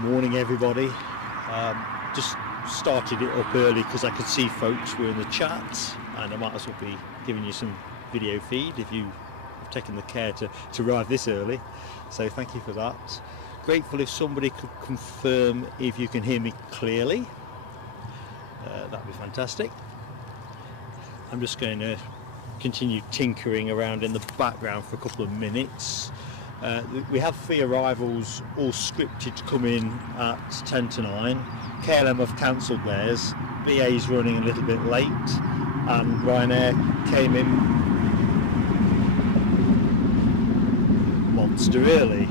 Morning everybody. Just started it up early because I could see folks were in the chat, and I might as well be giving you some video feed if you have taken the care to arrive this early, so thank you for that. Grateful if somebody could confirm if you can hear me clearly. That'd be fantastic. I'm just going to continue tinkering around in the background for a couple of minutes. We have 3 arrivals all scripted to come in at 10 to 9. KLM have cancelled theirs. BA's running a little bit late, and Ryanair came in monster early.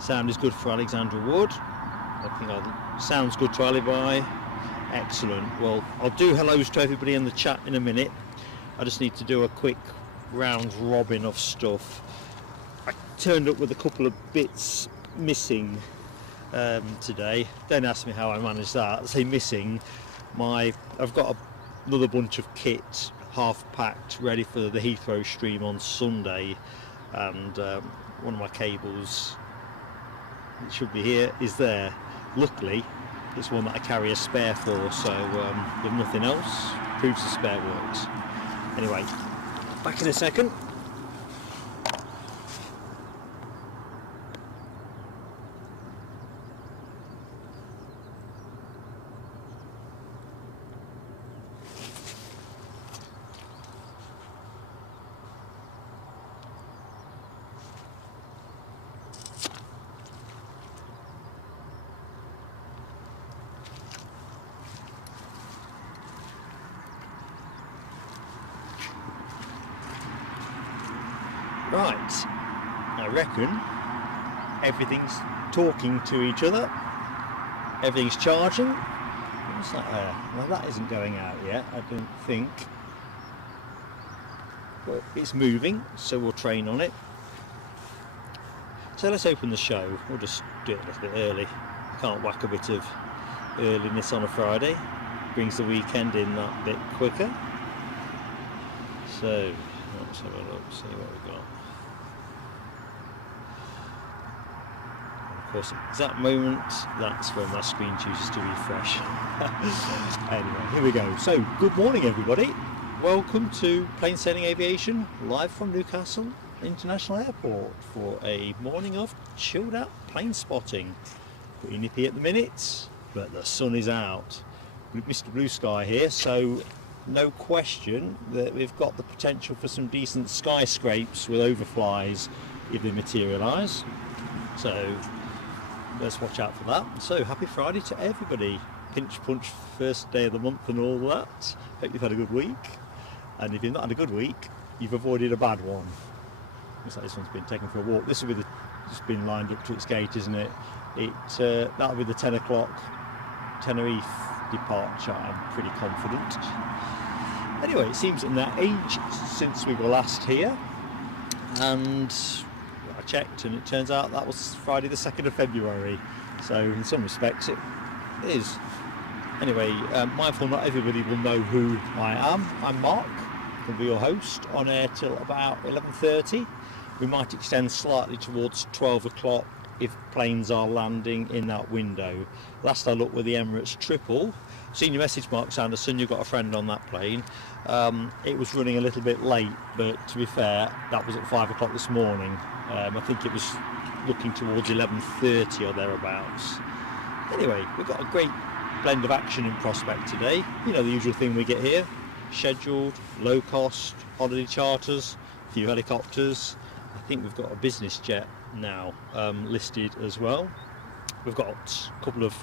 Sound is good for Alexandra Wood. I think sounds good to Alibi. Excellent. Well, I'll do hellos to everybody in the chat in a minute. I just need to do a quick round robin of stuff. I turned up with a couple of bits missing today. Don't ask me how I managed that. I say missing. I've got another bunch of kit half packed ready for the Heathrow stream on Sunday, and one of my cables, it should be here, is there. Luckily it's one that I carry a spare for, so if nothing else, proves the spare works. Anyway, back in a second. Right, I reckon everything's talking to each other, everything's charging. What's that there? Well, that isn't going out yet, I don't think. But it's moving, so we'll train on it. So let's open the show. We'll just do it a little bit early. Can't whack a bit of earliness on a Friday. Brings the weekend in that bit quicker. So let's have a look, see what we've got. Of course, at that moment, that's when my screen chooses to refresh. Anyway, here we go. So, good morning everybody. Welcome to Plain Sailing Aviation, live from Newcastle International Airport for a morning of chilled out plane spotting. Pretty nippy at the minute, but the sun is out. Mr. Blue Sky here, so no question that we've got the potential for some decent skyscrapes with overflies if they materialise. So let's watch out for that. So happy Friday to everybody. Pinch punch, first day of the month and all that. Hope you've had a good week. And if you've not had a good week, you've avoided a bad one. Looks like this one's been taken for a walk. This will be just been lined up to its gate, isn't it? That'll be the 10 o'clock Tenerife departure, I'm pretty confident. Anyway, it seems in that age since we were last here, and I checked and it turns out that was Friday the 2nd of February, so in some respects it is. Anyway, mindful not everybody will know who I am. I'm Mark, I'll be your host, on air till about 11:30. We might extend slightly towards 12 o'clock if planes are landing in that window. Last I looked with the Emirates triple, seen your message, Mark Sanderson, you've got a friend on that plane. It was running a little bit late, but to be fair, that was at 5 o'clock this morning. I think it was looking towards 11:30 or thereabouts. Anyway, we've got a great blend of action in prospect today. You know, the usual thing we get here: scheduled, low cost, holiday charters, a few helicopters. I think we've got a business jet now listed as well. We've got a couple of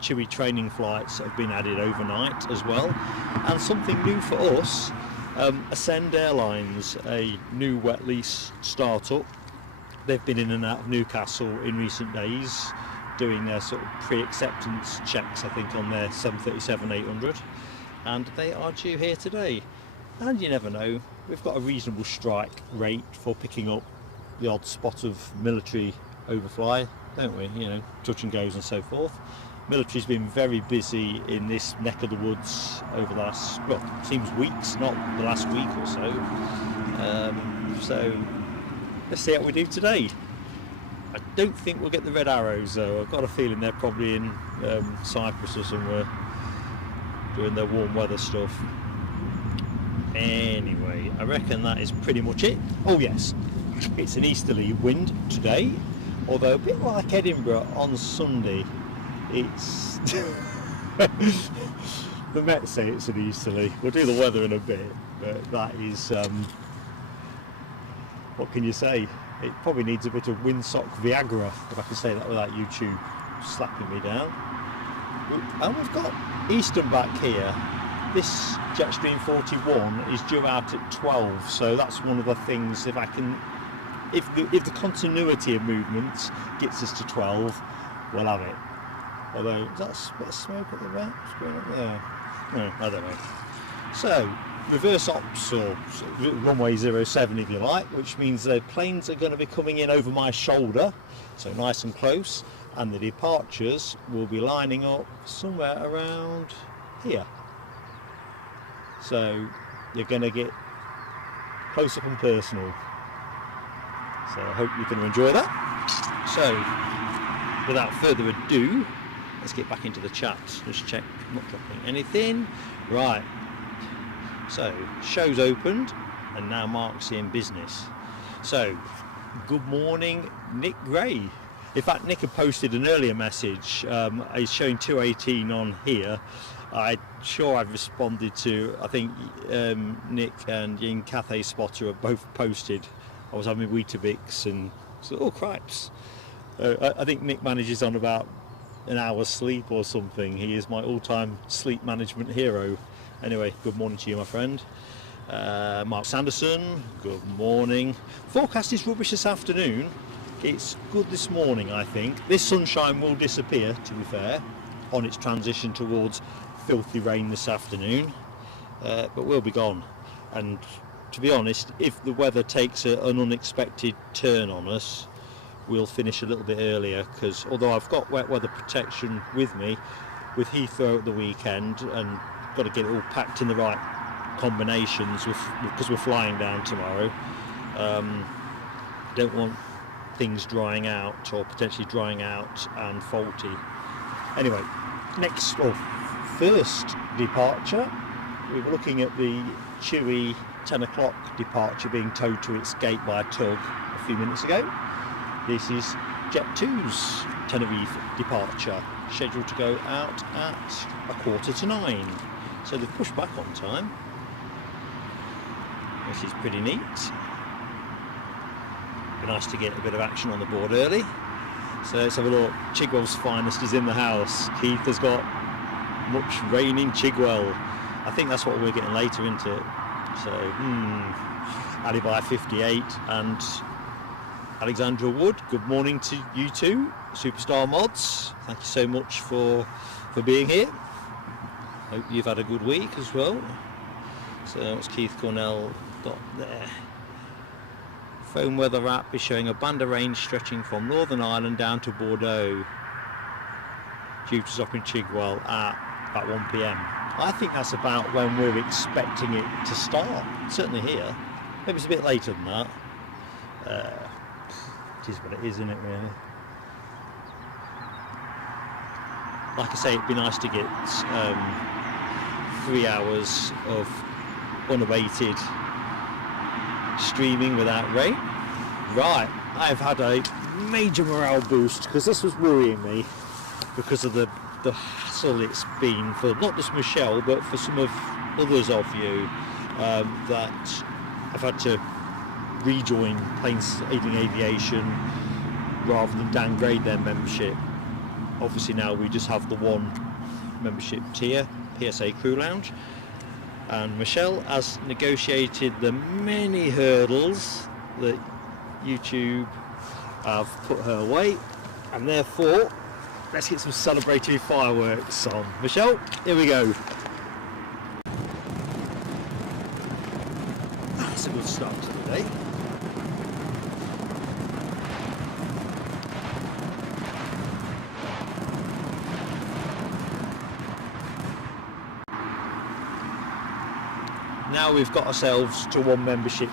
chewy training flights that have been added overnight as well, and something new for us, Ascend Airlines, a new wet lease startup. They've been in and out of Newcastle in recent days doing their sort of pre-acceptance checks, I think, on their 737-800, and they are due here today. And you never know, we've got a reasonable strike rate for picking up the odd spot of military overfly, don't we? You know, touch and goes and so forth. Military's been very busy in this neck of the woods over the last, well, seems weeks, not the last week or so. So let's see how we do today. I don't think we'll get the red arrows though. I've got a feeling they're probably in Cyprus or somewhere doing their warm weather stuff. Anyway, I reckon that is pretty much it. Oh yes, it's an easterly wind today, although a bit like Edinburgh on Sunday. It's the Met say it's an easterly. We'll do the weather in a bit, but that is what can you say? It probably needs a bit of windsock Viagra, if I can say that without YouTube slapping me down. And we've got Eastern back here. This Jetstream 41 is due out at 12, so that's one of the things. If the continuity of movements gets us to 12, we'll have it. Although that's a bit of smoke at the back. What's going on there? No, I don't know. So reverse ops, or runway 07 if you like, which means the planes are going to be coming in over my shoulder, so nice and close, and the departures will be lining up somewhere around here. So you're going to get close up and personal. So I hope you're going to enjoy that. So without further ado, let's get back into the chat. Just check I'm not dropping anything. Right. So show's opened and now Mark's in business. So good morning, Nick Gray. In fact, Nick had posted an earlier message. He's showing 218 on here. I'm sure I've responded to, I think Nick and Yin Cathay Spotter have both posted. I was having Weetabix and so, oh cripes. I think Nick manages on about an hour's sleep or something. He is my all-time sleep management hero. Anyway, good morning to you, my friend. Mark Sanderson, good morning. Forecast is rubbish this afternoon. It's good this morning, I think. This sunshine will disappear, to be fair, on its transition towards filthy rain this afternoon, but we'll be gone. And to be honest, if the weather takes an unexpected turn on us, we'll finish a little bit earlier, because although I've got wet weather protection with me, with Heathrow at the weekend, and got to get it all packed in the right combinations because we're flying down tomorrow. Don't want things drying out or potentially drying out and faulty. Anyway, first departure, we were looking at the Chewy 10 o'clock departure being towed to its gate by a tug a few minutes ago. This is Jet2's Tenerife departure, scheduled to go out at 8:45. So they've pushed back on time. This is pretty neat. Be nice to get a bit of action on the board early. So let's have a look. Chigwell's finest is in the house. Keith has got much rain in Chigwell. I think that's what we're getting later, isn't it? So, Alibi 58 and Alexandra Wood, good morning to you two, Superstar Mods. Thank you so much for being here. Hope you've had a good week as well. So what's Keith Cornell got there? Phone weather app is showing a band of rain stretching from Northern Ireland down to Bordeaux, due to stopping Chigwell at about 1 PM. I think that's about when we're expecting it to start, certainly here. Maybe it's a bit later than that. It is what it is, isn't it, really? Like I say, it'd be nice to get 3 hours of unabated streaming without rain. Right, I've had a major morale boost because this was worrying me because of the hassle it's been for not just Michelle but for some of others of you that I've had to rejoin Plain Sailing Aviation rather than downgrade their membership. Obviously now we just have the one membership tier, PSA Crew Lounge, and Michelle has negotiated the many hurdles that YouTube have put her way, and therefore let's get some celebratory fireworks on. Michelle, here we go. That's a good start to the day. Now we've got ourselves to one membership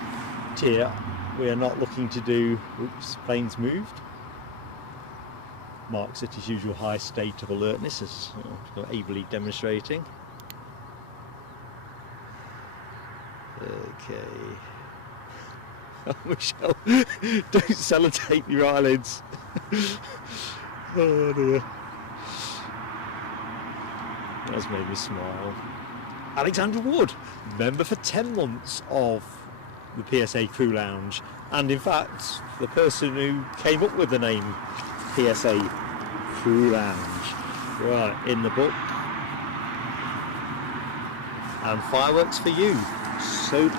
tier. We are not looking to do, oops, planes moved. Mark's at his usual high state of alertness, as ably demonstrating. Okay. Oh, Michelle, don't sellotape your eyelids. Oh dear. That's made me smile. Alexandra Wood, member for 10 months of the PSA Crew Lounge, and in fact the person who came up with the name PSA Crew Lounge. Right, in the book. And fireworks for you. So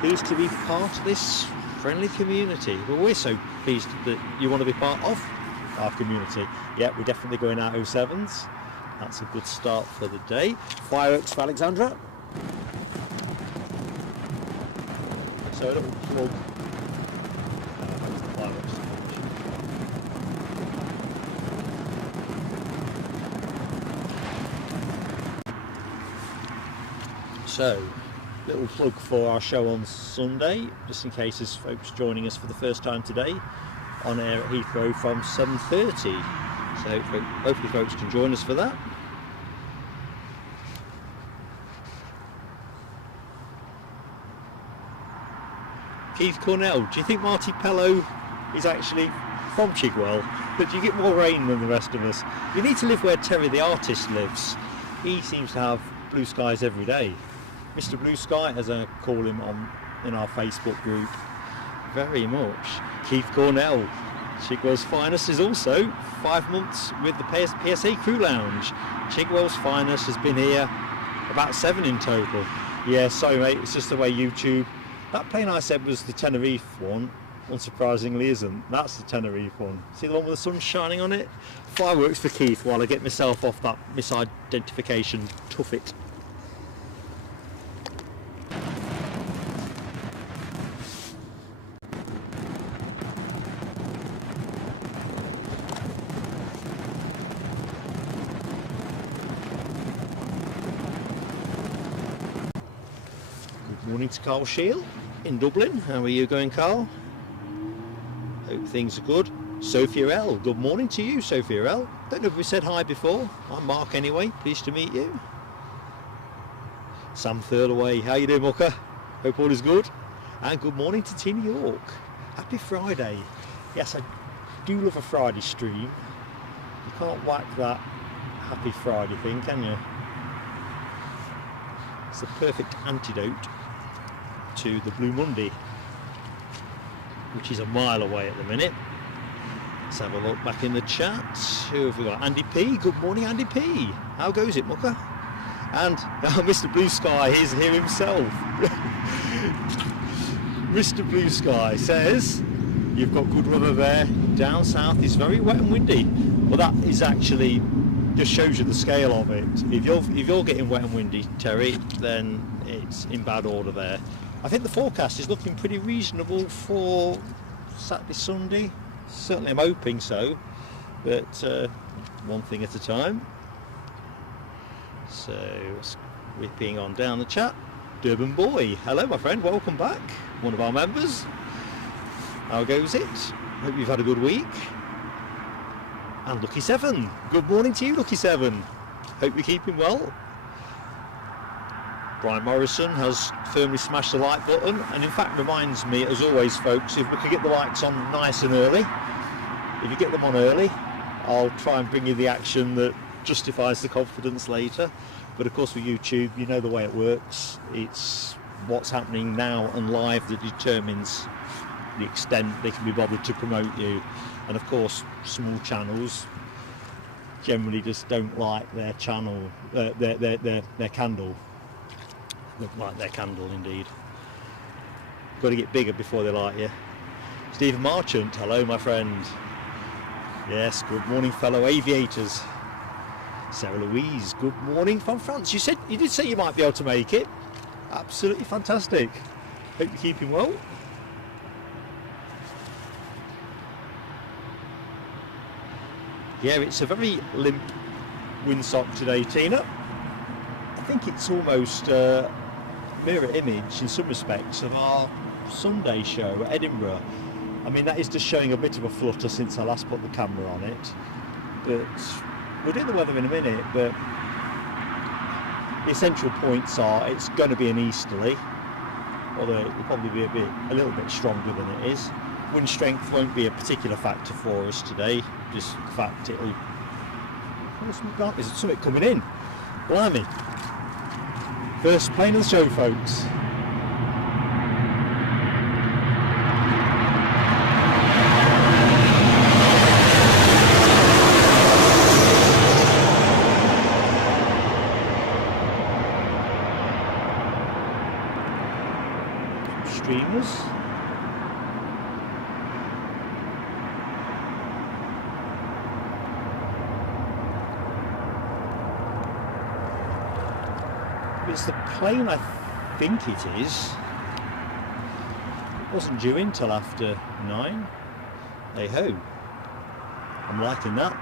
pleased to be part of this friendly community. Well, we're so pleased that you want to be part of our community. Yeah, we're definitely going out 07s. That's a good start for the day. Fireworks for Alexandra. So a little plug. That's the fireworks. So, little plug for our show on Sunday, just in case there's folks joining us for the first time today, on air at Heathrow from 7:30. So hopefully folks can join us for that. Keith Cornell, do you think Marty Pello is actually from Chigwell? But do you get more rain than the rest of us? You need to live where Terry the artist lives. He seems to have blue skies every day. Mr. Blue Sky, as I call him in our Facebook group, very much. Keith Cornell, Chigwell's finest, is also 5 months with the PSA Crew Lounge. Chigwell's finest has been here about 7 in total. Yeah, sorry mate, it's just the way YouTube. That plane I said was the Tenerife one, unsurprisingly isn't. That's the Tenerife one. See the one with the sun shining on it? Fireworks for Keith while I get myself off that misidentification tuffet. Morning to Carl Shield in Dublin. How are you going, Carl? Hope things are good. Sophia L, good morning to you, Sophia L. Don't know if we said hi before. I'm Mark anyway, pleased to meet you. Sam Thurlaway, how you doing, Mucker? Hope all is good. And good morning to Tina York. Happy Friday. Yes, I do love a Friday stream. You can't whack that Happy Friday thing, can you? It's the perfect antidote to the Blue Monday, which is a mile away at the minute. Let's have a look back in the chat. Who have we got? Andy P. Good morning, Andy P. How goes it, Mucker? And Mr. Blue Sky is here himself. Mr. Blue Sky says you've got good weather there. Down south is very wet and windy. Well, that is actually just shows you the scale of it. If you're getting wet and windy, Terry, then it's in bad order there. I think the forecast is looking pretty reasonable for Saturday, Sunday. Certainly I'm hoping so, but one thing at a time. So whipping on down the chat. Durban Boy, hello my friend, welcome back, one of our members. How goes it? Hope you've had a good week. And Lucky 7, good morning to you, Lucky 7. Hope you're keeping well. Brian Morrison has firmly smashed the like button, and in fact reminds me, as always folks, if we could get the lights on nice and early, if you get them on early, I'll try and bring you the action that justifies the confidence later. But of course with YouTube, you know the way it works. It's what's happening now and live that determines the extent they can be bothered to promote you. And of course small channels generally just don't like their channel, their candle. Look like their candle indeed. Got to get bigger before they like you. Stephen Marchant, hello my friend. Yes, good morning fellow aviators. Sarah Louise, good morning from France. You did say you might be able to make it. Absolutely fantastic. Hope you're keeping well. Yeah, it's a very limp windsock today, Tina. I think it's almost mirror image in some respects of our Sunday show at Edinburgh. I mean, that is just showing a bit of a flutter since I last put the camera on it, but we'll do the weather in a minute. But the essential points are it's going to be an easterly, although it will probably be a little bit stronger than it is. Wind strength won't be a particular factor for us today, just the fact it'll... There's something coming in. Blimey. First plane of the show, folks. Streamers. It's the plane I think it is. It wasn't due in till after 9. Hey ho. I'm liking that.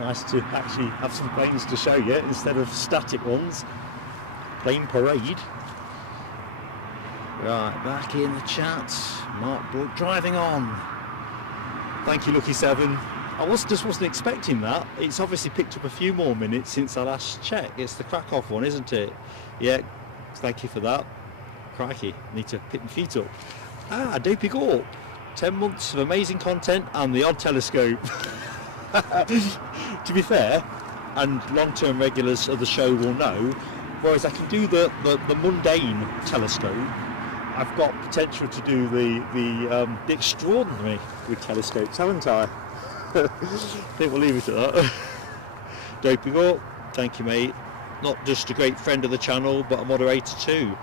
Nice to actually have some planes to show you instead of static ones. Plane parade. Right, back in the chat. Mark Brook driving on. Thank you, Lucky 7. I just wasn't expecting that. It's obviously picked up a few more minutes since I last checked. It's the Krakow one, isn't it? Yeah, thank you for that. Crikey, need to pick my feet up. Dopey Gorp. 10 months of amazing content and the odd telescope. To be fair, and long-term regulars of the show will know, whereas I can do the mundane telescope, I've got potential to do the extraordinary with telescopes, haven't I? I think we'll leave it at that. Dopey Gorp, thank you, mate. Not just a great friend of the channel, but a moderator too.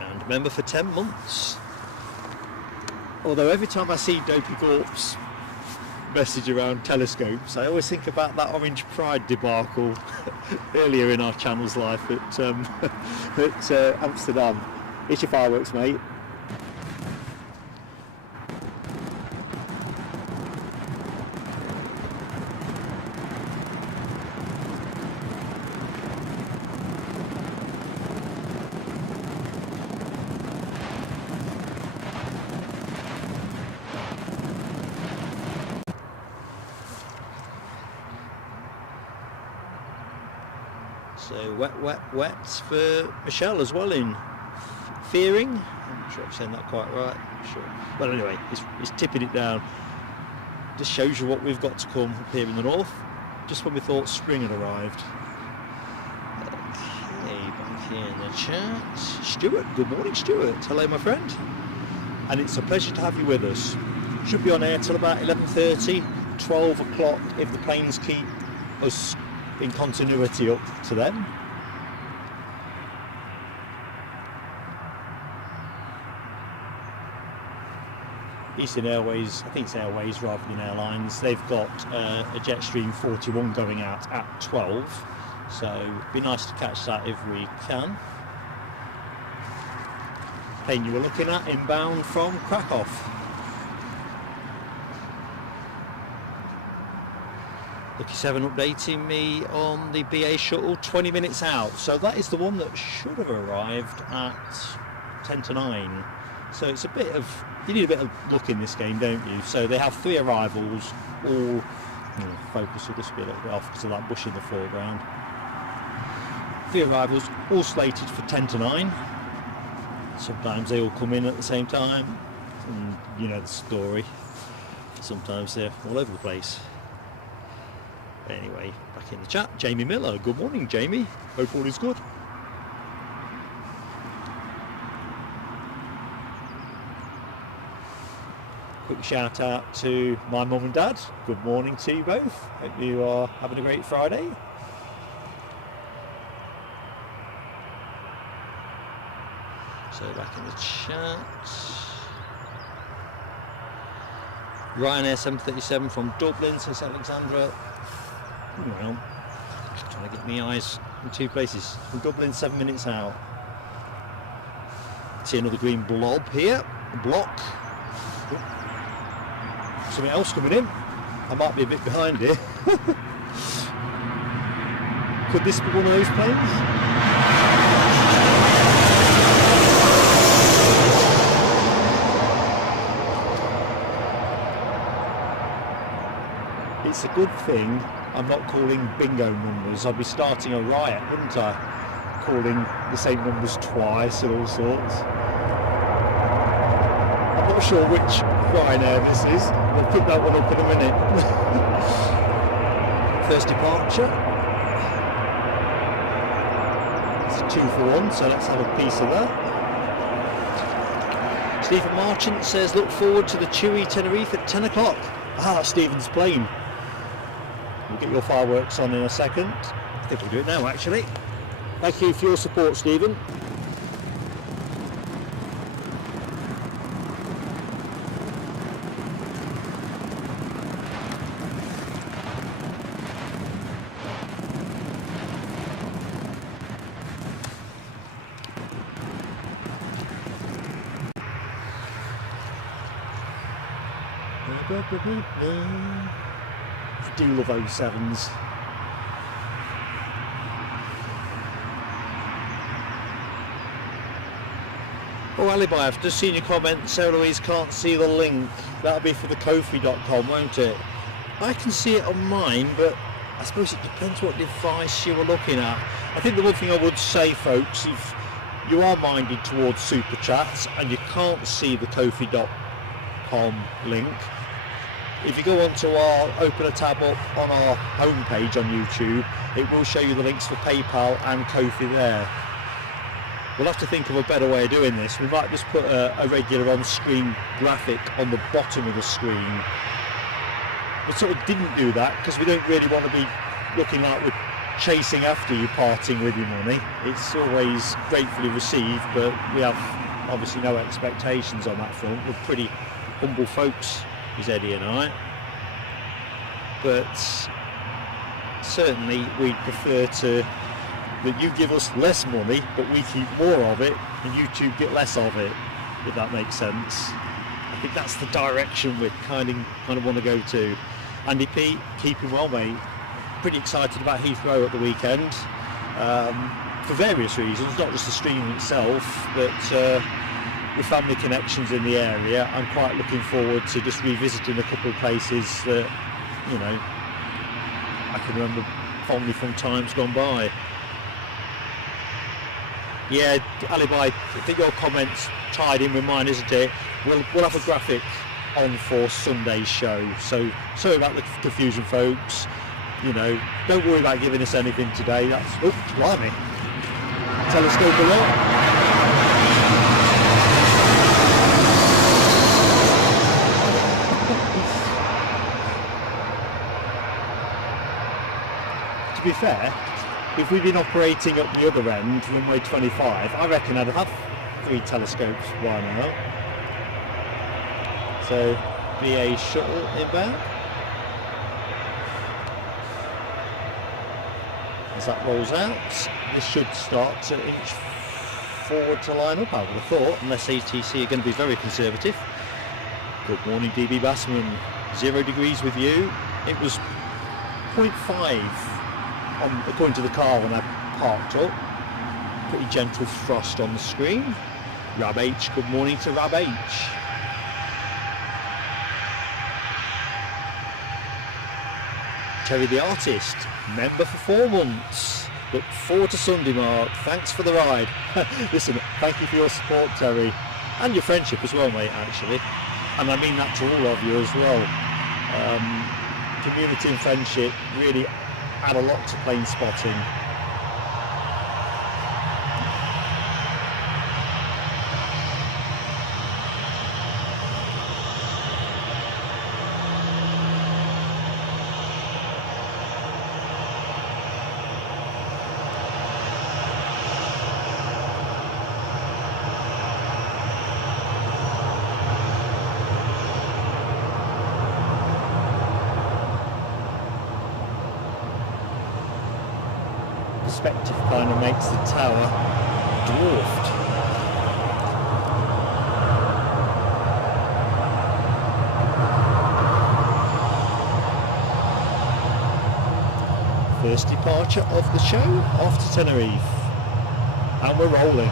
And a member for 10 months. Although every time I see Dopey Gorp's message around telescopes, I always think about that Orange Pride debacle earlier in our channel's life at Amsterdam. It's your fireworks, mate. So wet for Michelle as well in Fearing. I'm not sure I'm saying that quite right. I'm sure. But anyway, it's tipping it down. Just shows you what we've got to come up here in the north. Just when we thought spring had arrived. Okay, back here in the chat. Stuart, good morning, Stuart. Hello, my friend. And it's a pleasure to have you with us. Should be on air till about 11:30, 12 o'clock if the planes keep us in continuity up to then. Eastern Airways, I think it's Airways rather than Airlines, they've got a Jetstream 41 going out at 12, so it'd be nice to catch that if we can. Plane you were looking at inbound from Krakow. Lucky 7 updating me on the BA shuttle 20 minutes out, so that is the one that should have arrived at 10 to 9. So it's a bit of, you need a bit of luck in this game, don't you? So they have 3 arrivals, all, focus will just be a little bit off because of that bush in the foreground. 3 arrivals, all slated for 10 to 9. Sometimes they all come in at the same time, and you know the story. Sometimes they're all over the place. Anyway, back in the chat, Jamie Miller. Good morning, Jamie. Hope all is good. Quick shout out to my mum and dad. Good morning to you both. Hope you are having a great Friday. So back in the chat. Ryanair 737 from Dublin, says Alexandra. Well, just trying to get my eyes in 2 places. From Dublin, 7 minutes out. See another green blob here. Block. Something else coming in. I might be a bit behind here. Could this be one of those planes? It's a good thing I'm not calling bingo numbers. I'd be starting a riot, wouldn't I? Calling the same numbers twice and all sorts. I'm not sure which Ryanair this is. We'll pick that one up in a minute. First departure. It's a 2 for 1, so let's have a piece of that. Stephen Marchant says, look forward to the TUI Tenerife at 10 o'clock. Ah, that's Stephen's plane. We'll get your fireworks on in a second. I think we'll do it now, actually. Thank you for your support, Stephen. I do love 07s. Oh, Alibi, I've just seen your comment. Sarah Louise can't see the link. That'll be for the Ko-fi.com, won't it? I can see it on mine, but I suppose it depends what device you were looking at. I think the one thing I would say, folks, if you are minded towards super chats and you can't see the Ko-fi.com link, if you go onto open a tab up on our homepage on YouTube, it will show you the links for PayPal and Ko-fi there. We'll have to think of a better way of doing this. We might just put a regular on-screen graphic on the bottom of the screen. We sort of didn't do that because we don't really want to be looking like we're chasing after you parting with your money. It's always gratefully received, but we have obviously no expectations on that front. We're pretty humble folks, is Eddie and I, but certainly we'd prefer that you give us less money but we keep more of it and YouTube get less of it, if that makes sense. I think that's the direction we kind of want to go to. Andy P, keeping well, mate. Pretty excited about Heathrow at the weekend, for various reasons, not just the stream itself, but with family connections in the area. I'm quite looking forward to just revisiting a couple of places that, you know, I can remember fondly from times gone by. Yeah, Alibi, I think your comments tied in with mine, isn't it? We'll have a graphic on for Sunday's show, so sorry about the confusion, folks. You know, don't worry about giving us anything today. That's, oh, blimey, telescope along. To be fair, if we'd been operating at the other end, runway 25, I reckon I'd have 3 telescopes by now. So, BA shuttle inbound. As that rolls out, this should start to inch forward to line up, I would have thought, unless ATC are going to be very conservative. Good morning, DB Bassman. 0 degrees with you. It was 0.5 according to the car when I parked up. Pretty gentle frost on the screen. Rab H, good morning to Rab H. Terry the Artist, member for 4 months. Look forward to Sunday, Mark. Thanks for the ride. Listen, thank you for your support, Terry, and your friendship as well, mate, actually. And I mean that to all of you as well. Community and friendship really add a lot to plane spotting. Perspective kind of makes the tower dwarfed. First departure of the show, off to Tenerife, and we're rolling.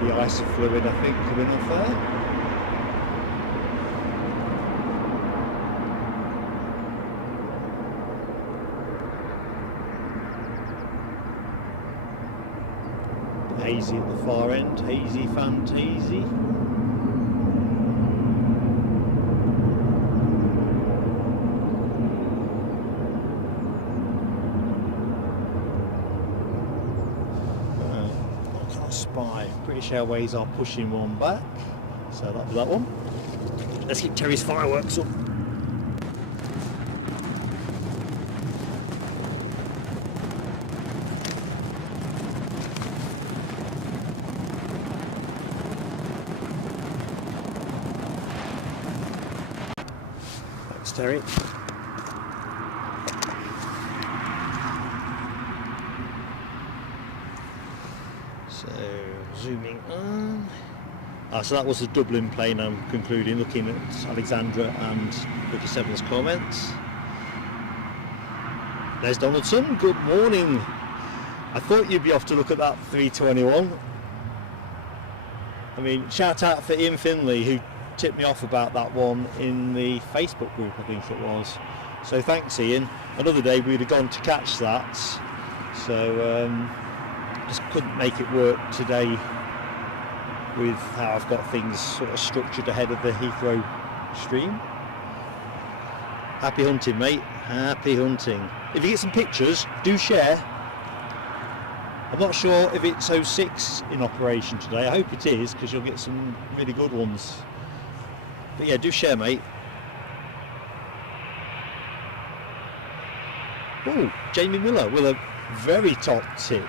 de-icer fluid, I think, coming off there. Hazy at the far end, hazy fantasy. What can I spy? British Airways are pushing one back, so that was that one. Let's keep Terry's fireworks up. Terry. So zooming on. So that was the Dublin plane, I'm concluding, looking at Alexandra and Vicky Seven's comments. There's Donaldson, good morning. I thought you'd be off to look at that 321. I mean, shout out for Ian Finley, who tipped me off about that one in the Facebook group, I think it was. So thanks, Ian. Another day we'd have gone to catch that, so just couldn't make it work today with how I've got things sort of structured ahead of the Heathrow stream. Happy hunting, mate, happy hunting. If you get some pictures, do share. I'm not sure if it's 06 in operation today. I hope it is, because you'll get some really good ones. But yeah, do share, mate. Oh, Jamie Miller with a very top tip.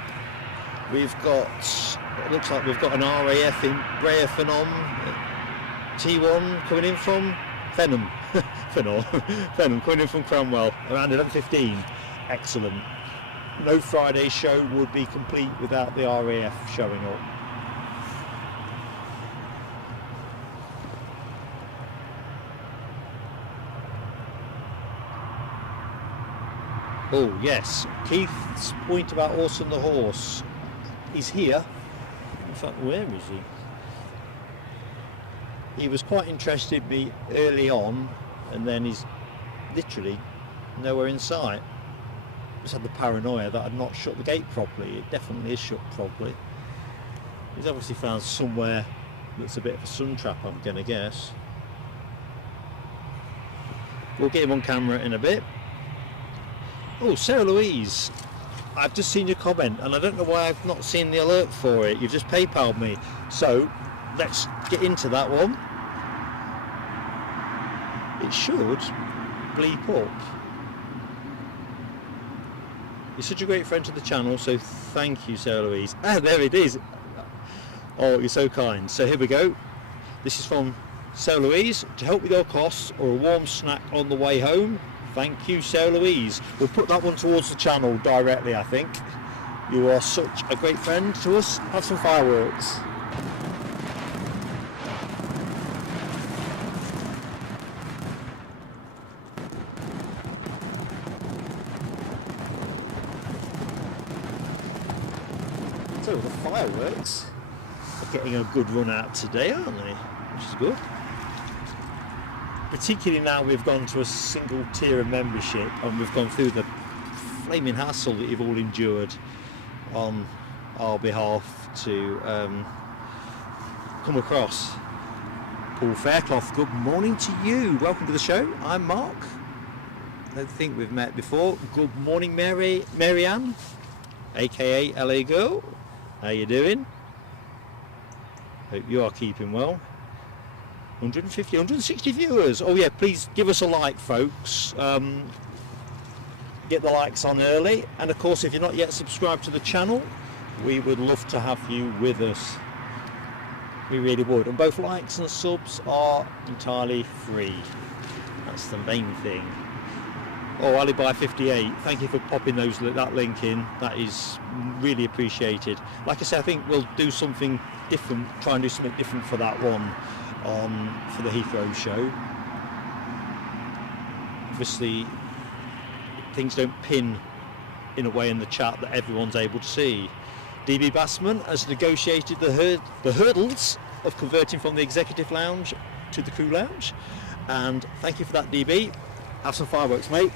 We've got, it looks like we've got an RAF in Brea Phenom T1 coming in from Fenham. Fenham coming in from Cranwell around 11:15. Excellent. No Friday show would be complete without the RAF showing up. Oh yes, Keith's point about Orson the horse is here. In fact, where is he? He was quite interested in me early on, and then he's literally nowhere in sight. Just had the paranoia that I'd not shut the gate properly. It definitely is shut properly. He's obviously found somewhere that's a bit of a sun trap, I'm gonna guess. We'll get him on camera in a bit. Oh, Sarah Louise, I've just seen your comment and I don't know why I've not seen the alert for it. You've just PayPal'd me. So let's get into that one. It should bleep up. You're such a great friend to the channel, so thank you, Sarah Louise. Ah, there it is. Oh, you're so kind. So here we go. This is from Sarah Louise. To help with your costs or a warm snack on the way home. Thank you, Sarah Louise. We'll put that one towards the channel directly, I think. You are such a great friend to us. Have some fireworks. So the fireworks are getting a good run out today, aren't they? Which is good. Particularly now we've gone to a single tier of membership and we've gone through the flaming hassle that you've all endured on our behalf to come across. Paul Faircloth, good morning to you. Welcome to the show. I'm Mark. I don't think we've met before. Good morning, Marianne, aka LA Girl. How you doing? Hope you are keeping well. 150, 160 viewers. Oh yeah, please give us a like, folks. Get the likes on early, and of course if you're not yet subscribed to the channel, we would love to have you with us. We really would. And both likes and subs are entirely free. That's the main thing. Oh, Alibi58, thank you for popping that link in. That is really appreciated. Like I said, I think we'll do something different, try and do something different for that one for the Heathrow show. Obviously things don't pin in a way in the chat that everyone's able to see, DB Bassman has negotiated the hurdles of converting from the executive lounge to the crew lounge, and thank you for that, DB. Have some fireworks, mate.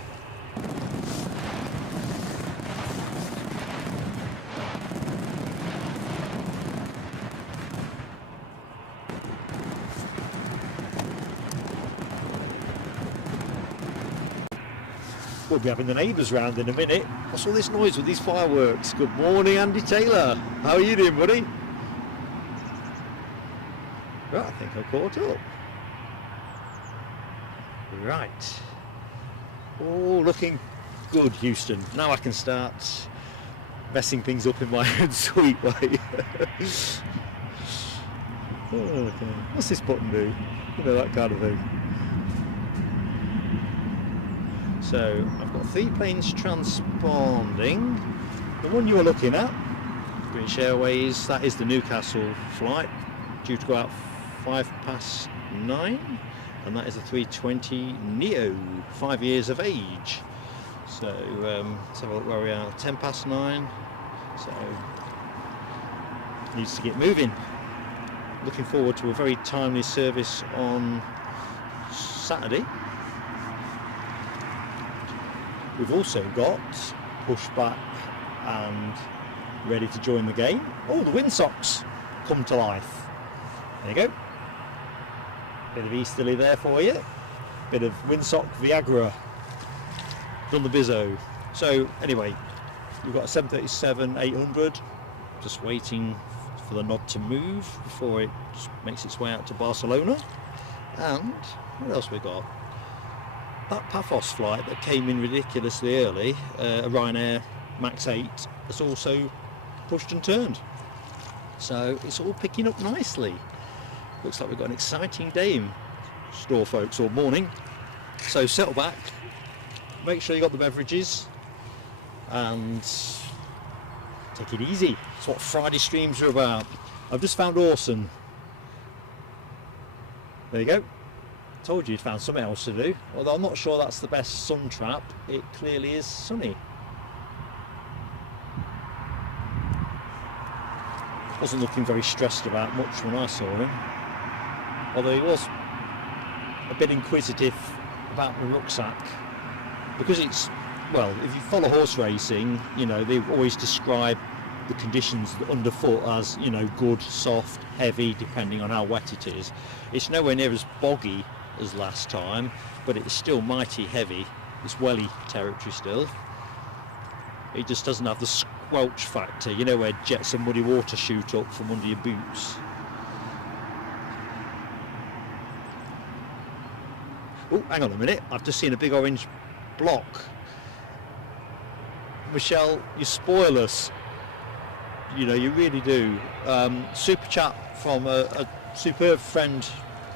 We'll be having the neighbours round in a minute. What's all this noise with these fireworks? Good morning, Andy Taylor. How are you doing, buddy? Right, I think I caught up. Right. Oh, looking good, Houston. Now I can start messing things up in my own sweet way. Okay. What's this button do? You know, that kind of thing. So I've got 3 planes transponding. The one you're looking at, British Airways, that is the Newcastle flight, due to go out 9:05, and that is a 320 Neo, 5 years of age. So let's have a look where we are. 9:10, so needs to get moving. Looking forward to a very timely service on Saturday. We've also got pushback and ready to join the game. Oh, the windsocks come to life. There you go. Bit of easterly there for you. Bit of windsock Viagra. Done the bizzo. So anyway, we've got a 737-800 just waiting for the nod to move before it makes its way out to Barcelona. And what else we got? That Paphos flight that came in ridiculously early, a Ryanair Max 8, has also pushed and turned. So it's all picking up nicely. Looks like we've got an exciting day in store, folks, or morning. So settle back, make sure you got the beverages, and take it easy. That's what Friday streams are about. I've just found Orson. There you go. Told you you'd found something else to do. Although I'm not sure that's the best sun trap. It clearly is sunny. Wasn't looking very stressed about much when I saw him. Although he was a bit inquisitive about the rucksack. Because it's, well, if you follow horse racing, you know, they always describe the conditions underfoot as, you know, good, soft, heavy, depending on how wet it is. It's nowhere near as boggy as last time, but it's still mighty heavy. It's welly territory still. It just doesn't have the squelch factor, you know, where jets of muddy water shoot up from under your boots. Oh, hang on a minute, I've just seen a big orange block. Michelle, you spoil us. You know, you really do. Super chat from a superb friend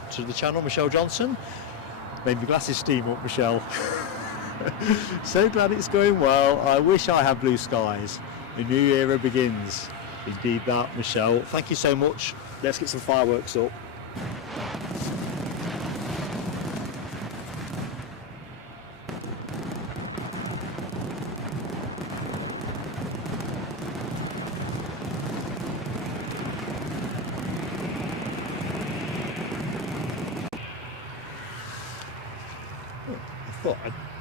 to the channel, Michelle Johnson. Made my glasses steam up, Michelle. So glad it's going well. I wish I had blue skies. The new era begins. Indeed that, Michelle. Thank you so much. Let's get some fireworks up.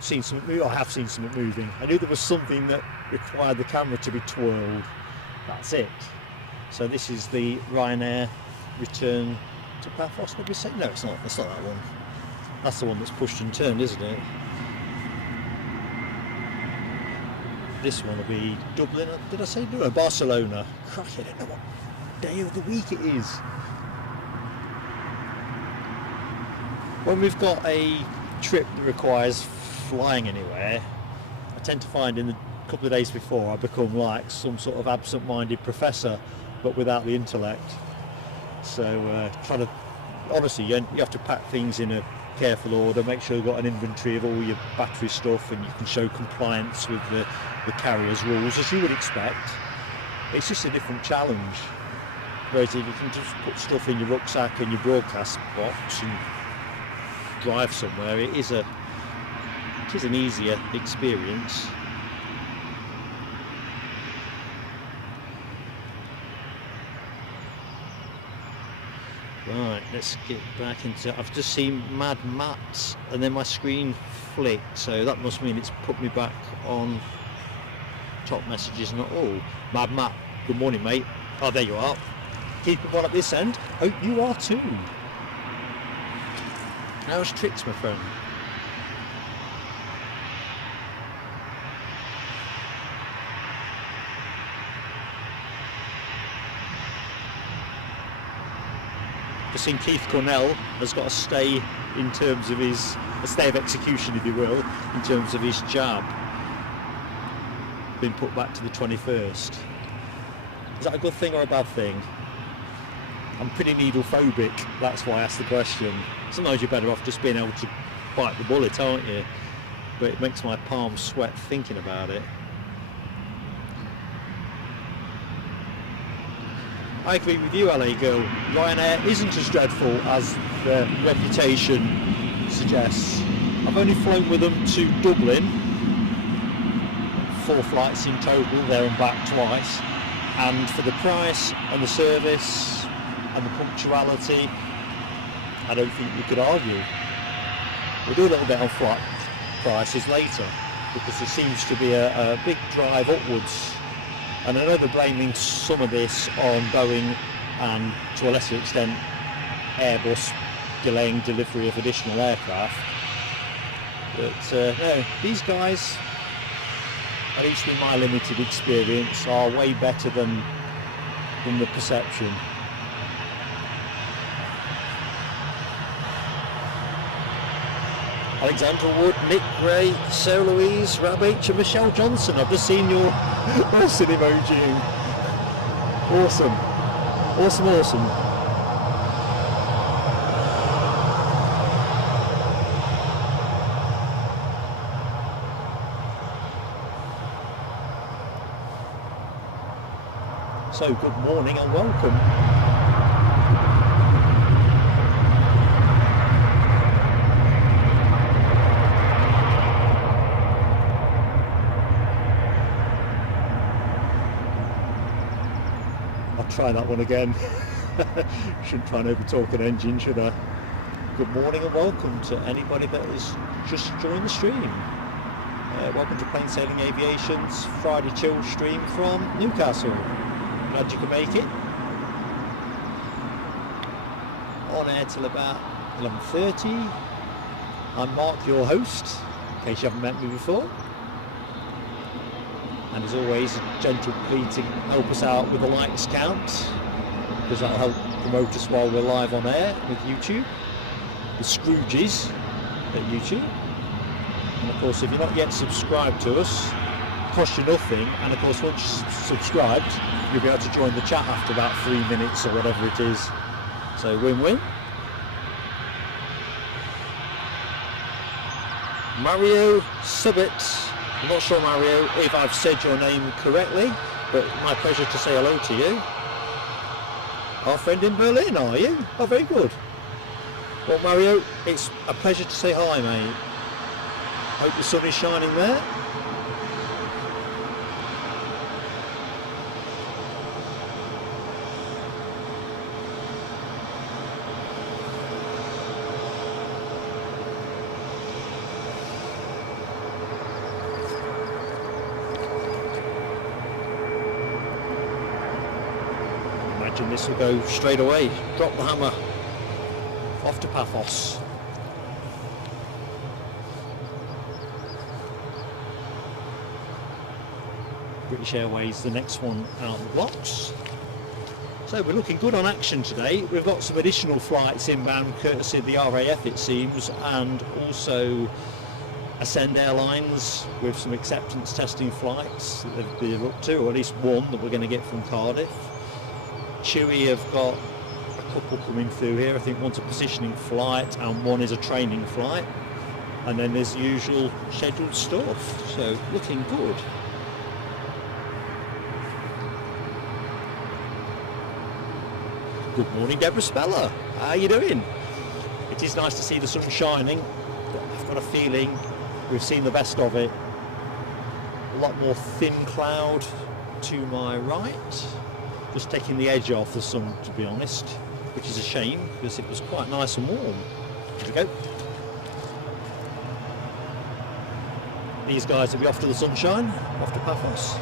Seen something, I have seen something moving. I knew there was something that required the camera to be twirled. That's it. So this is the Ryanair return to Paphos. Did we say? No, it's not. That's not that one. That's the one that's pushed and turned, isn't it? This one will be Dublin. Did I say no? Barcelona? Crikey, I don't know what day of the week it is. When we've got a trip that requires flying anywhere, I tend to find in the couple of days before I become like some sort of absent-minded professor, but without the intellect. So try to, honestly, you have to pack things in a careful order, make sure you've got an inventory of all your battery stuff, and you can show compliance with the carrier's rules, as you would expect. It's just a different challenge. Whereas if you can just put stuff in your rucksack and your broadcast box and drive somewhere, it is an easier experience. Right, let's get back into. I've just seen Mad Matt and then my screen flicked, so that must mean it's put me back on top messages, not all. Mad Matt, good morning, mate. Oh, there you are. Keeping one at this end. Oh, you are too. How's tricks, my friend? I've seen Keith Cornell has got a stay in terms of a stay of execution, if you will, in terms of his jab. Been put back to the 21st. Is that a good thing or a bad thing? I'm pretty needle phobic, that's why I asked the question. Sometimes you're better off just being able to bite the bullet, aren't you? But it makes my palms sweat thinking about it. I agree with you, LA girl. Ryanair isn't as dreadful as the reputation suggests. I've only flown with them to Dublin, 4 flights in total, there and back twice, and for the price and the service and the punctuality, I don't think you could argue. We'll do a little bit on flight prices later, because there seems to be a big drive upwards. And I know they're blaming some of this on Boeing and, to a lesser extent, Airbus delaying delivery of additional aircraft. But no, these guys, at least in my limited experience, are way better than the perception. Alexandra Wood, Nick Gray, Sarah Louise, Rab H and Michelle Johnson. I've just seen your awesome emoji. Awesome. Awesome, awesome. So good morning and welcome. Try that one again. Shouldn't try and overtalk an engine, should I? Good morning and welcome to anybody that has just joined the stream. Welcome to Plain Sailing Aviation's Friday Chill stream from Newcastle. Glad you could make it. On air till about 11:30. I'm Mark, your host, in case you haven't met me before. And as always, a gentle plea to help us out with the likes count, because that'll help promote us while we're live on air with YouTube, the Scrooges at YouTube. And of course, if you're not yet subscribed to us, it costs you nothing. And of course, once you're subscribed, you'll be able to join the chat after about 3 minutes or whatever it is. So win-win. Mario Subbit. I'm not sure, Mario, if I've said your name correctly, but my pleasure to say hello to you. Our friend in Berlin, are you? Oh, very good. Well, Mario, it's a pleasure to say hi, mate. Hope the sun is shining there. This will go straight away. Drop the hammer. Off to Paphos. British Airways, the next one out of the blocks. So we're looking good on action today. We've got some additional flights inbound courtesy of the RAF, it seems, and also Ascend Airlines with some acceptance testing flights that they're up to, or at least one that we're going to get from Cardiff. Chewy have got a couple coming through here. I think one's a positioning flight and one is a training flight. And then there's the usual scheduled stuff. So looking good. Good morning, Deborah Speller. How are you doing? It is nice to see the sun shining. I've got a feeling we've seen the best of it. A lot more thin cloud to my right. Just taking the edge off the sun, to be honest. which is a shame because it was quite nice and warm. Here we go. These guys will be off to the sunshine, off to Paphos.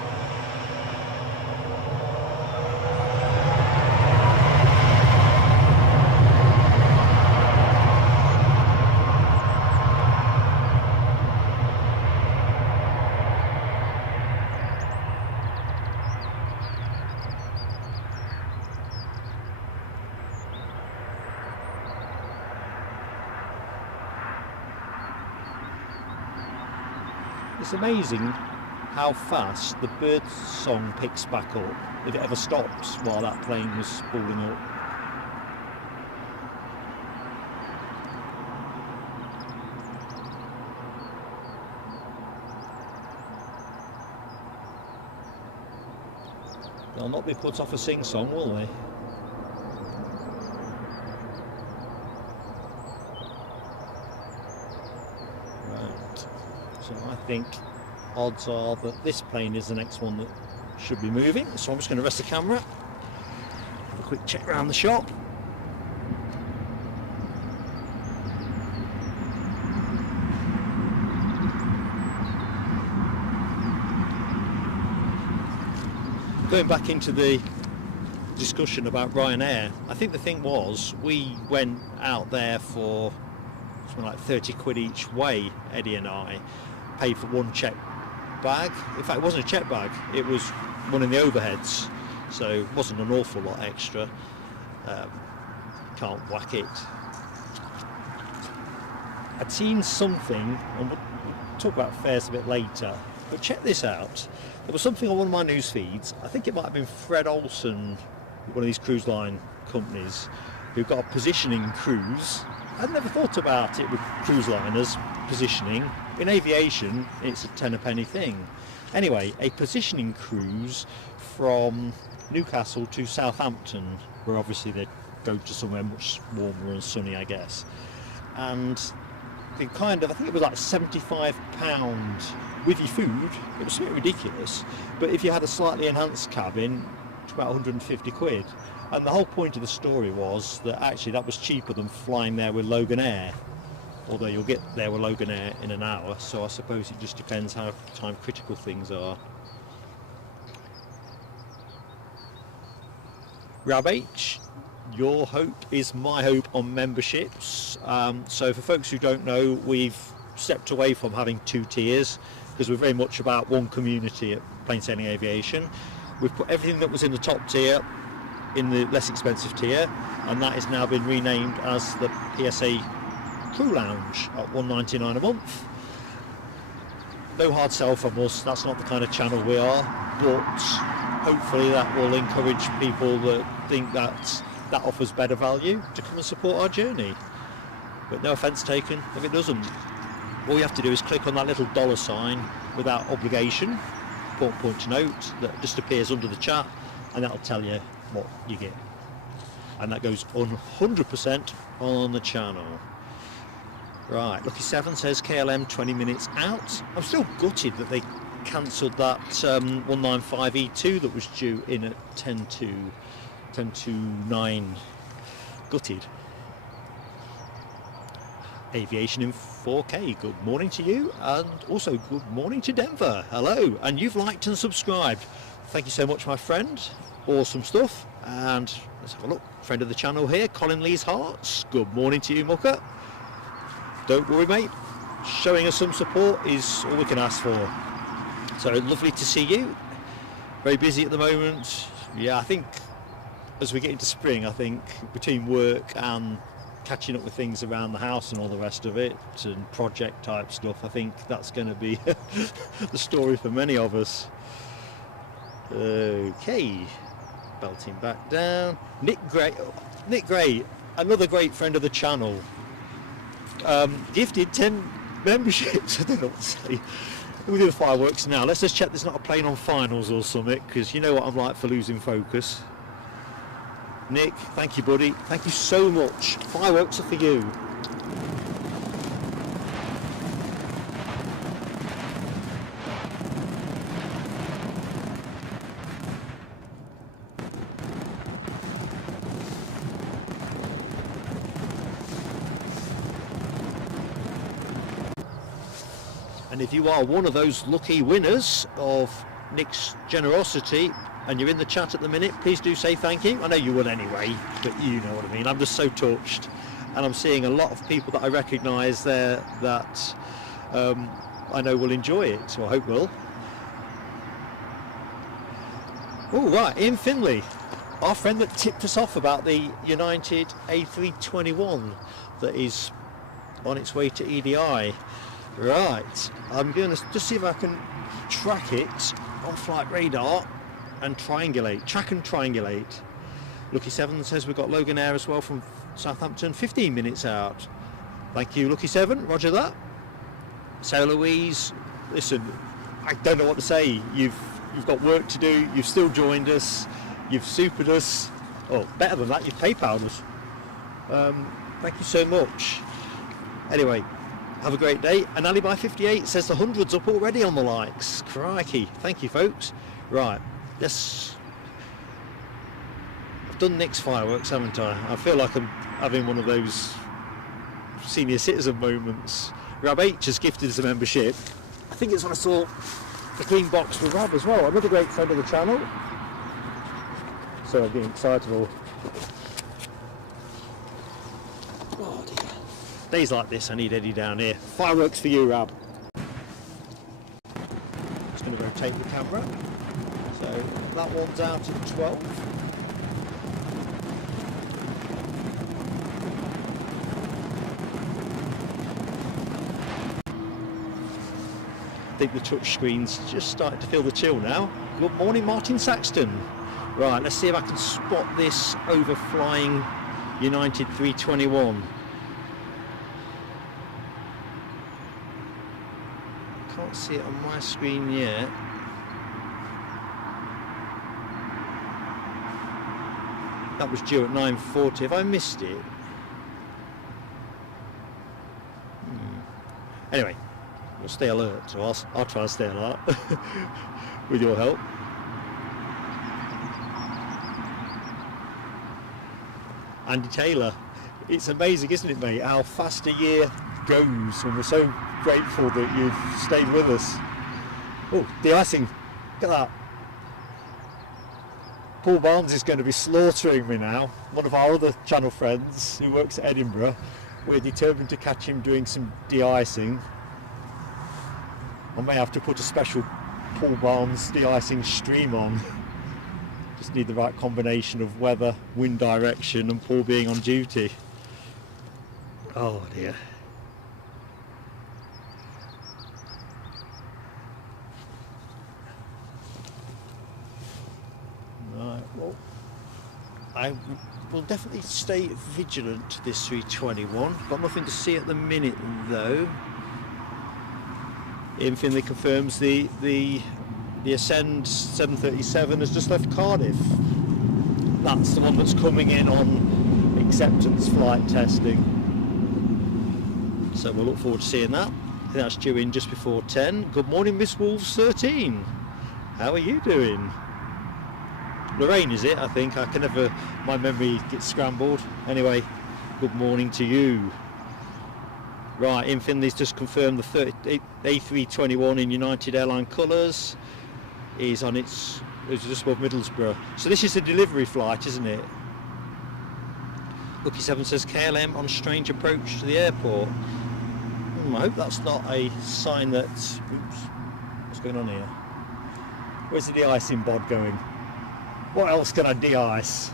It's amazing how fast the bird song picks back up if it ever stops while that plane was spooling up. They'll not be put off a sing-song, will they? So I think odds are that this plane is the next one that should be moving. So I'm just going to rest the camera, have a quick check around the shop. Going back into the discussion about Ryanair, I think the thing was we went out there for something like 30 quid each way, Eddie and I. Paid for one check bag. In fact, it wasn't a check bag, it was one in the overheads, so it wasn't an awful lot extra. Can't whack it. I'd seen something, and we'll talk about fares a bit later, but check this out. There was something on one of my news feeds, I think it might have been Fred Olsen, one of these cruise line companies, who got a positioning cruise. I'd never thought about it with cruise liners, positioning. In aviation, it's a tenner penny thing. Anyway, a positioning cruise from Newcastle to Southampton, where obviously they go to somewhere much warmer and sunny, I guess. And it I think it was like £75 with your food. It was something ridiculous. But if you had a slightly enhanced cabin, it's about 150 quid. And the whole point of the story was that actually that was cheaper than flying there with Logan Air. Although you'll get there with Logan Air in an hour, so I suppose it just depends how time critical things are. Rab H, your hope is my hope on memberships. So for folks who don't know, we've stepped away from having two tiers because we're very much about one community at Plain Sailing Aviation. We've put everything that was in the top tier in the less expensive tier, and that has now been renamed as the PSA Crew Lounge at $1.99 a month. No hard sell from us, that's not the kind of channel we are, but hopefully that will encourage people that think that offers better value to come and support our journey. But no offence taken if it doesn't. All you have to do is click on that little dollar sign without obligation, important point to note, that just appears under the chat, and that'll tell you what you get. And that goes 100% on the channel. Right, Lucky 7 says KLM 20 minutes out. I'm still gutted that they cancelled that 195E2 that was due in at 10 to 9. Gutted. Aviation in 4K, good morning to you, and also good morning to Denver. Hello, and you've liked and subscribed. Thank you so much, my friend. Awesome stuff. And let's have a look. Friend of the channel here, Colin Lee's Hearts. Good morning to you, Mucker. Don't worry, mate. Showing us some support is all we can ask for. So lovely to see you. Very busy at the moment. Yeah, I think as we get into spring, I think between work and catching up with things around the house and all the rest of it, and project type stuff, I think that's going to be the story for many of us. Okay, belting back down. Nick Gray, another great friend of the channel, gifted 10 memberships. I don't know what to say. We'll do the fireworks now. Let's just check there's not a plane on finals or something, because you know what I'm like for losing focus. Nick, thank you, buddy. Thank you so much. Fireworks are for you. And if you are one of those lucky winners of Nick's generosity and you're in the chat at the minute, please do say thank you. I know you would anyway, but you know what I mean. I'm just so touched, and I'm seeing a lot of people that I recognise there that I know will enjoy it, or I hope will. Oh right, Ian Finley, our friend that tipped us off about the United A321 that is on its way to EDI. Right, I'm going to just see if I can track it on flight radar and triangulate, track and triangulate. Lucky 7 says we've got Logan Air as well from Southampton, 15 minutes out. Thank you, Lucky 7, roger that. Sarah Louise, listen, I don't know what to say. You've got work to do, you've still joined us, you've supered us. Oh, better than that, you've PayPal'd us. Thank you so much. Anyway, have a great day. And Alibi 58 says the 100's up already on the likes. Crikey, thank you folks. Right, let's... I've done Nick's fireworks, haven't I? I feel like I'm having one of those senior citizen moments. Rab H has gifted us a membership. I think it's when I saw the green box for Rab as well, another great friend of the channel. So I'm getting excitable. Oh dear. Days like this, I need Eddie down here. Fireworks for you, Rab. Just going to rotate the camera. So that one's out at 12. I think the touch screen's just starting to feel the chill now. Good morning, Martin Saxton. Right, let's see if I can spot this overflying United 321. Can't see it on my screen yet. That was due at 9:40. Have I missed it? Anyway, we'll stay alert, so I'll try and stay alert with your help. Andy Taylor, it's amazing, isn't it, mate, how fast a year goes, and we're so grateful that you've stayed with us. Oh, de-icing, look at that. Paul Barnes is going to be slaughtering me now, one of our other channel friends who works at Edinburgh. We're determined to catch him doing some de-icing. I may have to put a special Paul Barnes de-icing stream on. Just need the right combination of weather, wind direction and Paul being on duty. Oh dear. Right, well, I will definitely stay vigilant to this 321. Got nothing to see at the minute though. Ian Finley confirms the Ascend 737 has just left Cardiff. That's the one that's coming in on acceptance flight testing. So we'll look forward to seeing that. I think that's due in just before 10. Good morning, Miss Wolves 13. How are you doing? Lorraine, is it? I think. I can never, my memory gets scrambled. Anyway, good morning to you. Right, Ian Finley's just confirmed the A321 in United Airline colours is on it's just above Middlesbrough. So this is a delivery flight, isn't it? Lucky 7 says KLM on strange approach to the airport. I hope that's not a sign that... Oops, what's going on here? Where's the de-icing bod going? What else can I de-ice?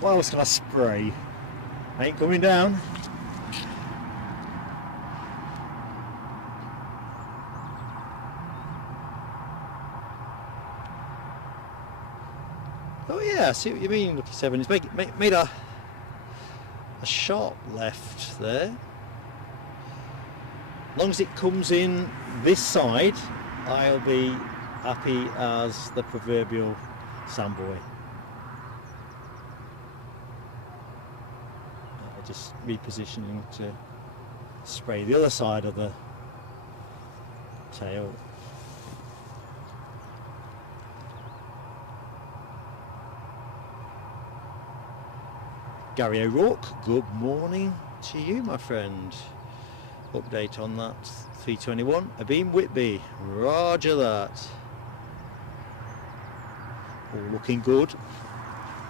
What else can I spray? Ain't coming down. Oh yeah, I see what you mean, Lucky 7. It's made a sharp left there. As long as it comes in this side, I'll be happy as the proverbial sandboy. Just repositioning to spray the other side of the tail. Gary O'Rourke, good morning to you, my friend. update on that. 321 Abeam Whitby, roger that. All looking good.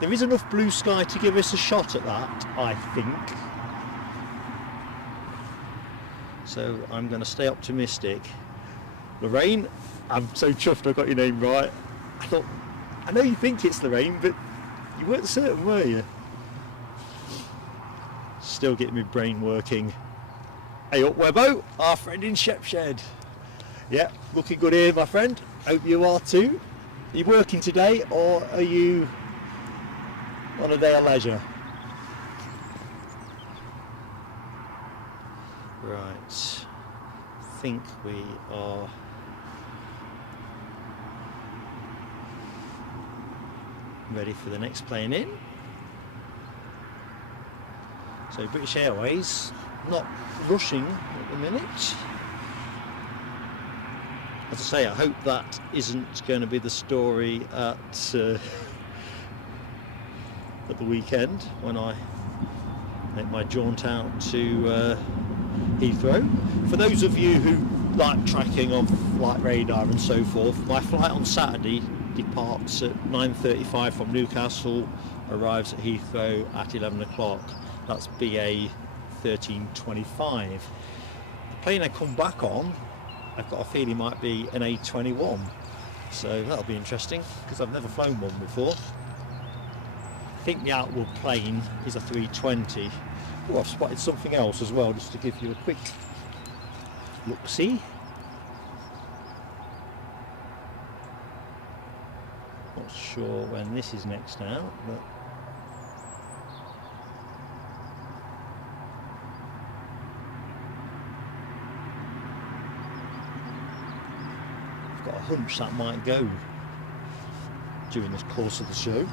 There is enough blue sky to give us a shot at that, I think. So I'm going to stay optimistic. Lorraine, I'm so chuffed I got your name right. I know you think it's Lorraine, but you weren't certain, were you? Still getting my brain working. Hey up, Webbo, our friend in Shepshed. Yeah, looking good here, my friend. Hope you are too. Are you working today, or are you on a day of leisure? Right, I think we are ready for the next plane in. So British Airways not rushing at the minute. As I say, I hope that isn't going to be the story at the weekend when I make my jaunt out to Heathrow. For those of you who like tracking on flight radar and so forth, my flight on Saturday departs at 9:35 from Newcastle, arrives at Heathrow at 11 o'clock. That's BA 1325. The plane I come back on, I've got a feeling might be an A21, so that'll be interesting because I've never flown one before. I think the outward plane is a 320. Oh, I've spotted something else as well, just to give you a quick look-see. Not sure when this is next out, but I've got a hunch that might go during the course of the show.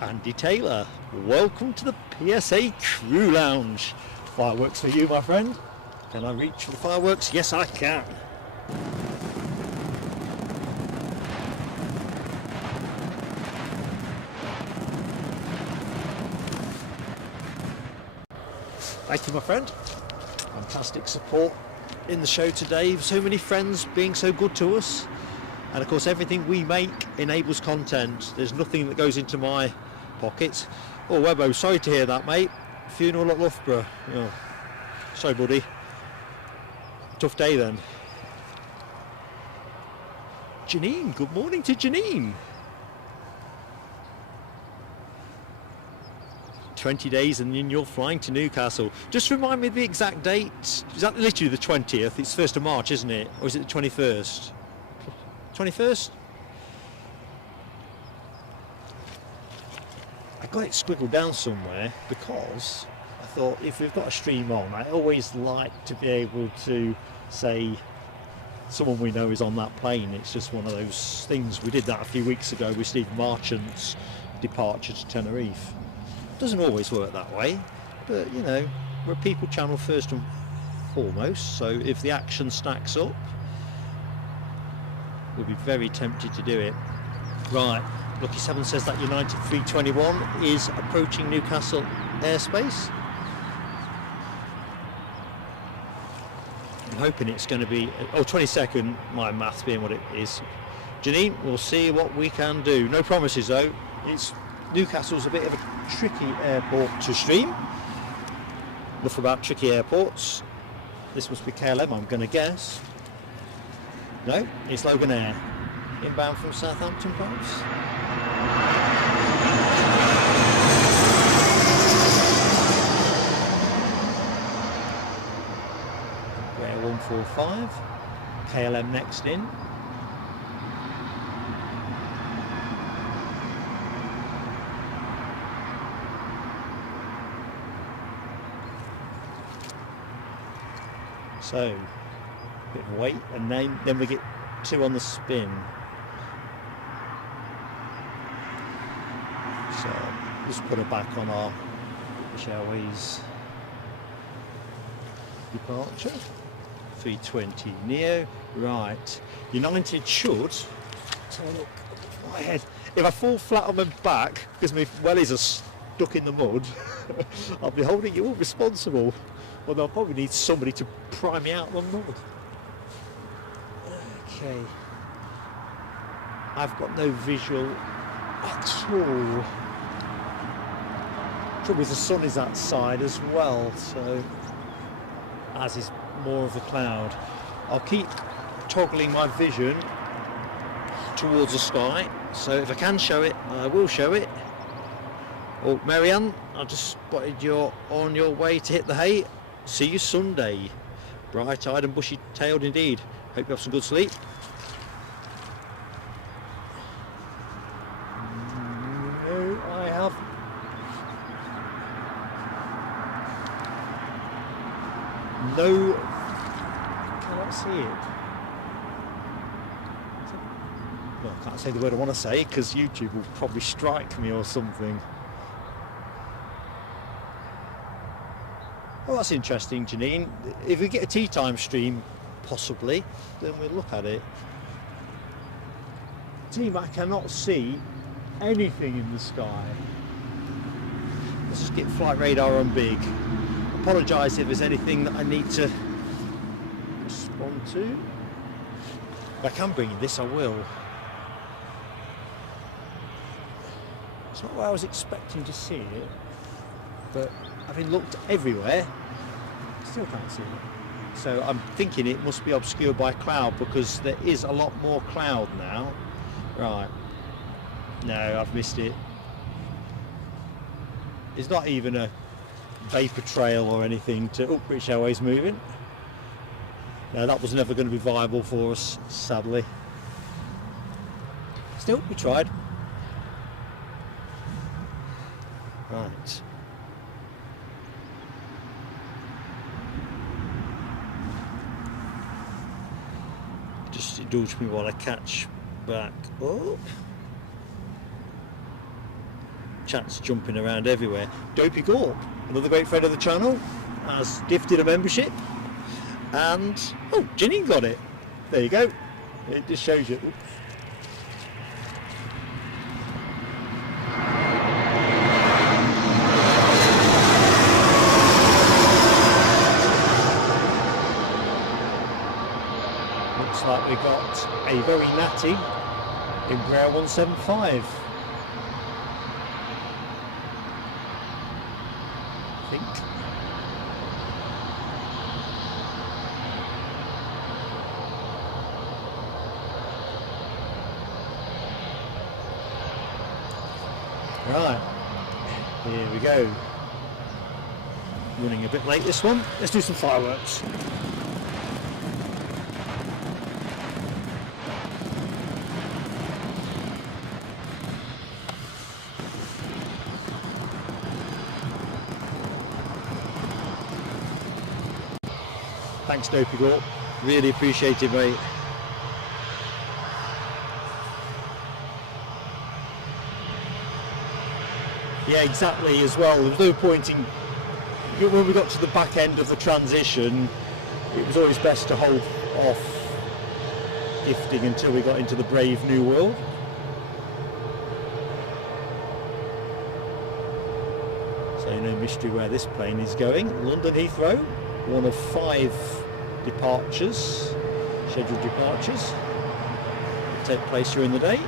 Andy Taylor, welcome to the PSA Crew Lounge. Fireworks for you, my friend. Can I reach for the fireworks? Yes, I can. Thank you, my friend. Fantastic support in the show today. So many friends being so good to us. And of course, everything we make enables content. There's nothing that goes into my pockets. Oh, Webbo, sorry to hear that, mate. Funeral at Loughborough. Oh, sorry, buddy. Tough day then. Janine, good morning to Janine. 20 days and then you're flying to Newcastle. Just remind me the exact date. Is that literally the 20th? It's 1st of March, isn't it? Or is it the 21st? 21st? I got it squiggled down somewhere because I thought if we've got a stream on, I always like to be able to say someone we know is on that plane. It's just one of those things. We did that a few weeks ago with Steve Marchant's departure to Tenerife. Doesn't always work that way, but you know, we're a people channel first and foremost, so if the action stacks up, we'll be very tempted to do it. Right, Lucky 7 says that United 321 is approaching Newcastle airspace. I'm hoping it's going to be, 22nd, my maths being what it is. Janine, we'll see what we can do. No promises though. Newcastle's a bit of a tricky airport to stream. Enough about tricky airports. This must be KLM, I'm going to guess. No, it's Logan Air. Inbound from Southampton, perhaps. Air 145. KLM next in. So, a bit of weight, and then we get 2 on the spin. So, just put her back on our British Airways departure. 320 Neo. Right, United should, let's have a look at my head. if I fall flat on my back because my wellies are stuck in the mud, I'll be holding you all responsible. Well, they'll probably need somebody to pry me out of the mud. Okay. I've got no visual at all. Trouble is the sun is that side as well, so as is more of the cloud. I'll keep toggling my vision towards the sky, so if I can show it, I will show it. Oh, Marianne, I just spotted you're on your way to hit the hay. See you Sunday. Bright-eyed and bushy-tailed indeed. Hope you have some good sleep. No, I have. No, I cannot see it. Well, I can't say the word I want to say because YouTube will probably strike me or something. Well, that's interesting, Janine. If we get a tea time stream, possibly, then we'll look at it. Team, I cannot see anything in the sky. Let's just get flight radar on big. Apologise if there's anything that I need to respond to. If I can bring you this, I will. It's not where I was expecting to see it, but having looked everywhere, still can't see it. So I'm thinking it must be obscured by cloud because there is a lot more cloud now. Right. No, I've missed it. It's not even a vapor trail or anything to... Oh, British Airways moving. No, that was never going to be viable for us, sadly. Still, we tried. Right. Just indulge me while I catch back up. Chat's jumping around everywhere. Dopey Gorp, another great friend of the channel, has gifted a membership. And, oh, Janine got it. There you go. It just shows you. Oops. Looks like we got a very natty Embraer 175. I think. Right, here we go. Running a bit late this one. Let's do some fireworks. Thanks, Dopey Gorp. Really appreciate it, mate. Yeah, exactly, as well. There was no point in... When we got to the back end of the transition, it was always best to hold off gifting until we got into the brave new world. So no mystery where this plane is going. London Heathrow, one of 5 departures, scheduled departures, that take place during the day.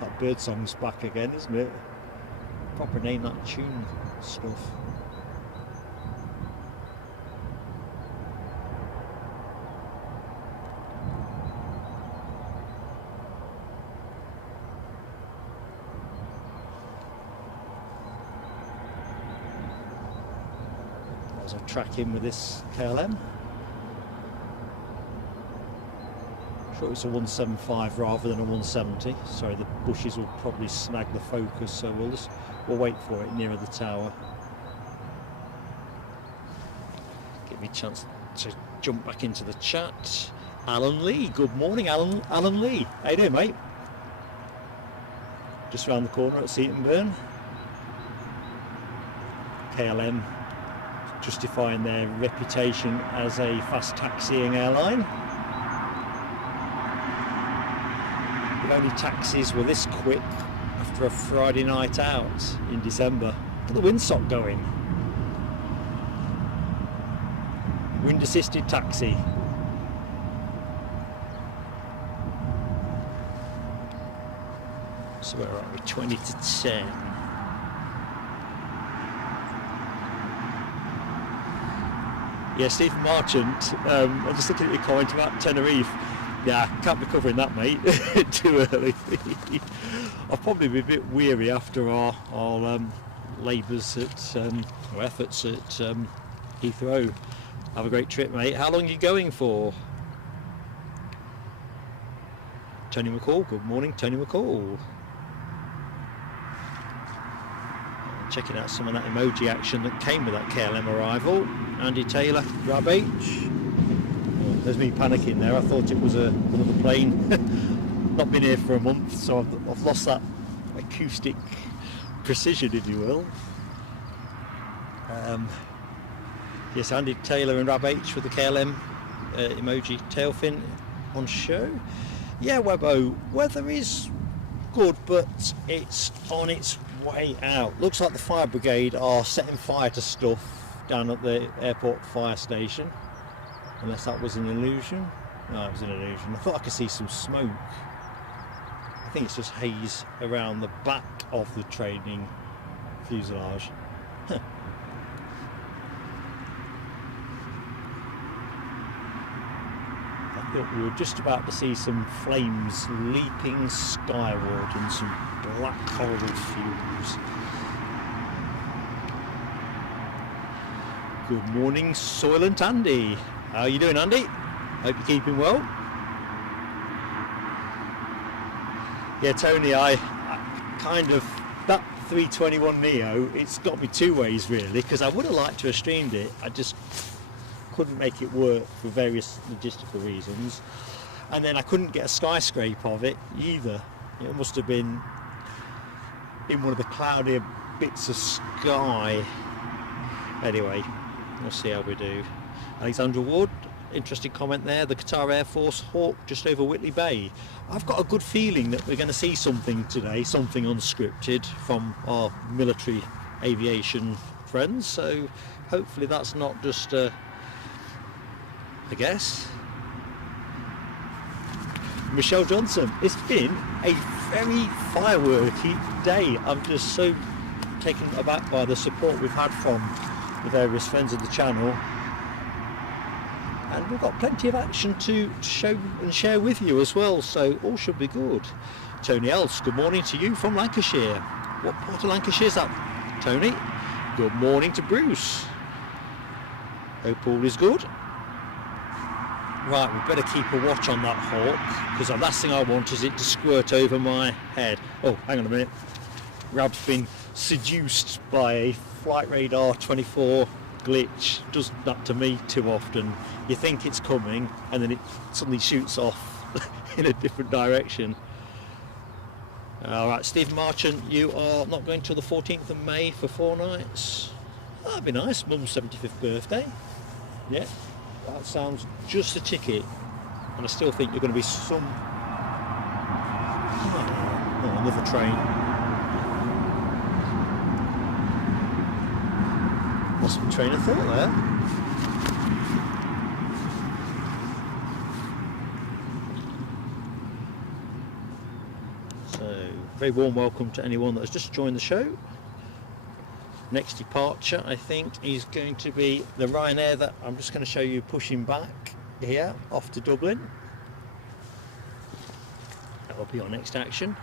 That bird song's back again, isn't it? Proper name that tune stuff. As I track in with this KLM. but it's a 175 rather than a 170. Sorry, the bushes will probably snag the focus, so we'll wait for it nearer the tower. Give me a chance to jump back into the chat. Alan Lee, good morning, Alan Lee. How you doing, mate? Just around the corner at Seatonburn. KLM justifying their reputation as a fast taxiing airline. The only taxis were this quick after a Friday night out in December. Look at the windsock going. Wind assisted taxi. So where are we? 20 to 10. Yeah, Stephen Marchant, I'm just looking at your comment about Tenerife. Yeah, can't be covering that, mate. Too early. I'll probably be a bit weary after our labours at, or efforts at Heathrow. Have a great trip, mate. How long are you going for? Tony McCall, good morning, Tony McCall. Checking out some of that emoji action that came with that KLM arrival. Andy Taylor, Grab H. Oh, there's me panicking there. I thought it was another plane. Not been here for a month, so I've lost that acoustic precision, if you will. Yes, Andy Taylor and Rab H with the KLM emoji tail fin on show. Yeah, Webbo, weather is good, but it's on its way out. Looks like the fire brigade are setting fire to stuff down at the airport fire station, unless that was an illusion. No, it was an illusion. I thought I could see some smoke. I think it's just haze around the back of the training fuselage. I thought we were just about to see some flames leaping skyward and some black coral fumes. Good morning, Soylent Andy. How are you doing, Andy? Hope you're keeping well. Yeah, Tony, I kind of, that 321 Neo, it's got me two ways really, because I would have liked to have streamed it. I just couldn't make it work for various logistical reasons, and then I couldn't get a skyscraper of it either. It must have been in one of the cloudier bits of sky. Anyway, we'll see how we do. Alexandra Wood, interesting comment there. The Qatar Air Force Hawk just over Whitley Bay. I've got a good feeling that we're going to see something today, something unscripted from our military aviation friends, so hopefully that's not just I guess. Michelle Johnson, it's been a very fireworky day. I'm just so taken aback by the support we've had from the various friends of the channel, and we've got plenty of action to show and share with you as well, so all should be good. Tony Else, good morning to you from Lancashire. What part of Lancashire is that, Tony? Good morning to Bruce. Hope all is good. Right, we better keep a watch on that Hawk, because the last thing I want is it to squirt over my head. Oh, hang on a minute. Rab's been seduced by a Flight Radar 24 glitch. Does that to me too often. You think it's coming, and then it suddenly shoots off in a different direction. Alright, Stephen Marchant, you are not going till the 14th of May for 4 nights. That'd be nice, Mum's 75th birthday. Yeah. That sounds just a ticket, and I still think you're going to be some... Oh, another train. Lost my train of thought there. So, very warm welcome to anyone that has just joined the show. Next departure, I think, is going to be the Ryanair that I'm just going to show you pushing back here off to Dublin. That will be our next action.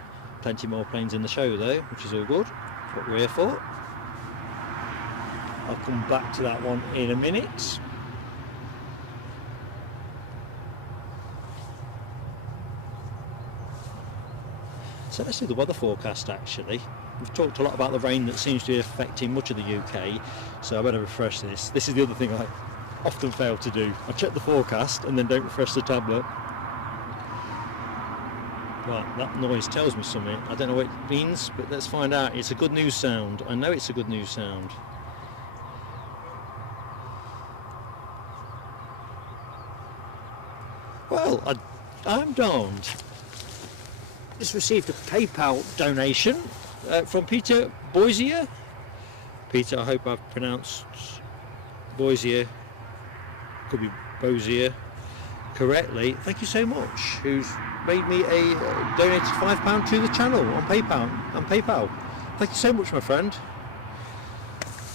Plenty more planes in the show though, which is all good. That's what we're here for. I'll come back to that one in a minute. So let's do the weather forecast actually. We've talked a lot about the rain that seems to be affecting much of the UK, so I better refresh this. This is the other thing I often fail to do. I check the forecast and then don't refresh the tablet. Right, that noise tells me something. I don't know what it means, but let's find out. It's a good news sound. I know it's a good news sound. Well, I'm darned. Just received a PayPal donation from Peter Boisier. Peter, I hope I've pronounced Boisier, could be Boisier, correctly. Thank you so much. Who's made me donated £5 to the channel on PayPal. Thank you so much, my friend.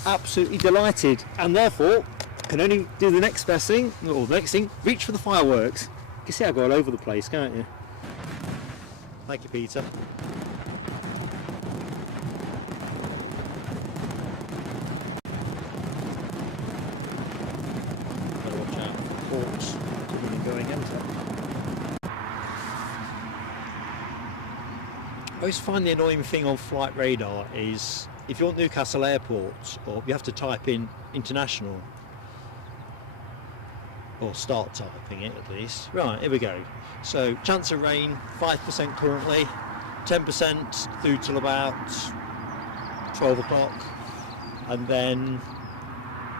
Absolutely delighted, and therefore can only do the next best thing, or the next thing, reach for the fireworks. You can see I go all over the place, can't you? Thank you, Peter. Better watch out for hawks coming and going enter. I always find the annoying thing on flight radar is if you're at Newcastle Airport, or you have to type in international, or start typing it at least. Right, here we go. So chance of rain 5% currently, 10% through till about 12 o'clock, and then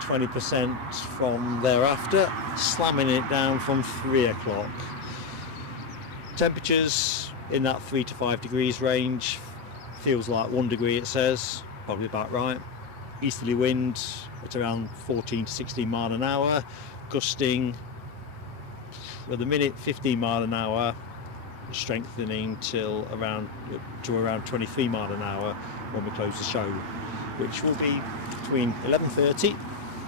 20% from thereafter, slamming it down from 3 o'clock. Temperatures in that 3 to 5 degrees range, feels like 1 degree it says, probably about right. Easterly wind at around 14 to 16 mile an hour, gusting with a minute 15 mile an hour, strengthening till around 23 mile an hour when we close the show, which will be between 11:30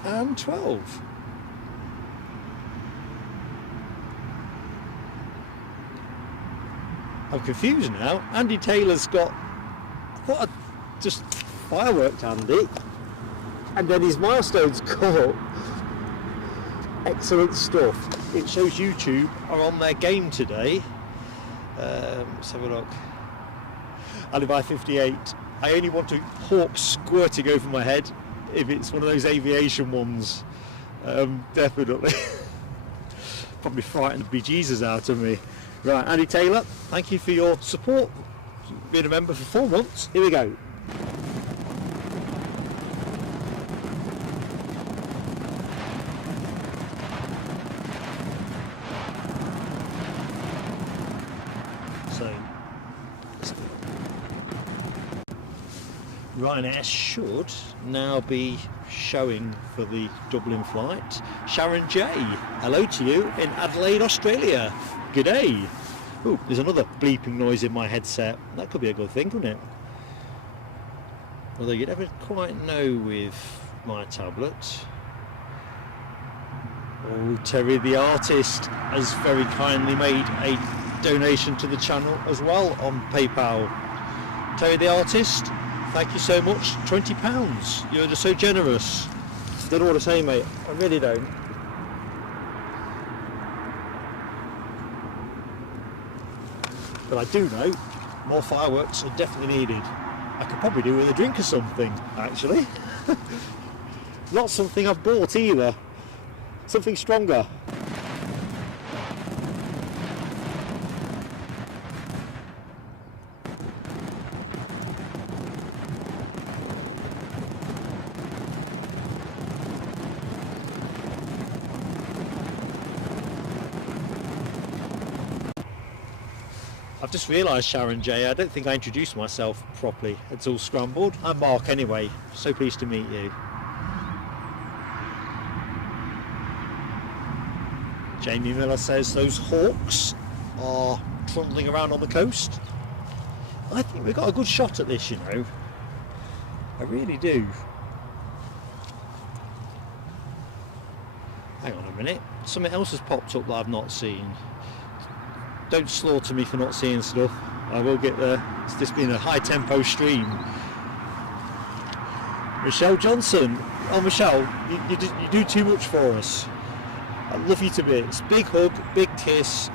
and 12. I'm confused now. Andy Taylor's got, I thought I'd just fireworked Andy, and then his milestones come up. Excellent stuff. It shows YouTube are on their game today. Let's have a look. Alibi 58. I only want a hawk squirting over my head if it's one of those aviation ones. Definitely. Probably frightened the bejesus out of me. Right, Andy Taylor, thank you for your support. Been a member for 4 months. Here we go. So, Ryanair should now be showing for the Dublin flight. Sharon J, hello to you in Adelaide, Australia. G'day. Oh, there's another bleeping noise in my headset. That could be a good thing, couldn't it? Although you never quite know with my tablet. Oh, Terry the artist has very kindly made a donation to the channel as well on PayPal. Terry the artist, thank you so much. £20. You're just so generous. I don't know what to say, mate. I really don't. But I do know more fireworks are definitely needed. I could probably do with a drink or something, actually. Not something I've bought either. Something stronger. I've just realised, Sharon J, I don't think I introduced myself properly. It's all scrambled. I'm Mark anyway, so pleased to meet you. Jamie Miller says those hawks are trundling around on the coast. I think we've got a good shot at this, you know. I really do. Hang on a minute, something else has popped up that I've not seen. Don't slaughter me for not seeing stuff. I will get there. It's just been a high tempo stream. Michelle Johnson. Oh, Michelle, you do too much for us. I love you to bits. Big hug, big kiss.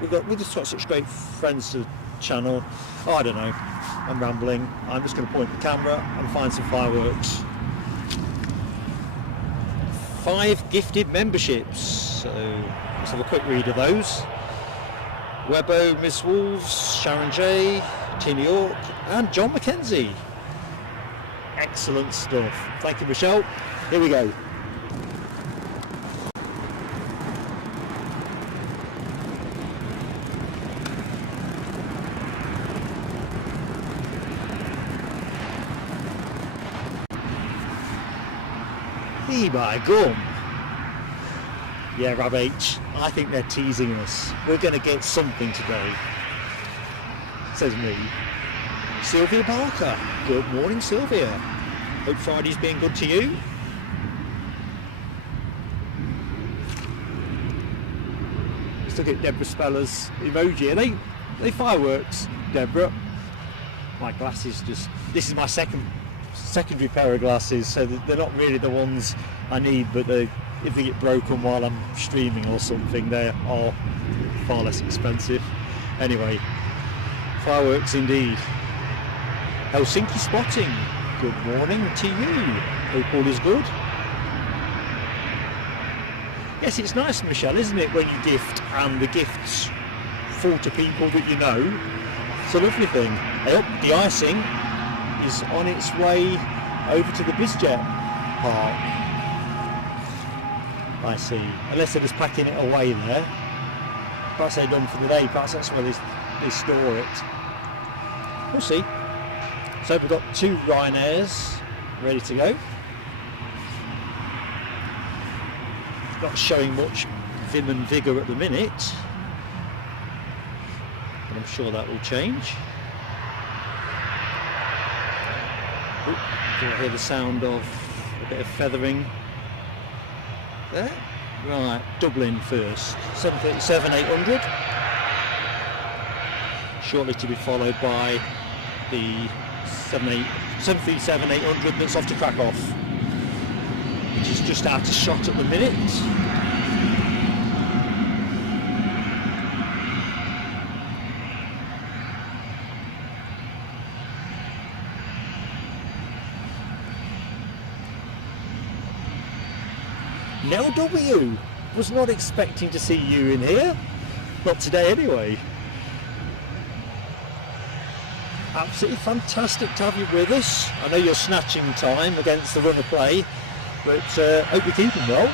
We've just got such great friends to channel. Oh, I don't know, I'm rambling. I'm just going to point the camera and find some fireworks. 5 gifted memberships, so let's have a quick read of those. Webbo, Miss Wolves, Sharon J, Tina York and John Mackenzie. Excellent stuff. Thank you, Michelle. Here we go. Hey, by gum. Yeah, Rab H, I think they're teasing us. We're going to get something today, says me. Sylvia Barker. Good morning, Sylvia. Hope Friday's been good to you. Just look at Deborah Speller's emoji. Are they fireworks, Deborah? My glasses just... This is my secondary pair of glasses, so they're not really the ones I need, but if they get broken while I'm streaming or something, they are far less expensive. Anyway, fireworks indeed. Helsinki spotting. Good morning to you. Hope all is good. Yes, it's nice, Michelle, isn't it, when you gift and the gifts fall to people that you know? It's a lovely thing. I hope the icing is on its way over to the BizJet park. I see. Unless they're just packing it away there. Perhaps they're done for the day. Perhaps that's where they store it. We'll see. So we've got 2 Ryanairs ready to go. Not showing much vim and vigour at the minute, but I'm sure that will change. You'll hear the sound of a bit of feathering there. Right, Dublin first, 737-800, shortly to be followed by the 737-800 that's off to Krakow, which is just out of shot at the minute. Nell W, was not expecting to see you in here, not today anyway. Absolutely fantastic to have you with us. I know you're snatching time against the run of play, but hope you're keeping well.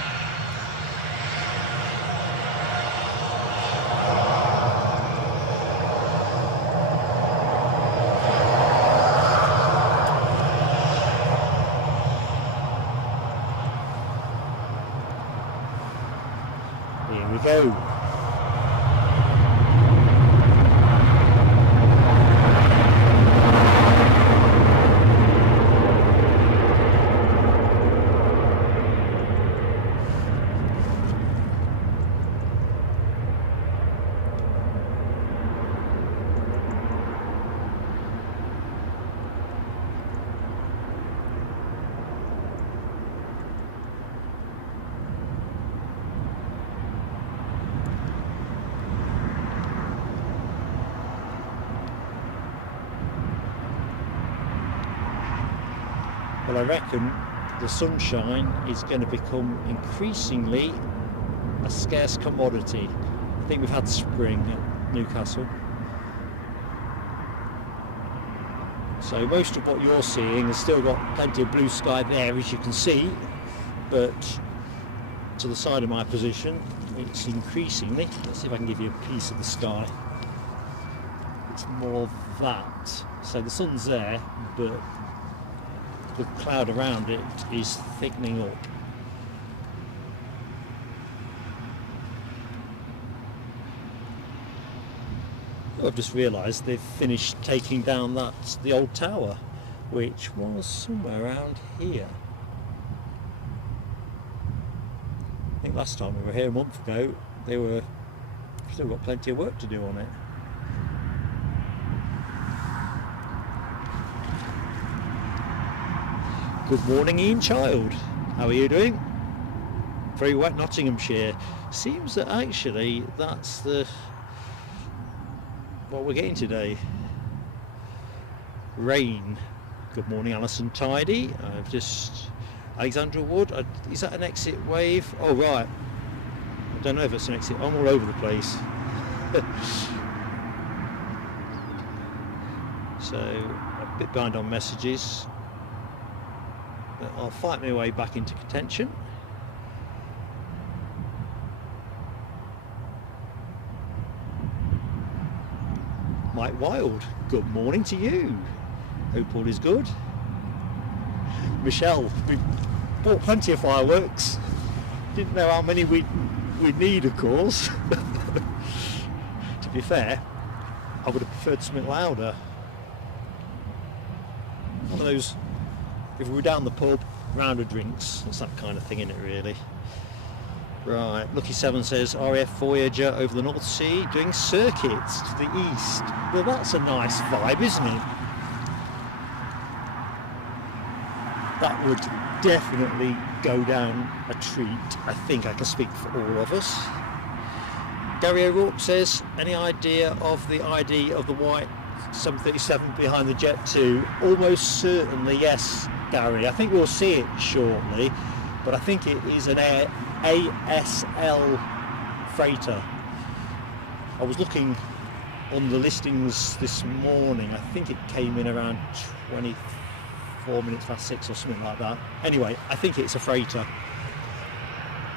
Here we go. Well, I reckon the sunshine is going to become increasingly a scarce commodity. I think we've had spring at Newcastle. So most of what you're seeing has still got plenty of blue sky there, as you can see, but to the side of my position it's increasingly, let's see if I can give you a piece of the sky, it's more that. So the sun's there, but the cloud around it is thickening up. I've just realised they've finished taking down the old tower, which was somewhere around here. I think last time we were here a month ago, they were still got plenty of work to do on it. Good morning, Ian Child. How are you doing? Very wet Nottinghamshire. Seems that actually that's what we're getting today. Rain. Good morning, Alison Tidy. I've just Alexandra Wood. Is that an exit wave? Oh right. I don't know if it's an exit. I'm all over the place. So a bit behind on messages. But I'll fight my way back into contention. Mike Wild, good morning to you. Hope all is good. Michelle, we bought plenty of fireworks. Didn't know how many we'd need, of course. To be fair, I would have preferred something louder. One of those, if we were down the pub, round of drinks, it's that kind of thing, isn't it, really? Right, Lucky Seven says RAF Voyager over the North Sea doing circuits to the east. Well, that's a nice vibe, isn't it? That would definitely go down a treat. I think I can speak for all of us. Gary O'Rourke says, any idea of the ID of the white 737 behind the Jet 2? Almost certainly yes, Gary. I think we'll see it shortly, but I think it is an ASL freighter. I was looking on the listings this morning. I think it came in around 24 minutes past 6 or something like that. Anyway, I think it's a freighter.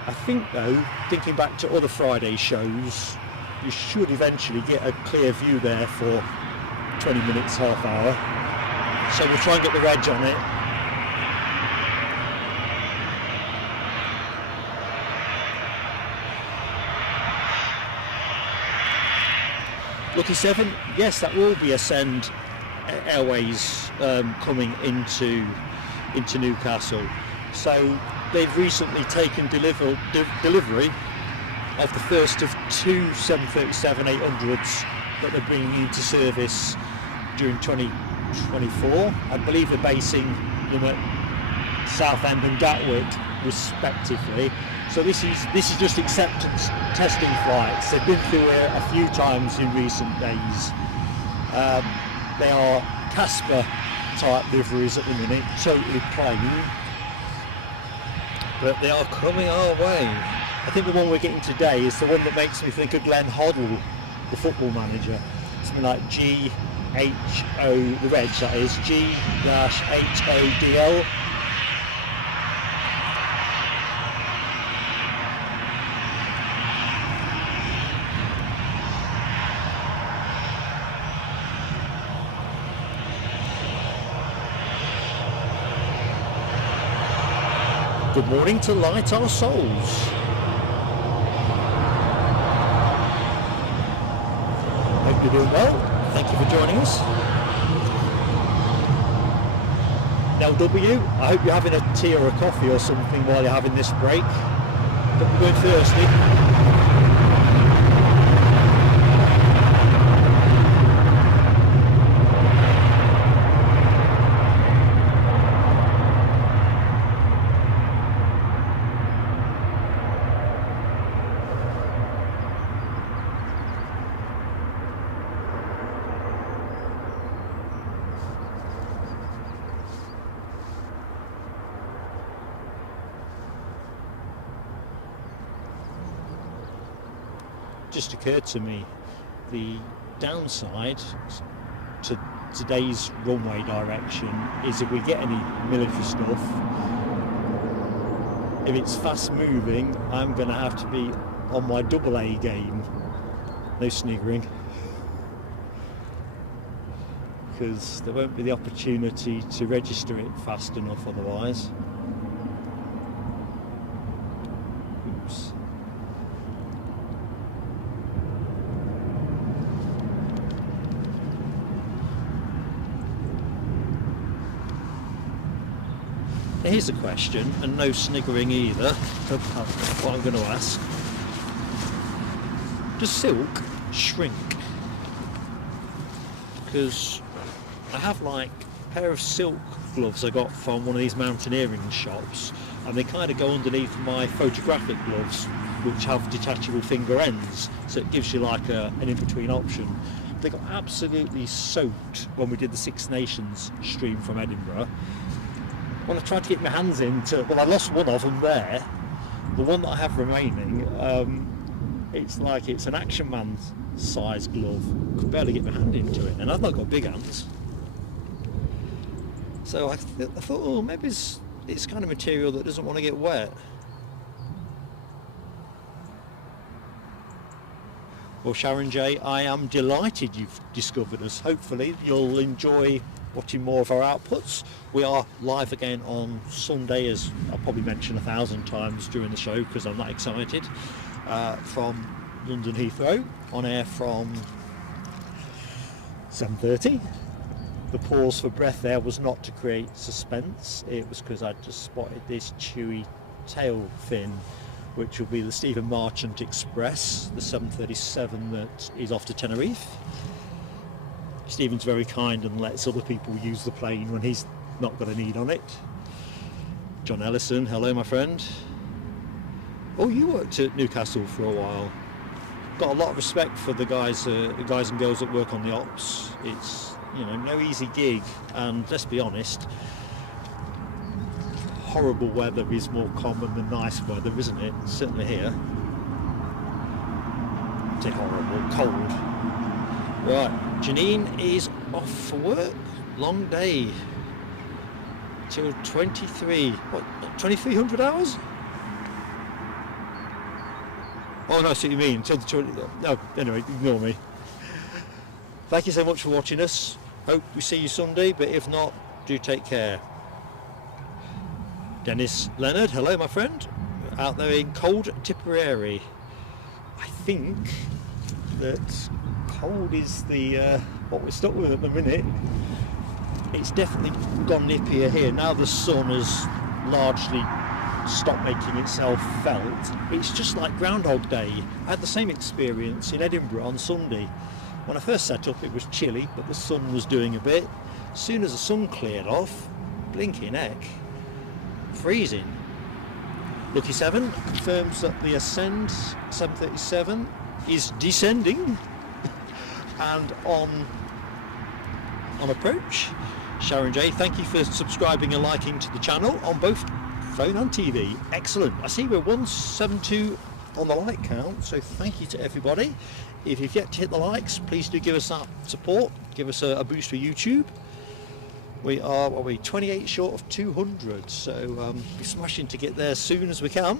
I think though, thinking back to other Friday shows, you should eventually get a clear view there for 20 minutes, half hour. So we'll try and get the reg on it. Lucky Seven, yes, that will be Ascend Airways coming into Newcastle. So they've recently taken delivery of the first of two 737-800s that they're bringing into service during 2024. I believe they're basing them at Southend and Gatwick respectively. So this is just acceptance testing flights. They've been through it a few times in recent days. They are Casper type liveries at the minute, totally plain, but they are coming our way. I think the one we're getting today is the one that makes me think of Glenn Hoddle, the football manager. Something like GHO, the reg that is, G-HODL. Good morning to Light Our Souls. Hope you're doing well. Thank you for joining us. LW, I hope you're having a tea or a coffee or something while you're having this break. Don't be going thirsty. Just occurred to me, the downside to today's runway direction is if we get any military stuff, if it's fast moving, I'm going to have to be on my AA game. No sniggering, because there won't be the opportunity to register it fast enough otherwise. Oops. Here's a question, and no sniggering either, what I'm going to ask. Does silk shrink? Because I have like a pair of silk gloves I got from one of these mountaineering shops, and they kind of go underneath my photographic gloves, which have detachable finger ends, so it gives you like an in-between option. they got absolutely soaked when we did the Six Nations stream from Edinburgh. When I tried to get my hands into, well, I lost one of them there. The one that I have remaining, it's like it's an Action Man size glove. Could barely get my hand into it, and I've not got big hands. So I thought, oh, maybe it's kind of material that doesn't want to get wet. Well, Sharon J, I am delighted you've discovered us. Hopefully you'll enjoy watching more of our outputs. We are live again on Sunday, as I'll probably mention 1,000 times during the show because I'm that excited, from London Heathrow, on air from 7:30. The pause for breath there was not to create suspense, it was because I just spotted this chewy tail fin, which will be the Stephen Marchant Express, the 737 that is off to Tenerife. Stephen's very kind and lets other people use the plane when he's not got a need on it. John Ellison, hello my friend. Oh, you worked at Newcastle for a while. Got a lot of respect for the guys and girls that work on the ops. It's, you know, no easy gig, and let's be honest, horrible weather is more common than nice weather, isn't it? Certainly here. It's horrible, cold. Right, Janine is off for work. Long day till 2300 hours? Oh no, I see what you mean. Till the 20, no, anyway, ignore me. Thank you so much for watching us. Hope we see you Sunday, but if not, do take care. Dennis Leonard, hello my friend, out there in cold Tipperary. I think that cold is the what we're stuck with at the minute. It's definitely gone nippier here now. The sun has largely stopped making itself felt. It's just like Groundhog Day. I had the same experience in Edinburgh on Sunday. When I first set up it was chilly, but the sun was doing a bit. As soon as the sun cleared off, blinking heck, freezing. Lucky 7 confirms that the Ascend 737 is descending and on approach. Sharon J, thank you for subscribing and liking to the channel on both phone and TV. Excellent. I see we're 172 on the like count, so thank you to everybody. If you've yet to hit the likes, please do give us that support, give us a boost for YouTube. We are, what are we, 28 short of 200, so we're smashing to get there as soon as we can.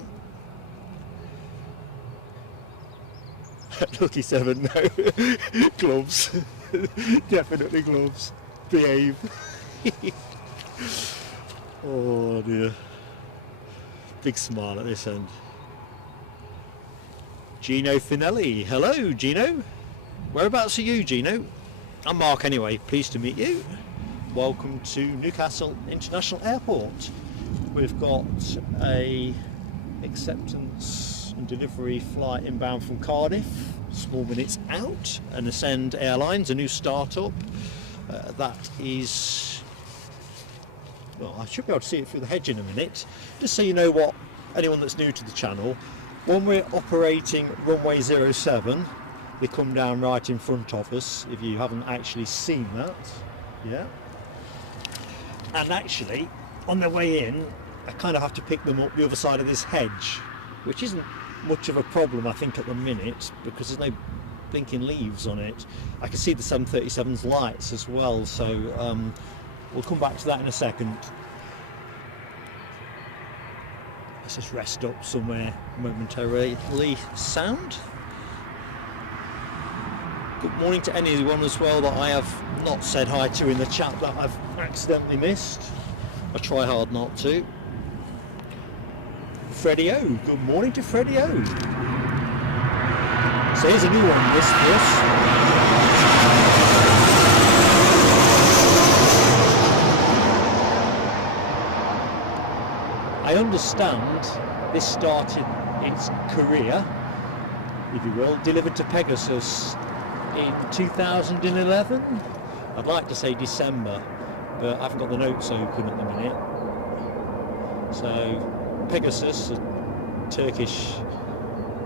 Lucky 7, no. Gloves. Definitely gloves. Behave. Oh dear. Big smile at this end. Gino Finelli. Hello, Gino. Whereabouts are you, Gino? I'm Mark anyway. Pleased to meet you. Welcome to Newcastle International Airport. We've got a acceptance and delivery flight inbound from Cardiff, small minutes out, and Ascend Airlines, a new startup that is, well, I should be able to see it through the hedge in a minute. Just so you know, what anyone that's new to the channel, when we're operating runway 07, they come down right in front of us, if you haven't actually seen that. Yeah. And actually, on their way in, I kind of have to pick them up the other side of this hedge, which isn't much of a problem, I think, at the minute, because there's no blinking leaves on it. I can see the 737's lights as well, so we'll come back to that in a second. Let's just rest up somewhere momentarily. Sound. Good morning to anyone as well that I have not said hi to in the chat that I've accidentally missed. I try hard not to. Freddie O, good morning to Freddie O. So here's a new one, this for us. I understand this started its career, if you will, delivered to Pegasus in 2011. I'd like to say December, but I haven't got the notes open at the minute. So Pegasus, a Turkish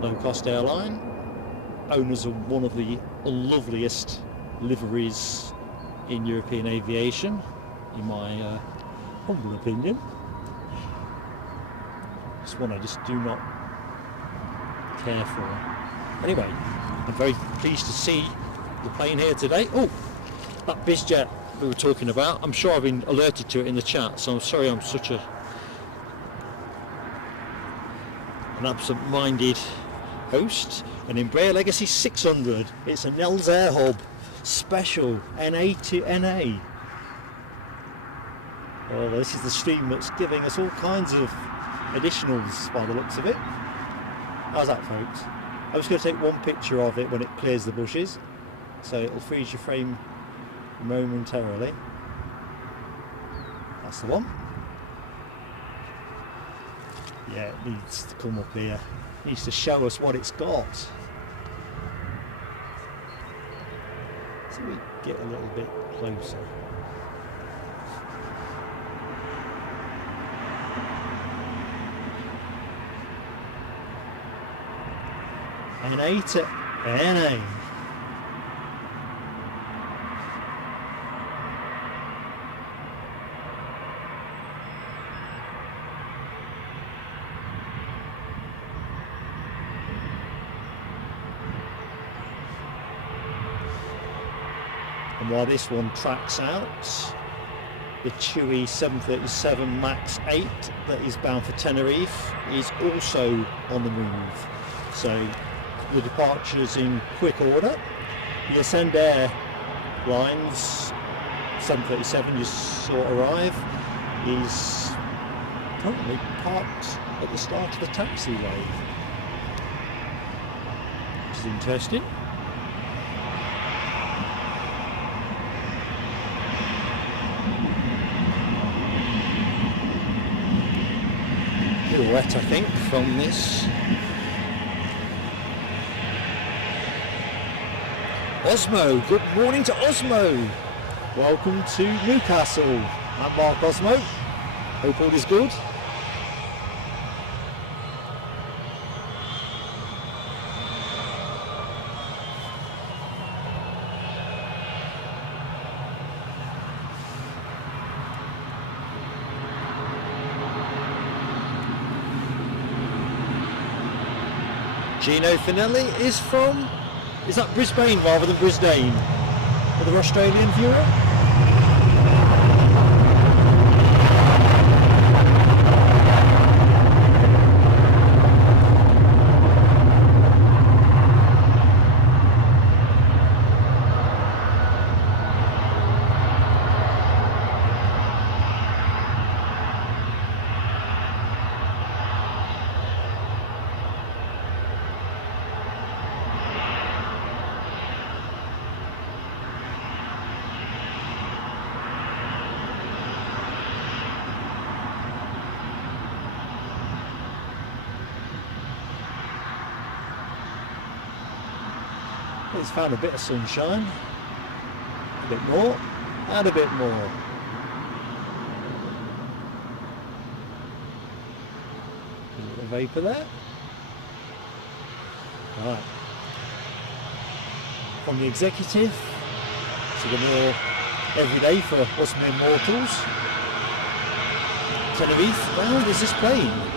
low-cost airline, owners of one of the loveliest liveries in European aviation, in my humble opinion. It's one I just do not care for. Anyway, I'm very pleased to see the plane here today. Oh, that BizJet we were talking about, I'm sure I've been alerted to it in the chat, so I'm sorry I'm such an absent-minded host. An Embraer Legacy 600. It's a Nels Air Hub special NA to NA. Oh, this is the stream that's giving us all kinds of additionals by the looks of it. How's that, folks? I'm just going to take one picture of it when it clears the bushes, so it'll freeze your frame momentarily. That's the one. Yeah, it needs to come up here. It needs to show us what it's got. So we get a little bit closer. NA to NA. And while this one tracks out, the Chewy 737 MAX 8 that is bound for Tenerife is also on the move. So the departures in quick order. The Ascend Air Lines 737 you saw arrive is currently parked at the start of the taxiway, which is interesting. A little wet, I think, from this. Osmo, good morning to Osmo. Welcome to Newcastle. I'm Mark Osmo. Hope all is good. Gino Finelli is from, is that Brisbane rather than Brisbane? For the Australian viewer? It's found a bit of sunshine, a bit more, and a bit more. A little vapour there. Right. From the executive to the more everyday for us mere mortals. Tenerife, well, there's this plane.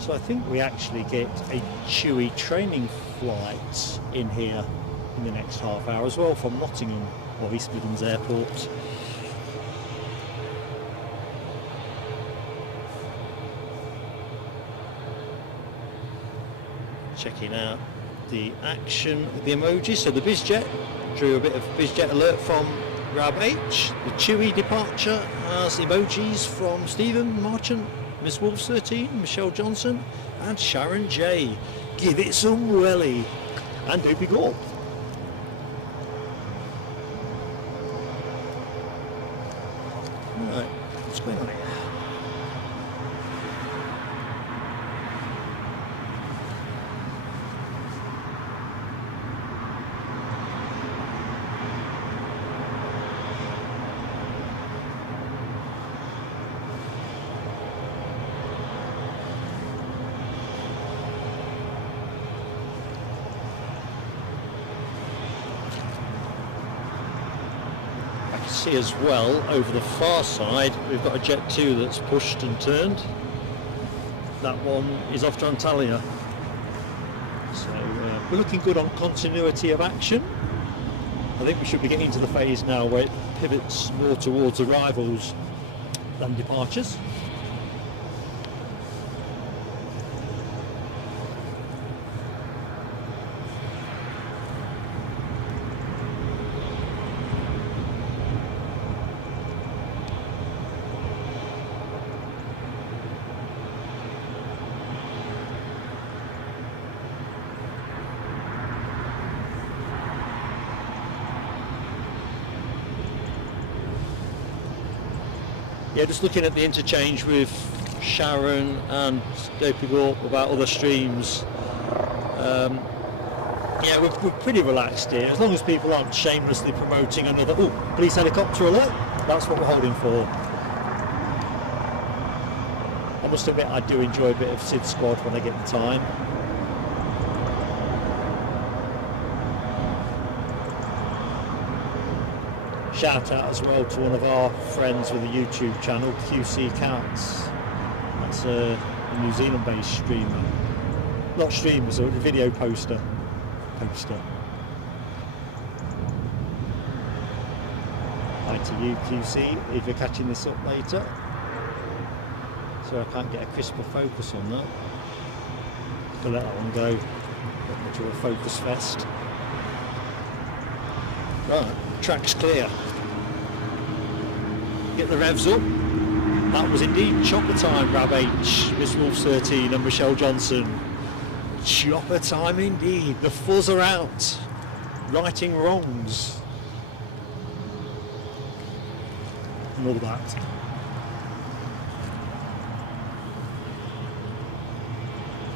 So I think we actually get a Chewy training flight in here in the next half hour as well from Nottingham or East Midlands Airport. Checking out the action, the emojis. So the BizJet drew a bit of BizJet alert from Grab H. The Chewy departure has emojis from Stephen Marchant, Miss Wolves 13, Michelle Johnson, and Sharon J. Give it some welly, and Dopey Gorp. What's going on here? See as well over the far side we've got a Jet 2 that's pushed and turned. That one is off to Antalya, so we're looking good on continuity of action. I think we should be getting to the phase now where it pivots more towards arrivals than departures. Yeah, just looking at the interchange with Sharon and doping up about other streams. Yeah, we're pretty relaxed here, as long as people aren't shamelessly promoting another police helicopter alert. That's what we're holding for. I must admit, I do enjoy a bit of Sid Squad when I get the time. Shout out as well to one of our friends with a YouTube channel, QC Cats. That's a New Zealand based streamer. Not streamer, so a video poster. Hi to you, QC, if you're catching this up later. So I can't get a crisper focus on that. I'll let that one go. Not much of a focus fest. Right, track's clear. Get the revs up. That was indeed chopper time, Rab H, Miss Wolf 13 and Michelle Johnson. Chopper time indeed. The fuzz are out. Righting wrongs. And all that.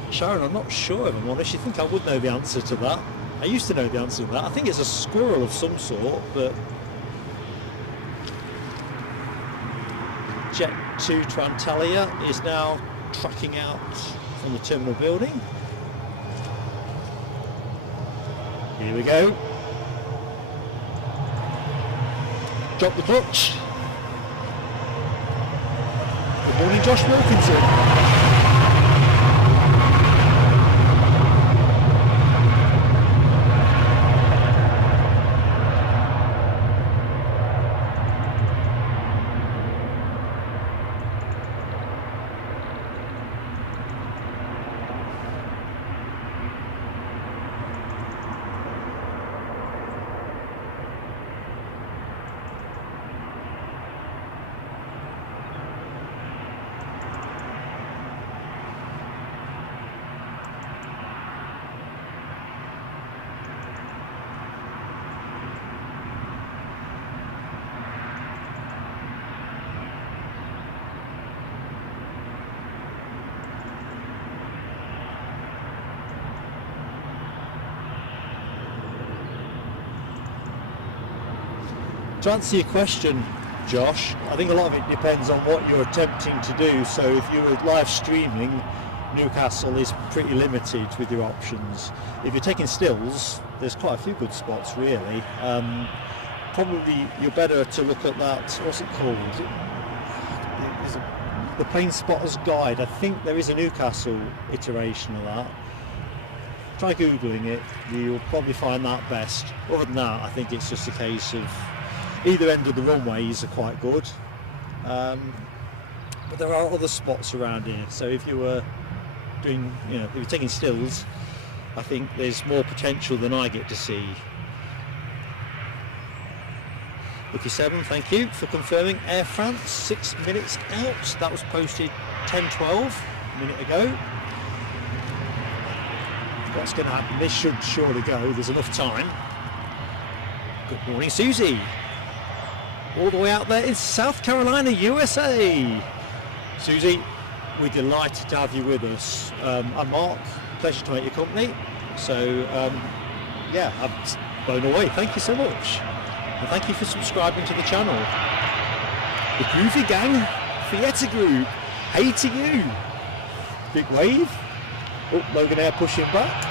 Sharon, I'm not sure if I'm honest. You think I would know the answer to that? I used to know the answer to that. I think it's a squirrel of some sort, but Jet 2 to Antalya is now tracking out from the terminal building. Here we go. Drop the clutch. Good morning, Josh Wilkinson. To answer your question, Josh, I think a lot of it depends on what you're attempting to do. So if you're live streaming, Newcastle is pretty limited with your options. If you're taking stills, there's quite a few good spots really. Probably you're better to look at that, what's it called? The Plane Spotter's Guide. I think there is a Newcastle iteration of that. Try Googling it, you'll probably find that best. Other than that, I think it's just a case of either end of the runways are quite good, but there are other spots around here. So if you were doing, if you're taking stills, I think there's more potential than I get to see. Lucky 7, thank you for confirming. Air France, 6 minutes out. That was posted 10:12 a minute ago. What's going to happen? This should surely go. There's enough time. Good morning, Susie. all the way out there in South Carolina, USA. Susie, we're delighted to have you with us. I'm Mark, pleasure to make your company. So yeah, I'm blown away. Thank you so much. And thank you for subscribing to the channel. The Groovy Gang, Fiesta Group, hey to you. Big wave. Oh, Logan Air pushing back.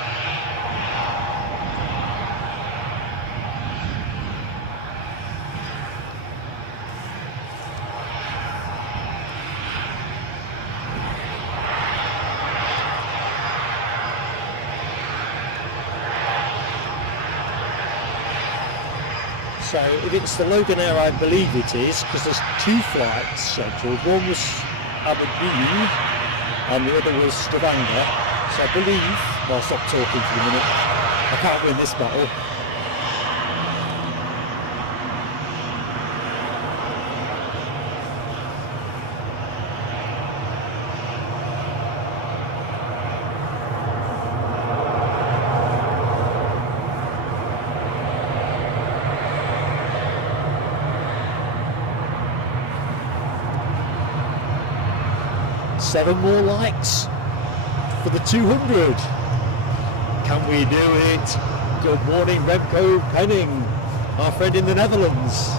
So if it's the Logan Air, I believe it is, because there's two flights scheduled. One was Aberdeen and the other was Stavanger. So I believe, well, I'll stop talking for a minute. I can't win this battle. Seven more likes for the 200. Can we do it? Good morning, Remco Penning, our friend in the Netherlands.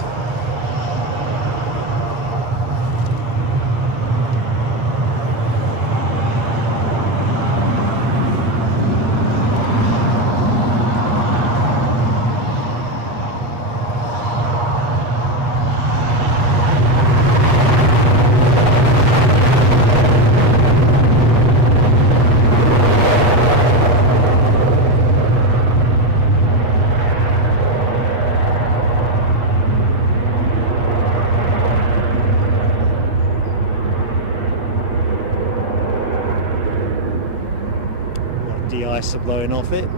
De-ice are blowing off it.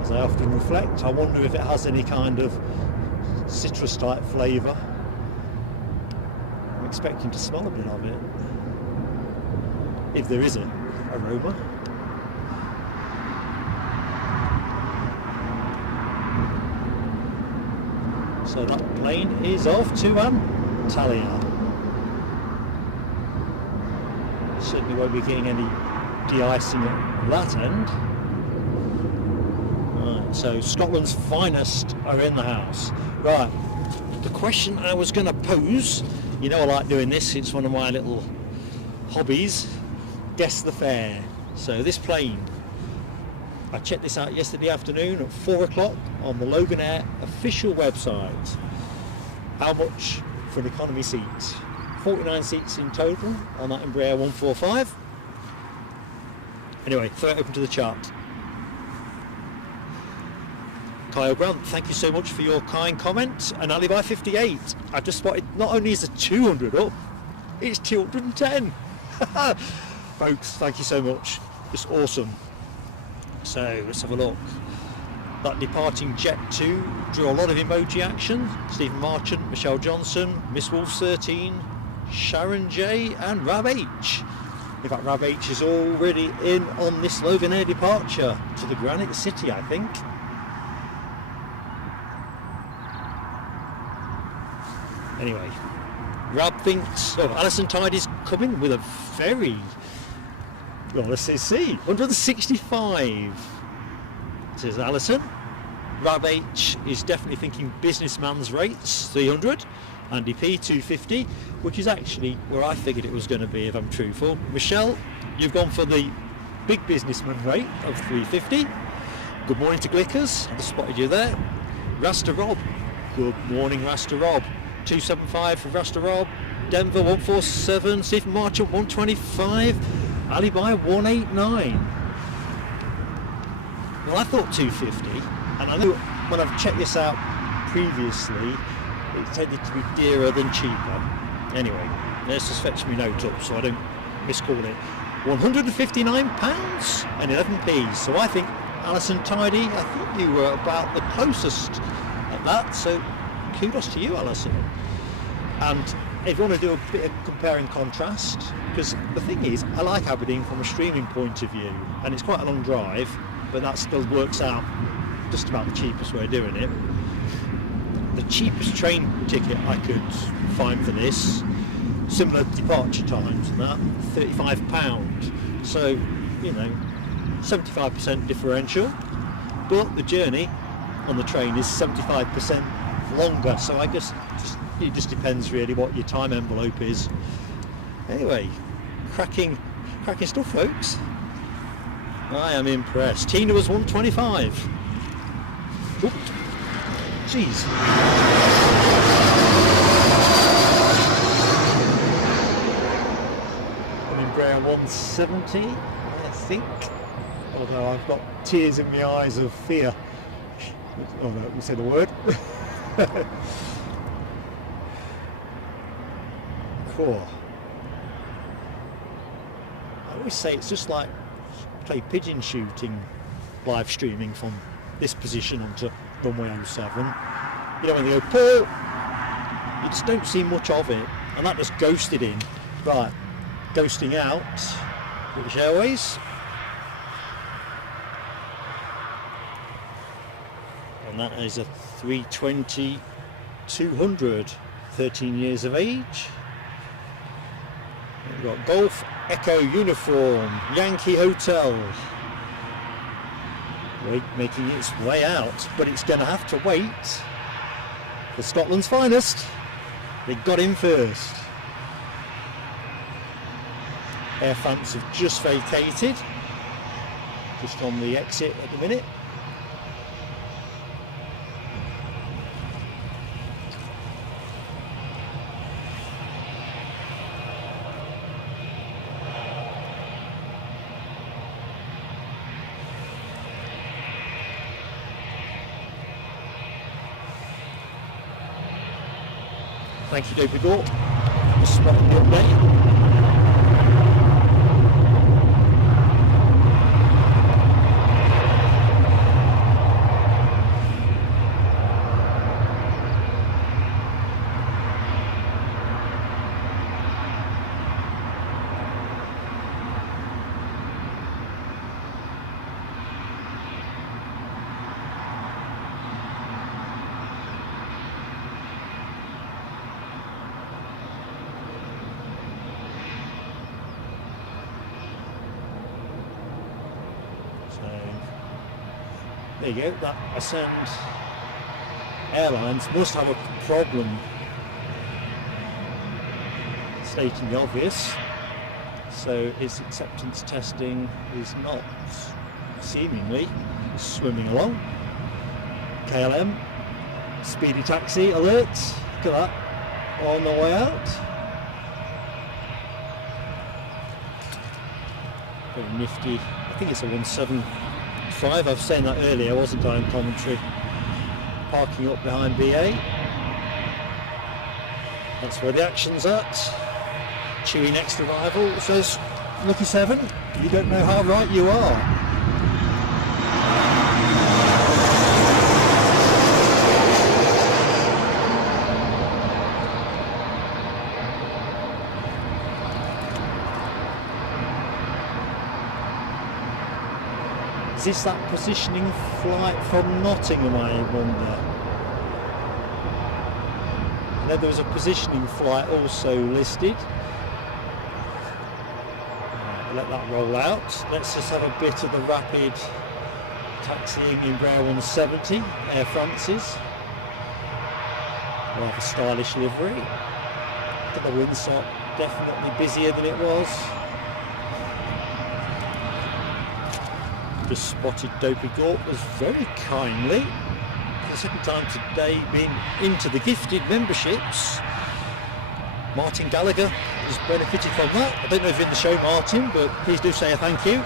As I often reflect, I wonder if it has any kind of citrus type flavour. I'm expecting to smell a bit of it, if there is an aroma. So that plane is off to Antalya. Certainly won't be getting any de-icing at that end. Right, so Scotland's finest are in the house. Right, the question I was going to pose, you know I like doing this, it's one of my little hobbies, guess the fare. So this plane, I checked this out yesterday afternoon at 4 o'clock on the Logan Air official website. How much for an economy seat? 49 seats in total on that Embraer 145. Anyway, throw it open to the chart. Kyle Grant, thank you so much for your kind comment. And Alibi 58, I've just spotted not only is the 200 up, it's 210. Folks, thank you so much. It's awesome. So let's have a look. That departing Jet 2 drew a lot of emoji action. Stephen Marchant, Michelle Johnson, Miss Wolf 13, Sharon J and Rab H. In fact, Rab H is already in on this Logan Air departure to the Granite City, I think. Anyway, Rab thinks, oh, Alison Tidy's coming with a very, well, let's see, 165, says Alison. Rab H is definitely thinking businessman's rates, 300. Andy P, 250, which is actually where I figured it was going to be, if I'm truthful. Michelle, you've gone for the big businessman rate of 350. Good morning to Glickers, I spotted you there. Rasta Rob, good morning Rasta Rob. 275 for Rasta Rob. Denver 147, Stephen Marchant 125, Alibi 189. Well, I thought 250, and I know when I've checked this out previously, it tended to be dearer than cheaper. Anyway, let's just fetch me note up so I don't miscall it. £159 and 11p. So I think Alison Tidy, I think you were about the closest at that. So kudos to you, Alison. And if you want to do a bit of compare and contrast, because the thing is, I like Aberdeen from a streaming point of view, and it's quite a long drive, but that still works out just about the cheapest way of doing it. The cheapest train ticket I could find for this, similar departure times and that, £35. So, you know, 75% differential, but the journey on the train is 75% longer, so I guess it just depends really what your time envelope is. Anyway, cracking stuff, folks. I am impressed. Tina was 125. Oop. Jeez. I'm in Brown 170, I think. Although I've got tears in my eyes of fear. Oh no, we said the word. Cool. I always say it's just like play pigeon shooting, live streaming from this position onto runway 07. You know, when they go poo, you just don't see much of it, and that just ghosted in. Right, ghosting out, British Airways. And that is a 320-200, 13 years of age. We've got Golf Echo Uniform, Yankee Hotel. Making its way out, but it's going to have to wait for Scotland's finest. They got in first. Air France have just vacated, just on the exit at the minute. Thank you, Dopey Gore, for spotting the update. There you go, that Ascend Airlines must have a problem stating the obvious, so its acceptance testing is not seemingly swimming along. KLM, speedy taxi alert, look at that, on the way out. Very nifty, I think it's a 175, I was saying that earlier, wasn't I, in commentary. Parking up behind BA. That's where the action's at. Chewy next arrival says, Lucky 7, you don't know how right you are. Is this that positioning flight from Nottingham, I wonder? And then there was a positioning flight also listed. Let that roll out. Let's just have a bit of the rapid taxiing in Braille 170, Air France's. Rather stylish livery. But the windsock definitely busier than it was. Just spotted Dopey Gorp was very kindly, for the second time today, being into the gifted memberships. Martin Gallagher has benefited from that. I don't know if you're in the show, Martin, but please do say a thank you.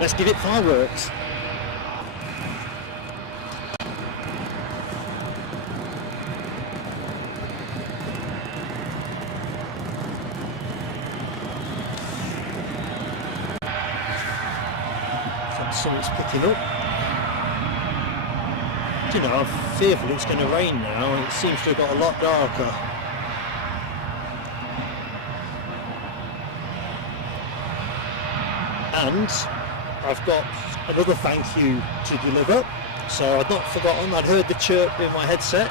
Let's give it fireworks. So it's picking up. You know, I'm fearful it's going to rain now. It seems to have got a lot darker. And I've got another thank you to deliver. So I'd not forgotten, I'd heard the chirp in my headset.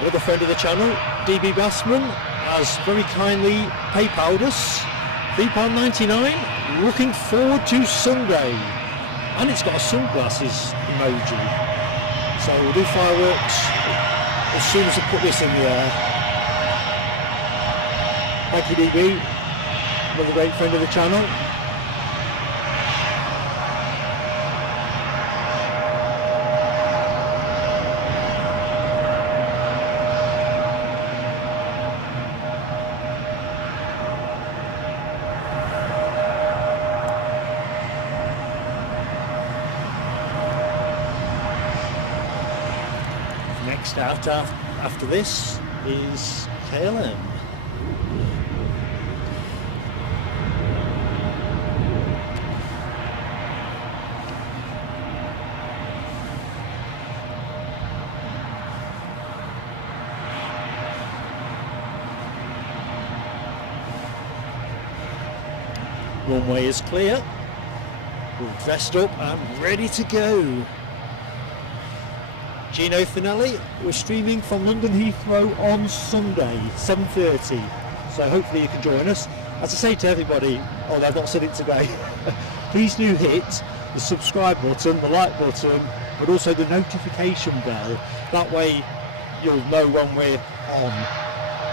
Another friend of the channel, DB Bassman, has very kindly PayPal'd us £3.99. Looking forward to Sunday. And it's got a sunglasses emoji. So we'll do fireworks as soon as I put this in the air. Thank you, DB. Another great friend of the channel. Next out after this is KLM. Runway is clear. We're dressed up and ready to go. Gino Finelli, we're streaming from London Heathrow on Sunday, 7:30. So hopefully you can join us. As I say to everybody, although I've not said it today, please do hit the subscribe button, the like button, but also the notification bell. That way you'll know when we're on.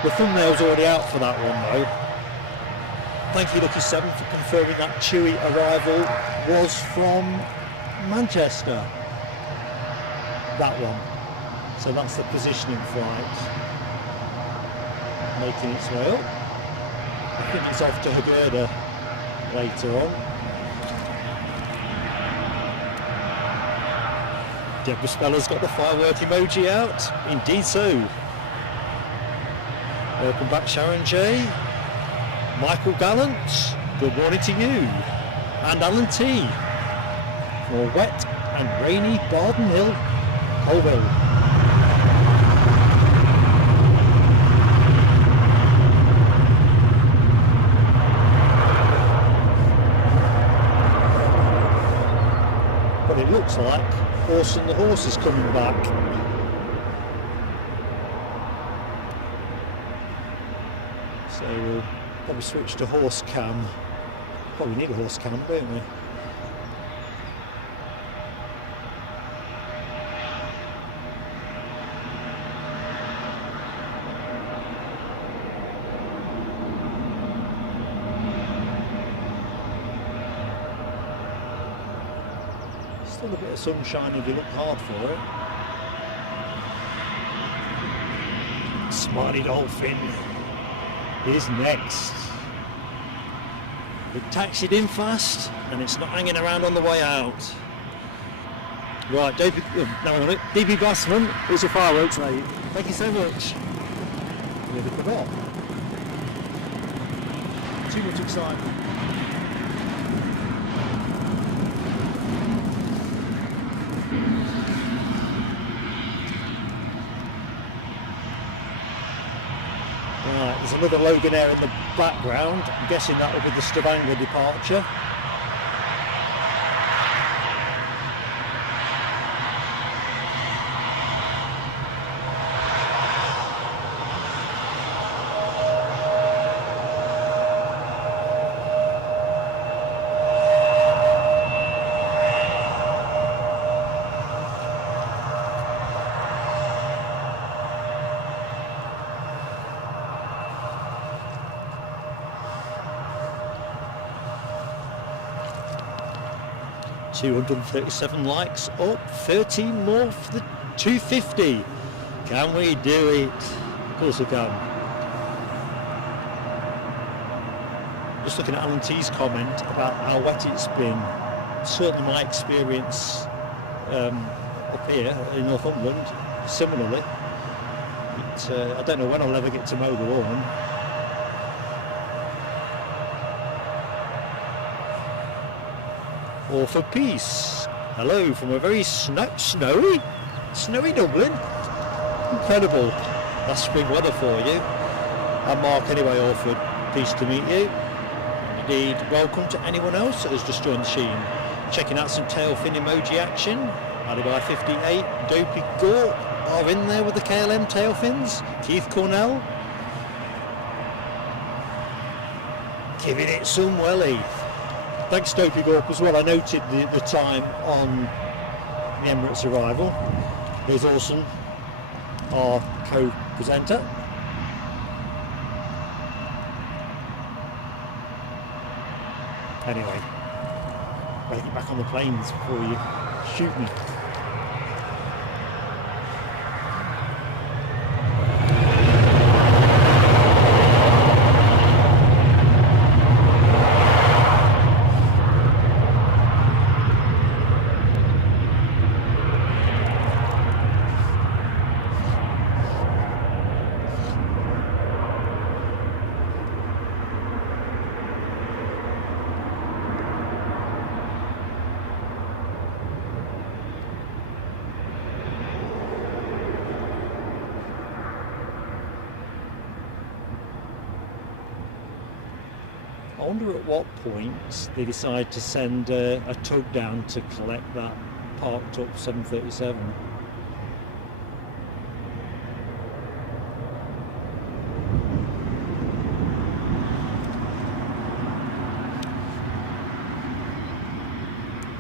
The thumbnail's already out for that one though. Thank you, Lucky 7, for confirming that Chewy arrival was from Manchester. That one. So that's the positioning flight. Making its way up. I think it's off to Hagurda later on. Deborah Speller's got the firework emoji out. Indeed so. Welcome back, Sharon J. Michael Gallant, good morning to you. And Alan T. For wet and rainy Barden Hill, Colville. But it looks like Horse and the Horse is coming back. So we'll probably switch to horse cam. Probably need a horse cam, don't we? Still a bit of sunshine if you look hard for it. Smiley Dolphin is next. It taxied in fast and it's not hanging around on the way out. Right, DB Bassman, here's your fireworks, mate. Thank you so much. Nearly forgot. Too much excitement. Right, there's another Loganair in the background. I'm guessing that will be the Stavanger departure. $237 likes up, 13 more for the 250. Can we do it? Of course we can. Just looking at Alan T's comment about how wet it's been. Certainly my experience up here in Northumberland, similarly. I don't know when I'll ever get to mow the lawn. All for peace. Hello from a very snowy Dublin. Incredible. That's spring weather for you. I'm Mark anyway, Orford. Pleased to meet you. Indeed, welcome to anyone else that has just joined the scene. Checking out some tail fin emoji action. Alibi 58, Dopey Gorp, are in there with the KLM tail fins. Keith Cornell giving it some welly. Thanks Dopey Gorp as well. I noted the time on the Emirates arrival. There's Orson, our co-presenter. Anyway, better get back on the planes before you shoot me. I wonder at what point they decide to send a tug down to collect that parked up 737.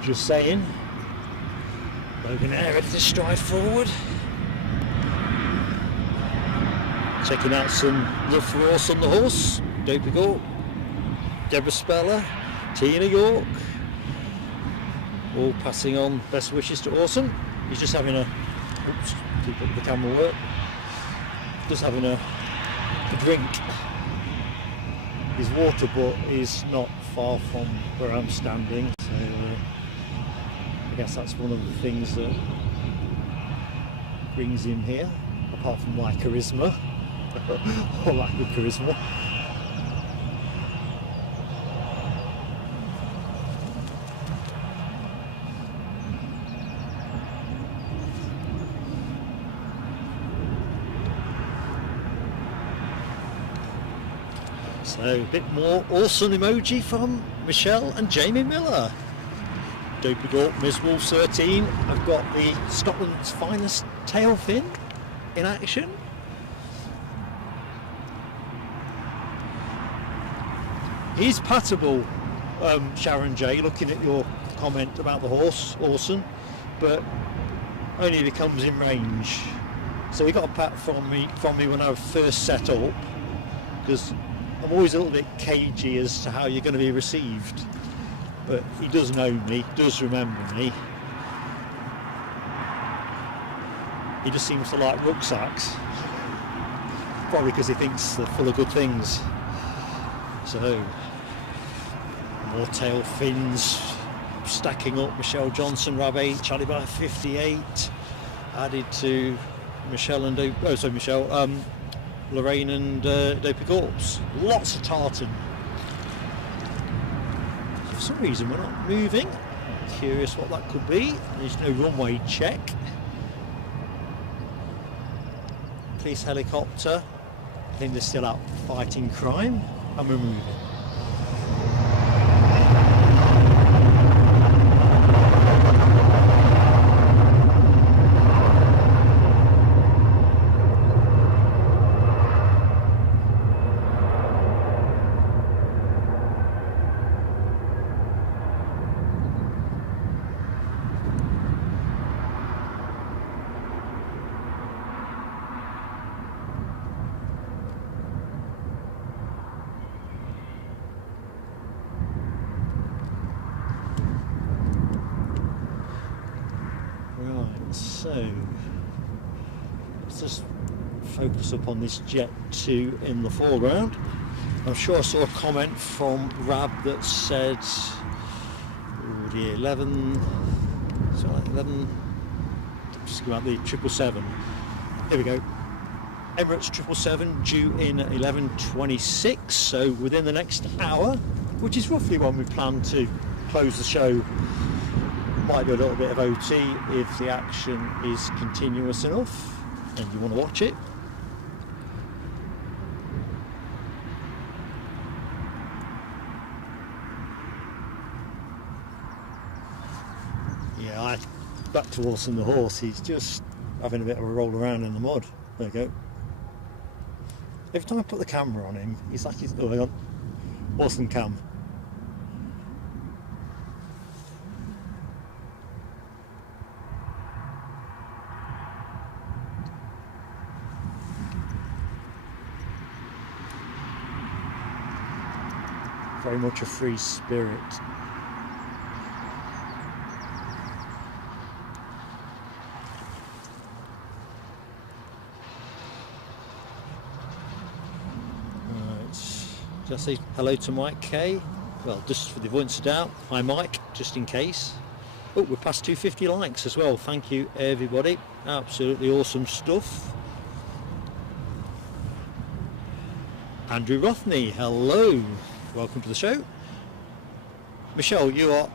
Just saying. Logan Air ready to stride forward. Checking out some rough horse on the horse. Dopey Gorp, Deborah Speller, Tina York, all passing on best wishes to Orson. He's just having a, oops, keep up the camera work, just having a drink. His water butt is not far from where I'm standing, so I guess that's one of the things that brings him here, apart from my charisma, or lack of charisma. So a bit more awesome emoji from Michelle and Jamie Miller. Dopey Gorp, Ms. Wolf 13. I've got the Scotland's finest tail fin in action. He's pattable, Sharon J, looking at your comment about the horse, Orson, but only if he comes in range. So he got a pat from me when I first set up, because I'm always a little bit cagey as to how you're going to be received, but he does know me, does remember me. He just seems to like rucksacks, probably because he thinks they're full of good things. So more tail fins stacking up. Michelle Johnson, Rab 8, Charlie by 58 added to Michelle and Lorraine and Dopey Gorp's. Lots of tartan. For some reason we're not moving. Curious what that could be. There's no runway check. Police helicopter. I think they're still out fighting crime, and we're moving. So let's just focus up on this Jet 2 in the foreground. I'm sure I saw a comment from Rab that said, oh dear, 11, just about the 777. Here we go. Emirates 777 due in at 11:26, so within the next hour, which is roughly when we plan to close the show. Might be a little bit of OT if the action is continuous enough and you want to watch it. Yeah, back to Orson the horse. He's just having a bit of a roll around in the mud. There we go. Every time I put the camera on him, he's like he's... Oh, hang on. Awesome cam. Very much a free spirit. Just say hello to Mike K. Well, just for the avoidance of doubt, hi Mike, just in case. Oh, we're past 250 likes as well. Thank you everybody. Absolutely awesome stuff. Andrew Rothney, hello. Welcome to the show. Michelle, you are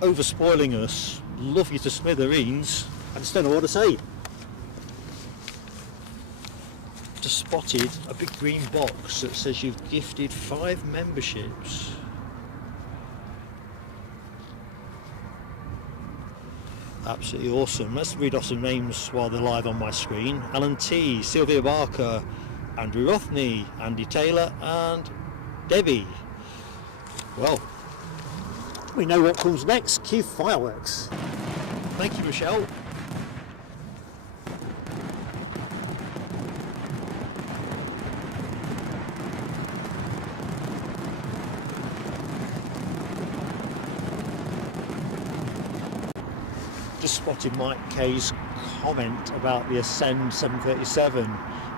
over spoiling us. Love you to smithereens. I just don't know what to say. Just spotted a big green box that says you've gifted 5 memberships. Absolutely awesome. Let's read off some names while they're live on my screen. Alan T, Sylvia Barker, Andrew Rothney, Andy Taylor and Debbie. Well, we know what comes next. Cue fireworks. Thank you, Michelle. Just spotted Mike K's comment about the Ascend 737.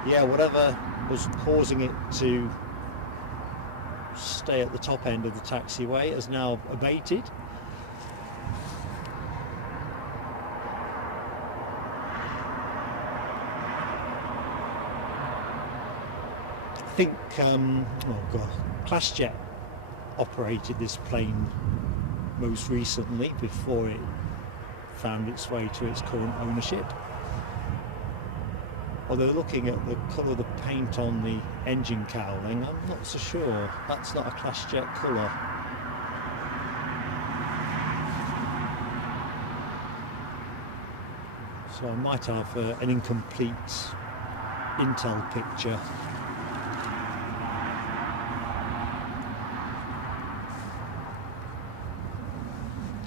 Yeah, whatever was causing it to stay at the top end of the taxiway has now abated. I think, ClassJet operated this plane most recently before it found its way to its current ownership. Although looking at the colour of the paint on the engine cowling, I'm not so sure. That's not a ClassJet colour. So I might have an incomplete Intel picture.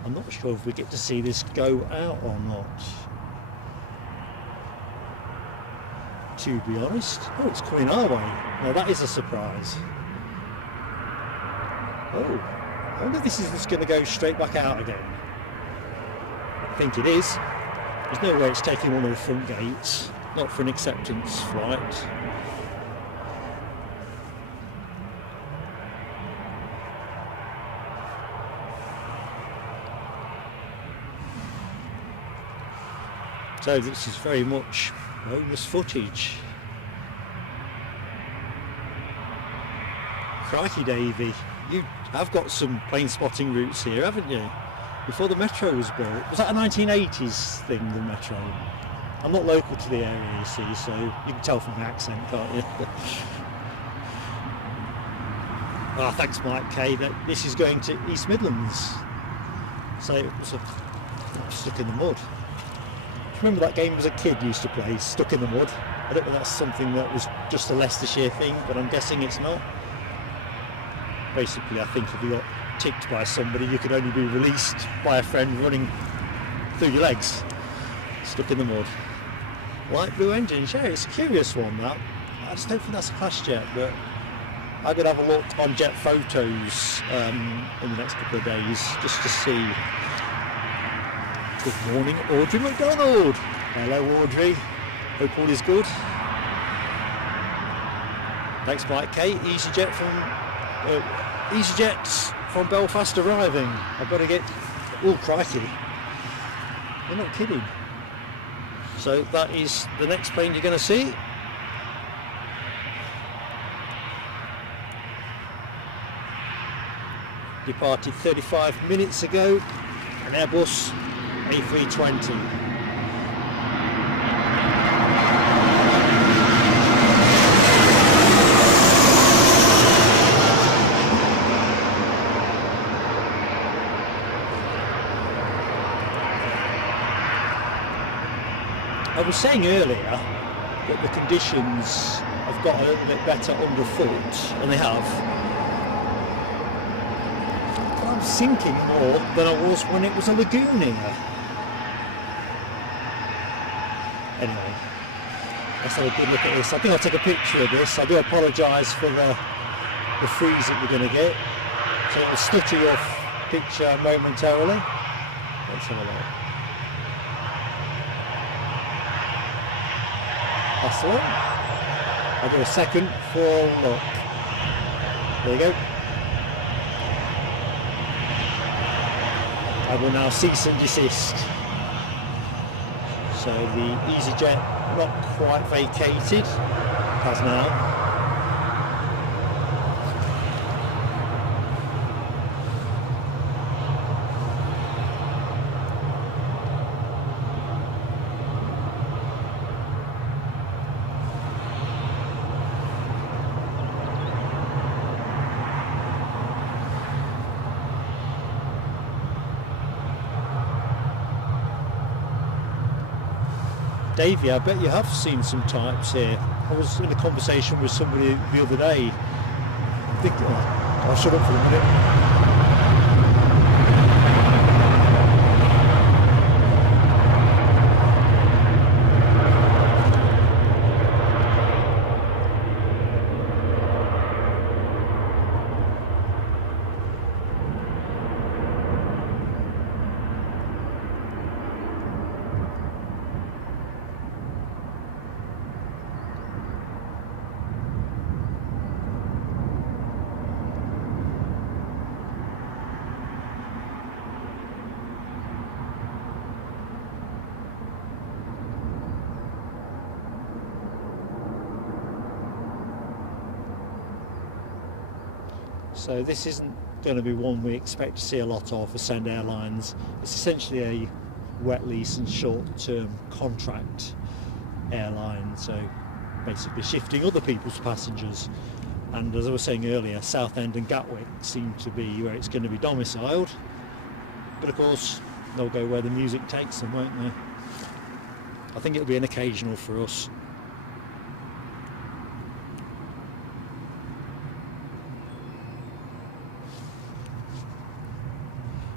I'm not sure if we get to see this go out or not, to be honest. Oh, it's coming our way. Now that is a surprise. Oh, I wonder if this is just going to go straight back out again. I think it is. There's no way it's taking one of the front gates, not for an acceptance flight. So this is very much bonus footage. Crikey, Davey, you have got some plane spotting routes here, haven't you? Before the metro was built. Was that a 1980s thing, the metro? I'm not local to the area, you see, so you can tell from the accent, can't you? Ah, thanks, Mike K. This is going to East Midlands. So it was stuck in the mud. Remember that game as a kid used to play, Stuck in the Mud? I don't know if that's something that was just a Leicestershire thing, but I'm guessing it's not. Basically, I think if you got ticked by somebody, you could only be released by a friend running through your legs. Stuck in the mud. Light blue engine, yeah, it's a curious one, that. I just don't think that's a ClassJet, but I'm going to have a look on jet photos in the next couple of days, just to see. Good morning, Audrey McDonald. Hello, Audrey. Hope all is good. Thanks, Mike K. EasyJet from Belfast arriving. I've got to get... Oh, crikey. You're not kidding. So that is the next plane you're going to see. Departed 35 minutes ago. An Airbus A320. was saying earlier that the conditions have got a little bit better underfoot, and they have. But I'm sinking more than I was when it was a lagoon here. Anyway, let's have a good look at this. I think I'll take a picture of this. I do apologise for the freeze that we're going to get. So it'll stutter your picture momentarily. Let's have a look. That's the one. I'll do a second for look. There you go. I will now cease and desist. So the EasyJet, not quite vacated, has now. Davey, I bet you have seen some types here. I was in a conversation with somebody the other day. I think, I'll shut up for a minute. So this isn't going to be one we expect to see a lot of for Send Airlines. It's essentially a wet lease and short-term contract airline, so basically shifting other people's passengers. And as I was saying earlier, Southend and Gatwick seem to be where it's going to be domiciled, but of course they'll go where the music takes them, won't they? I think it'll be an occasional for us.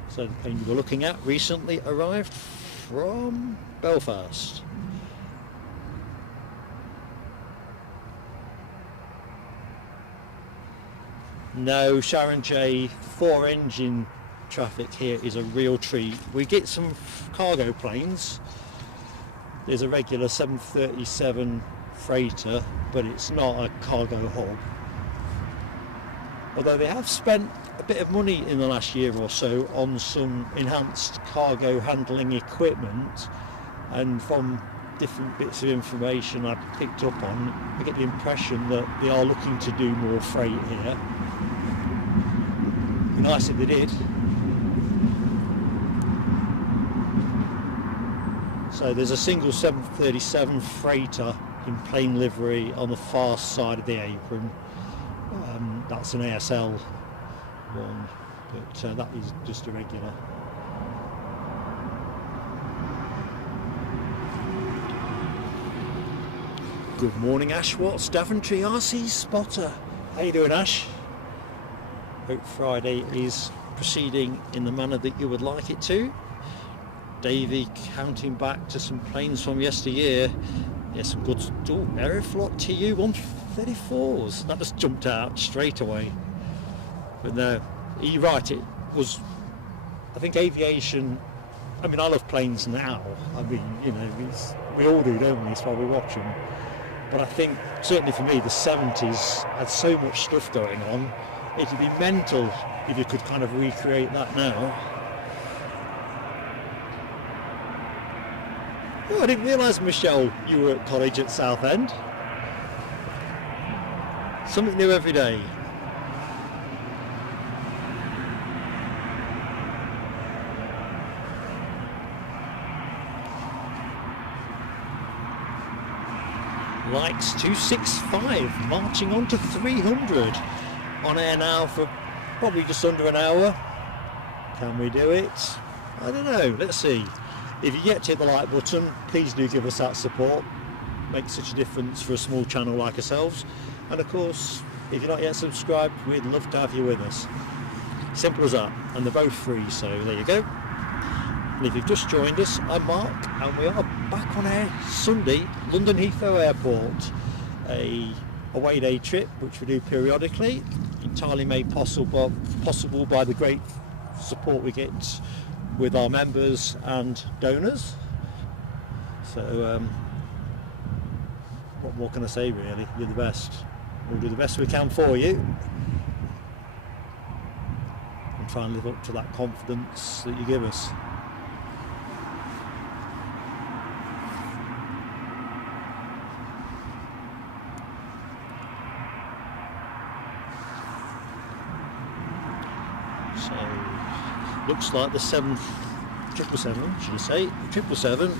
So the plane we were looking at recently arrived from Belfast. No, Sharon J, 4-engine traffic here is a real treat. We get some cargo planes. There's a regular 737 freighter, but it's not a cargo hub. Although they have spent a bit of money in the last year or so on some enhanced cargo handling equipment, and from different bits of information I've picked up on, I get the impression that they are looking to do more freight here. It'd be nice if they did. So there's a single 737 freighter in plain livery on the far side of the apron. That's an ASL one, but that is just a regular. Good morning, Ash Watts, Daventry RC Spotter. How you doing, Ash? Hope Friday is proceeding in the manner that you would like it to. Davey counting back to some planes from yesteryear. Yeah, some good Aeroflot TU 134s. That just jumped out straight away. But no, you're right, it was, I think Aviation, I mean, I love planes now. I mean, you know, we all do, don't we? That's why we watch them. But I think, certainly for me, the 70s had so much stuff going on. It'd be mental if you could kind of recreate that now. Oh, I didn't realise, Michelle, you were at college at Southend. Something new every day. Lights 265, marching on to 300. On air now for probably just under an hour. Can we do it? I don't know, let's see. If you get to hit the like button, please do give us that support. Makes such a difference for a small channel like ourselves. And of course, if you're not yet subscribed, we'd love to have you with us. Simple as that, and they're both free, so there you go. And if you've just joined us, I'm Mark, and we are back on air Sunday, London Heathrow Airport, a away day trip which we do periodically, entirely made possible by the great support we get with our members and donors. So what more can I say really? You're the best. We'll do the best we can for you and try and live up to that confidence that you give us. So looks like the 777, should I say, the 777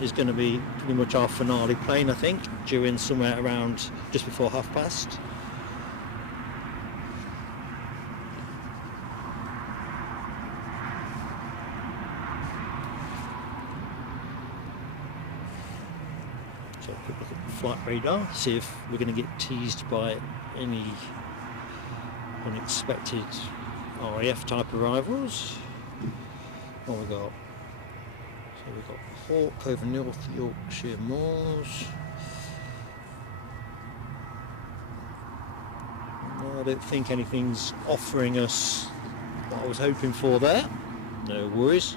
is going to be pretty much our finale plane, I think, due in somewhere around just before past. So a quick look at the flight radar, see if we're going to get teased by any unexpected RAF type arrivals. What we got? So we've got Hawk over North Yorkshire Moors. No, I don't think anything's offering us what I was hoping for there. No worries.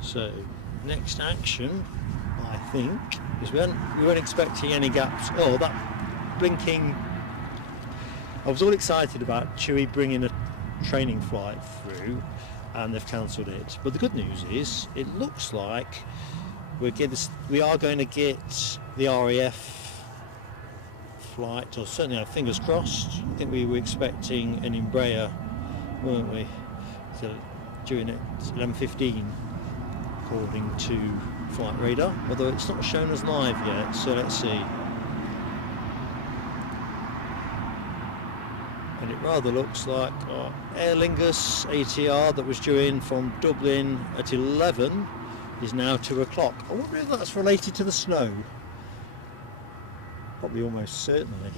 So next action, I think, is we weren't expecting any gaps. Oh, that blinking! I was all excited about Chewy bringing a training flight through, and they've cancelled it. But the good news is, it looks like we are going to get the RAF flight, or certainly, fingers crossed. I think we were expecting an Embraer, weren't we? So during it 11:15. According to flight radar, although it's not shown us live yet, so let's see. And it rather looks like our Aer Lingus ATR that was due in from Dublin at 11 is now 2 o'clock. I wonder if that's related to the snow. Probably almost certainly.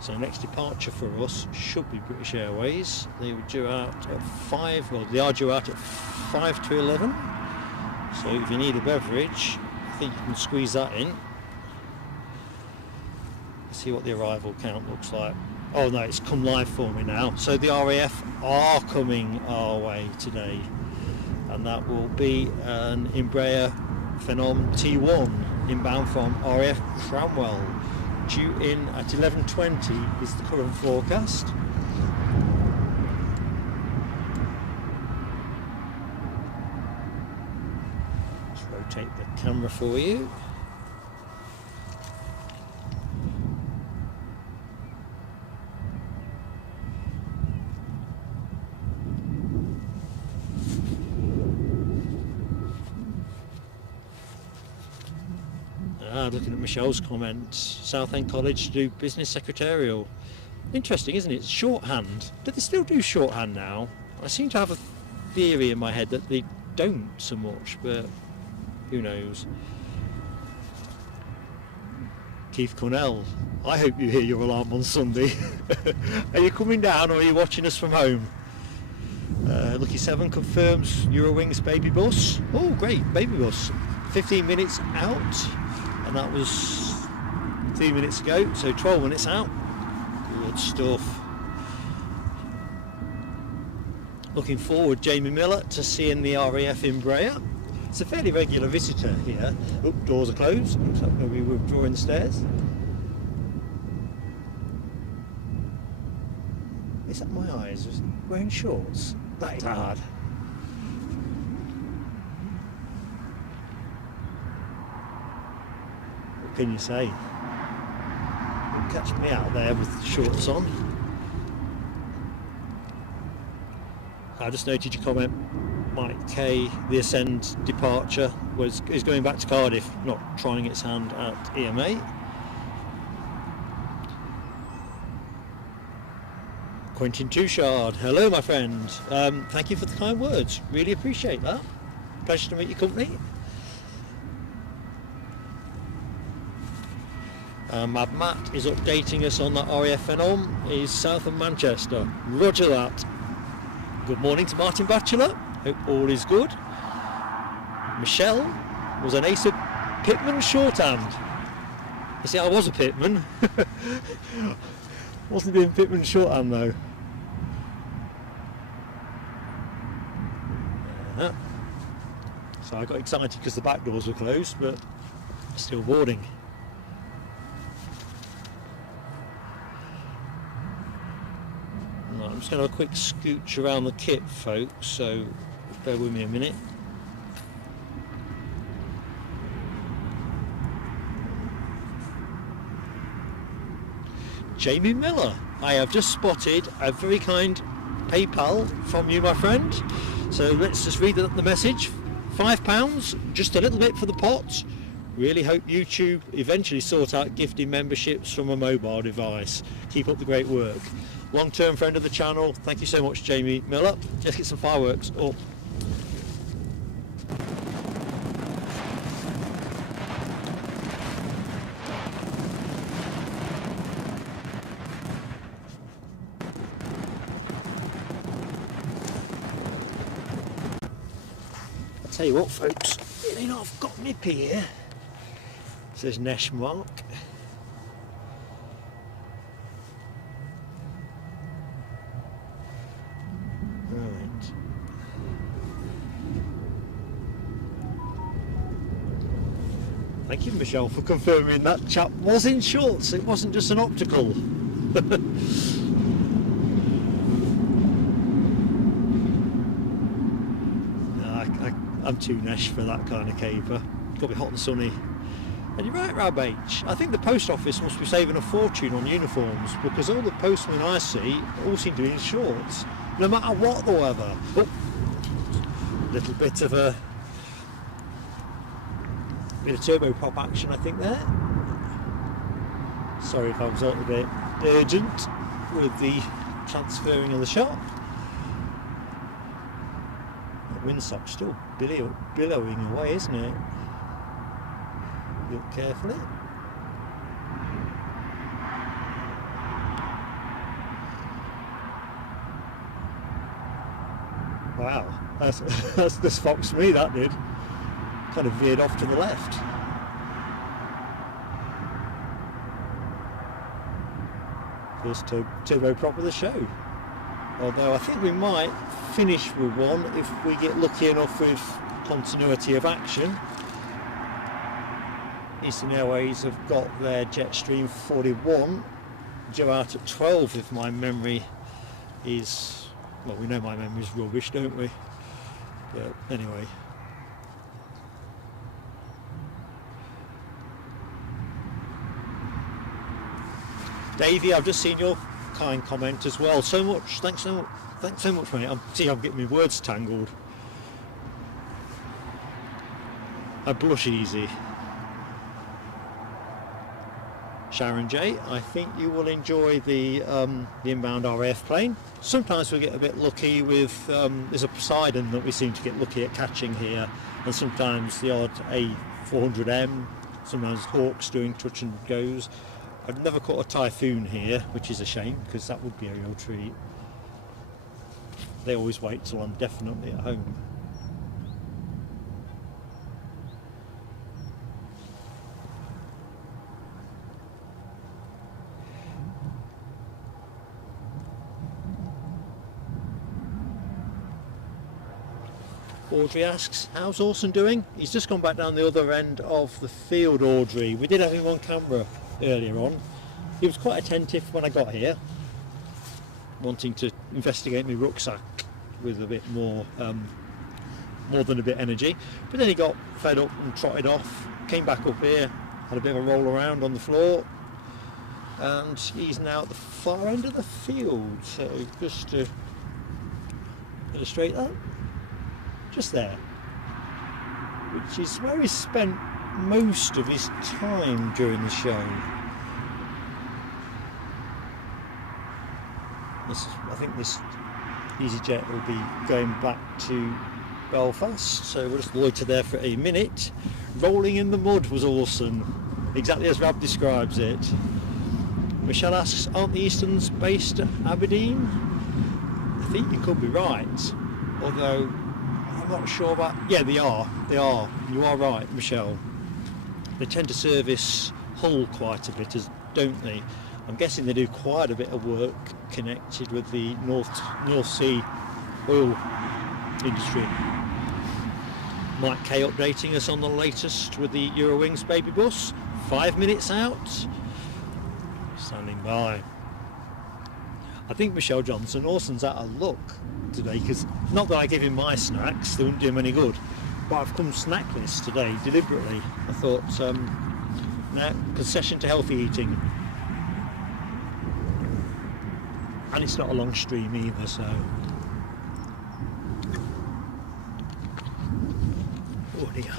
So next departure for us should be British Airways. They were due out at 5, well they are due out at 5 to 11. So if you need a beverage, I think you can squeeze that in. Let's see what the arrival count looks like. Oh no, it's come live for me now. So the RAF are coming our way today. And that will be an Embraer Phenom T1 inbound from RAF Cranwell. Due in at 11:20 is the current forecast. Let's rotate the camera for you. Looking at Michelle's comment, Southend College to do business secretarial. Interesting, isn't it? Shorthand. Do they still do shorthand now? I seem to have a theory in my head that they don't so much, but who knows. Keith Cornell, I hope you hear your alarm on Sunday. Are you coming down or are you watching us from home? Lucky 7 confirms Eurowings baby bus. Oh great, baby bus. 15 minutes out. And that was 3 minutes ago, so 12 minutes out. Good stuff. Looking forward, Jamie Miller, to seeing the RAF Embraer. It's a fairly regular visitor here. Oh, doors are closed. Looks like we'll be withdrawing the stairs. Is that my eyes? Wearing shorts? That is hard. can you say? You'll catch me out there with shorts on. I just noted your comment, Mike K. The Ascend departure is going back to Cardiff, not trying its hand at EMA. Quentin Touchard, hello my friend. Thank you for the kind words, really appreciate that. Pleasure to meet your company. Mad Matt is updating us on that RAF Phenom is south of Manchester. Roger that. Good morning to Martin Batchelor, hope all is good. Michelle was an ace of pitman shorthand. You see, I was a pitman. Wasn't doing pitman shorthand though. So I got excited because the back doors were closed, but still boarding. Right, I'm just going to have a quick scooch around the kit, folks, so bear with me a minute. Jamie Miller, I have just spotted a very kind PayPal from you, my friend. So let's just read the message. £5, just a little bit for the pot. Really hope YouTube eventually sort out gifting memberships from a mobile device. Keep up the great work. Long-term friend of the channel. Thank you so much, Jamie Miller. Let's get some fireworks up. Tell you what, folks, you know, I've got nippy here. It says Nesh Mark. Right. Thank you, Michelle, for confirming that chap was in shorts. It wasn't just an optical. I'm too nesh for that kind of caper. Got to be hot and sunny. And you're right, Rab H. I think the post office must be saving a fortune on uniforms because all the postmen I see all seem to be in shorts, no matter what the weather. Oh, little bit of turboprop action, I think there. Sorry if I was a little bit urgent with the transferring of the shop. Windsock's still billowing away, isn't it? Look carefully. Wow, that's this foxed me, that did. Kind of veered off to the left. First turboprop of the show. Although I think we might finish with one if we get lucky enough with continuity of action. Eastern Airways have got their Jetstream 41 due out at 12 if my memory is, well, we know my memory's rubbish, don't we? But anyway. Davey, I've just seen your kind comment as well. So much, thanks so much, mate. I'm getting my words tangled. I blush easy. Sharon J, I think you will enjoy the inbound RAF plane. Sometimes we get a bit lucky with there's a Poseidon that we seem to get lucky at catching here, and sometimes the odd A400M, sometimes Hawks doing touch and goes. I've never caught a Typhoon here, which is a shame because that would be a real treat. They always wait till I'm definitely at home. Audrey asks, how's Orson doing? He's just gone back down the other end of the field, Audrey. We did have him on camera earlier on. He was quite attentive when I got here, wanting to investigate my rucksack with a bit more than a bit energy. But then he got fed up and trotted off, came back up here, had a bit of a roll around on the floor, and he's now at the far end of the field. So just to illustrate that, just there, which is where he spent most of his time during the show. I think this EasyJet will be going back to Belfast, so we'll just loiter there for a minute. Rolling in the mud was awesome, exactly as Rab describes it. Michelle asks, aren't the Easterns based at Aberdeen? I think you could be right, although I'm not sure about... Yeah, they are, you are right, Michelle. They tend to service Hull quite a bit, don't they? I'm guessing they do quite a bit of work connected with the North Sea oil industry. Mike K updating us on the latest with the Eurowings baby bus. 5 minutes out. Standing by. I think Michelle Johnson, Orson's out of luck today, because not that I give him my snacks, they wouldn't do him any good, but I've come snackless today deliberately. I thought, no, concession to healthy eating. And it's not a long stream either, so... Oh dear.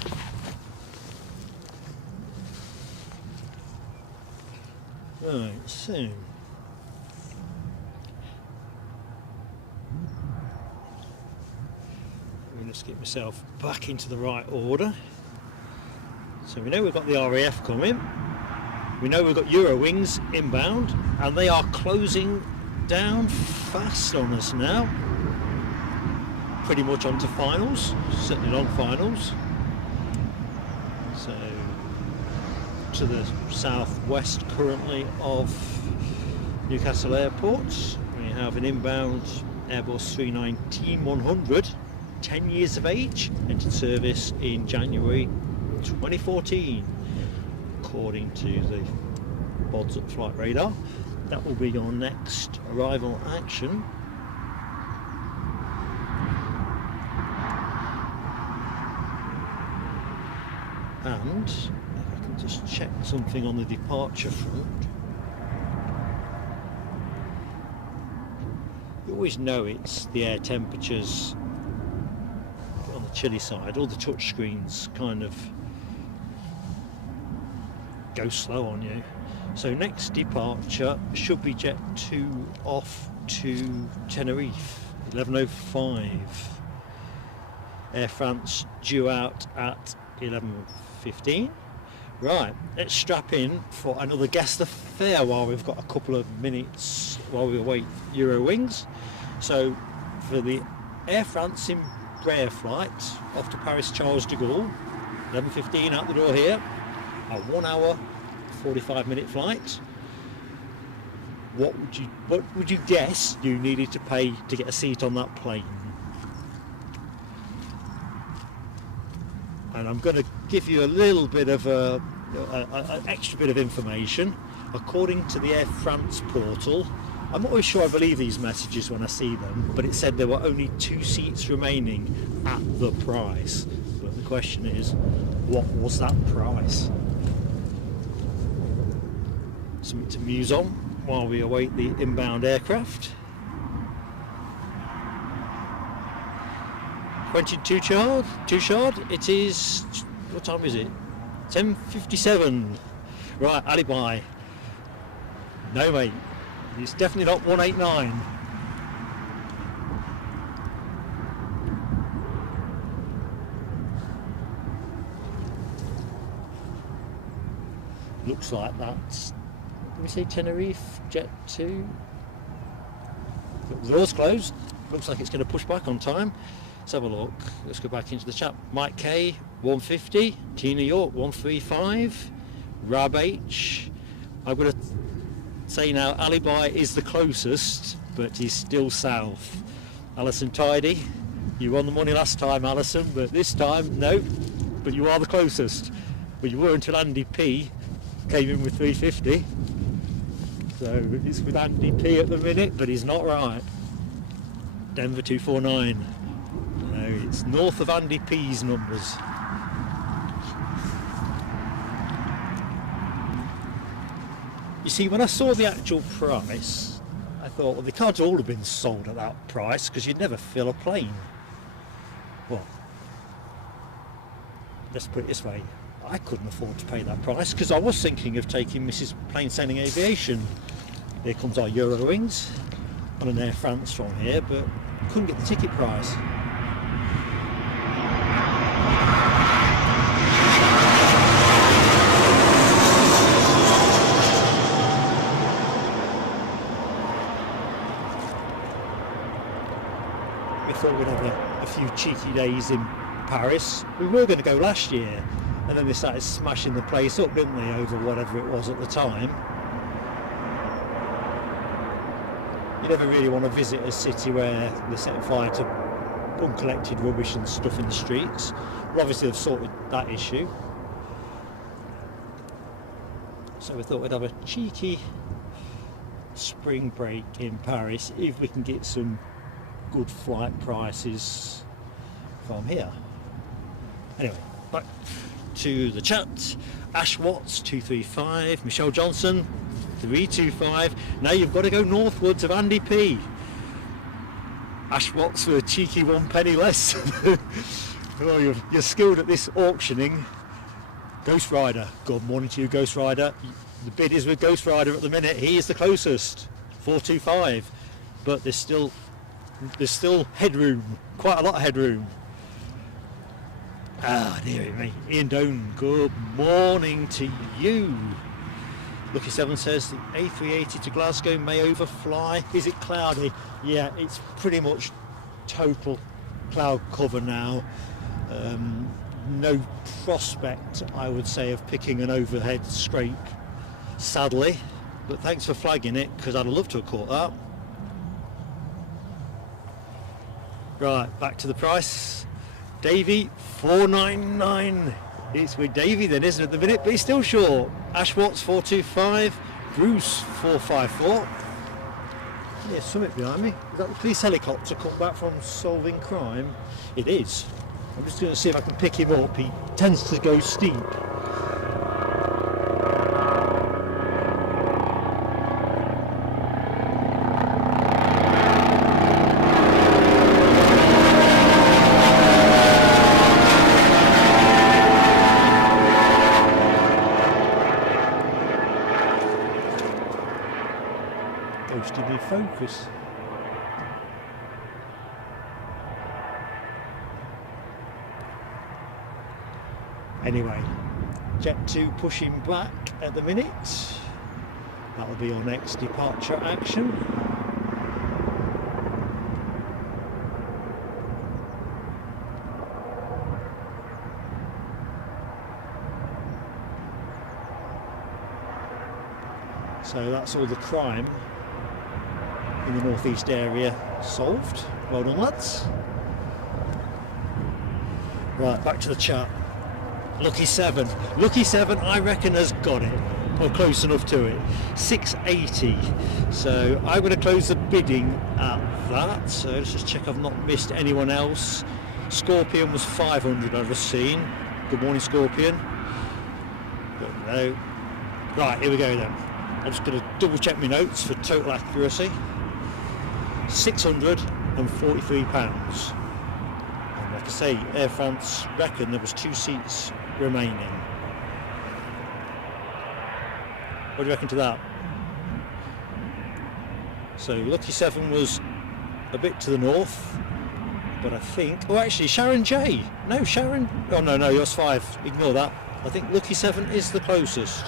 Right, so... Let me just get myself back into the right order. So we know we've got the RAF coming. We know we've got Eurowings inbound, and they are closing down fast on us now. Pretty much onto finals, certainly long finals. So to the southwest currently of Newcastle Airport, we have an inbound Airbus 319-100, 10 years of age, entered service in January 2014, according to the BODS up flight radar. That will be your next arrival action. And if I can just check something on the departure front. You always know it's the air temperatures on the chilly side. All the touch screens kind of go slow on you. So next departure should be Jet 2 off to Tenerife, 11:05. Air France due out at 11:15. Right, let's strap in for another guest affair while we've got a couple of minutes while we await Eurowings. So for the Air France Embraer flight off to Paris Charles de Gaulle, 11:15 out the door here, a 1 hour 45-minute flight. What would you guess you needed to pay to get a seat on that plane? And I'm going to give you a little bit of an extra bit of information. According to the Air France portal, I'm not always sure I believe these messages when I see them, but it said there were only 2 seats remaining at the price. But the question is, what was that price? Something to muse on while we await the inbound aircraft. 22 Chard, it is, what time is it? 10:57. Right, alibi. No mate, it's definitely not 189. Looks like that's, let me say Tenerife, Jet 2. The door's closed, looks like it's going to push back on time. Let's have a look. Let's go back into the chat. Mike K, 150. Tina York, 135. Rab H. I'm going to say now Alibi is the closest, but he's still south. Alison Tidy, you won the money last time, Alison, but this time, no. But you are the closest. But you were until Andy P came in with 350. So it's with Andy P at the minute, but he's not right. Denver 249. No, it's north of Andy P's numbers. see, when I saw the actual price, I thought, well, they can't all have been sold at that price because you'd never fill a plane. Well, let's put it this way, I couldn't afford to pay that price because I was thinking of taking Mrs. Plain Sailing Aviation. Here comes our Eurowings on an Air France from here, but couldn't get the ticket price. We thought we'd have a few cheeky days in Paris. We were going to go last year, and then they started smashing the place up, didn't they, over whatever it was at the time. You never really want to visit a city where they're setting fire to uncollected rubbish and stuff in the streets. Well, obviously they've sorted that issue. So we thought we'd have a cheeky spring break in Paris if we can get some good flight prices from here. Anyway, back to the chat. Ash Watts 235, Michelle Johnson 325. Now you've got to go northwards of Andy P. Ash Watts for a cheeky 1 penny less. Oh, you're skilled at this auctioning. Ghost Rider, good morning to you, Ghost Rider. The bid is with Ghost Rider at the minute. He is the closest, 425, but there's still headroom, quite a lot of headroom. Ah, dearie me. Ian Doan, good morning to you. Lucky 7 says the A380 to Glasgow may overfly. Is it cloudy? Yeah, it's pretty much total cloud cover now. No prospect, I would say, of picking an overhead scrape, sadly. But thanks for flagging it, because I'd love to have caught that. Right, back to the price. Davey, 499. It's with Davey then, isn't it, at the minute? But he's still short. Ash Watts, 425. Bruce, 454. There's something behind me. Is that the police helicopter come back from solving crime? It is. I'm just going to see if I can pick him up. He tends to go steep. Ghosted me focus. Anyway, Jet 2 pushing back at the minute. That'll be your next departure action. So that's all the crime in the northeast area solved. Well done, lads. Right, back to the chat. Lucky 7. Lucky 7, I reckon, has got it, or close enough to it. 680. So I'm going to close the bidding at that. So let's just check I've not missed anyone else. Scorpion was 500, I've just seen. Good morning, Scorpion. Don't know. Right, here we go then. I'm just going to double check my notes for total accuracy. £643. And like I say, Air France reckon there was 2 seats remaining. What do you reckon to that? So Lucky 7 was a bit to the north, but I think, oh actually Sharon J. No, Sharon, oh no, yours 5, ignore that. I think Lucky 7 is the closest.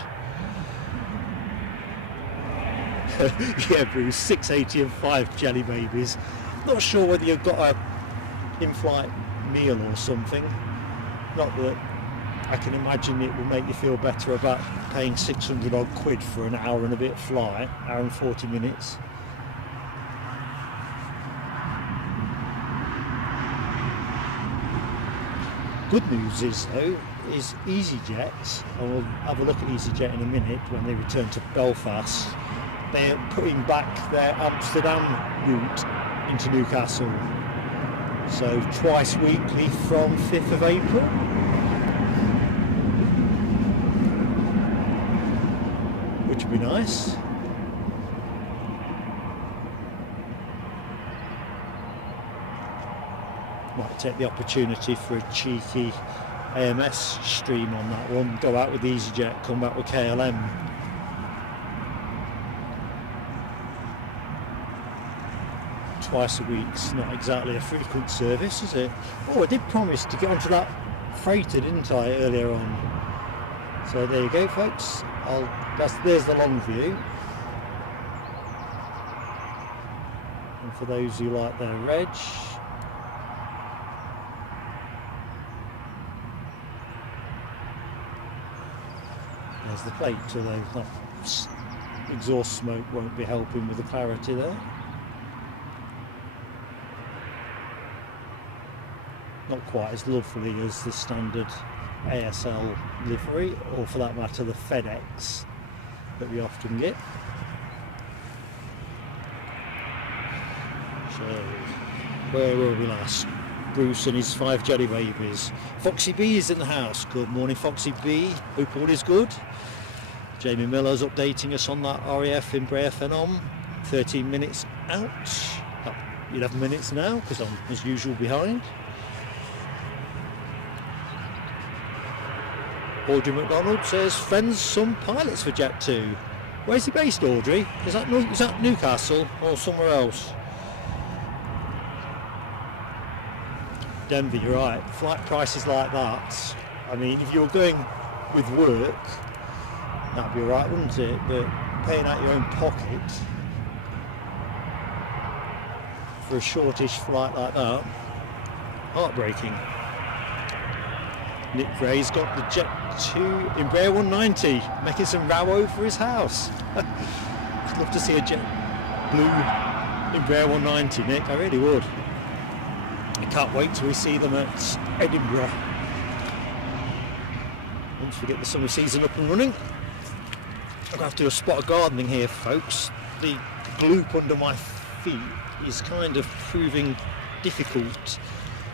Yeah, Bruce, 680 and 5 jelly babies. Not sure whether you've got a in-flight meal or something. Not that I can imagine it will make you feel better about paying 600 odd quid for an hour and a bit flight, hour and 40 minutes. Good news is though, is EasyJet, and we'll have a look at EasyJet in a minute when they return to Belfast. They're putting back their Amsterdam route into Newcastle. So twice weekly from 5th of April. Which would be nice. Might take the opportunity for a cheeky AMS stream on that one. Go out with EasyJet, come back with KLM. Twice a week's not exactly a frequent service, is it? Oh, I did promise to get onto that freighter, didn't I, earlier on? So there you go, folks. There's the long view. And for those who like their reg, there's the plate, although that exhaust smoke won't be helping with the clarity there. Not quite as lovely as the standard ASL livery, or for that matter the FedEx that we often get. So, where were we last? Bruce and his 5 jelly babies. Foxy B is in the house. Good morning, Foxy B. Hope all is good. Jamie Miller's updating us on that RAF Embraer Phenom. 13 minutes out. Oh, 11 minutes now, because I'm as usual behind. Audrey McDonald says, friends, some pilots for Jet 2. Where's he based, Audrey? Is that Newcastle or somewhere else? Denver, you're right. Flight prices like that, I mean, if you're going with work, that'd be alright, wouldn't it? But paying out your own pocket for a shortish flight like that, heartbreaking. Nick Gray's got the Jet 2 Embraer 190, making some row over his house. I'd love to see a Jet Blue Embraer 190, Nick, I really would. I can't wait till we see them at Edinburgh. Once we get the summer season up and running. I'm going to have to do a spot of gardening here, folks. The gloop under my feet is kind of proving difficult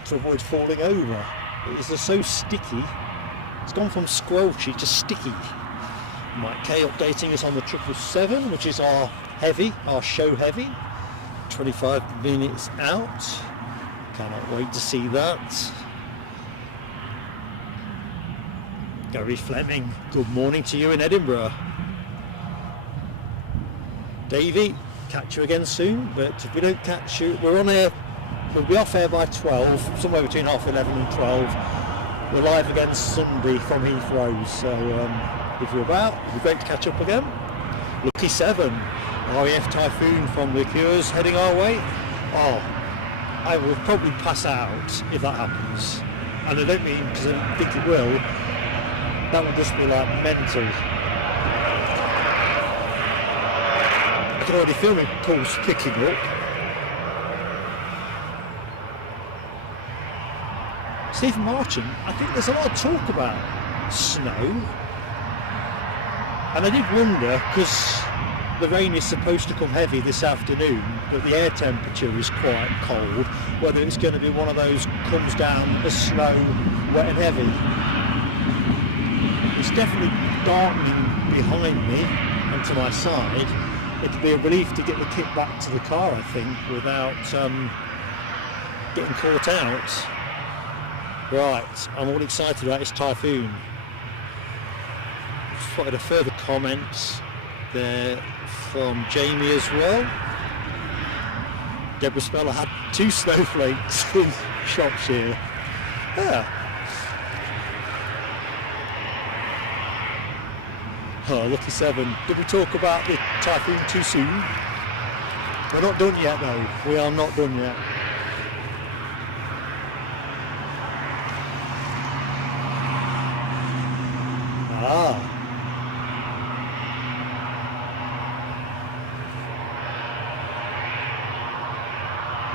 to avoid falling over. It is so sticky. It's gone from squelchy to sticky. Mike K updating us on the 777, which is our heavy, our show heavy. 25 minutes out. Cannot wait to see that. Gary Fleming, good morning to you in Edinburgh. Davey, catch you again soon, but if we don't catch you, we're on air. We'll be off air by 12, somewhere between 11:30 and 12. We're live again Sunday from Heathrow, so if you're about, it'd be great to catch up again. Lucky 7, RAF Typhoon from the Cures heading our way. Oh, I will probably pass out if that happens. And I don't mean because I think it will. That would just be like mental. I can already feel my pulse picking up. Stephen Marchant, I think there's a lot of talk about snow. And I did wonder, because the rain is supposed to come heavy this afternoon, but the air temperature is quite cold, whether it's going to be one of those comes down as snow, wet and heavy. It's definitely darkening behind me and to my side. It'll be a relief to get the kit back to the car, I think, without getting caught out. Right, I'm all excited about this Typhoon. Just spotted a further comment there from Jamie as well. Deborah Speller had 2 snowflakes in Shropshire. Yeah. Oh, lucky 7. Did we talk about the Typhoon too soon? We're not done yet though. We are not done yet. Ah.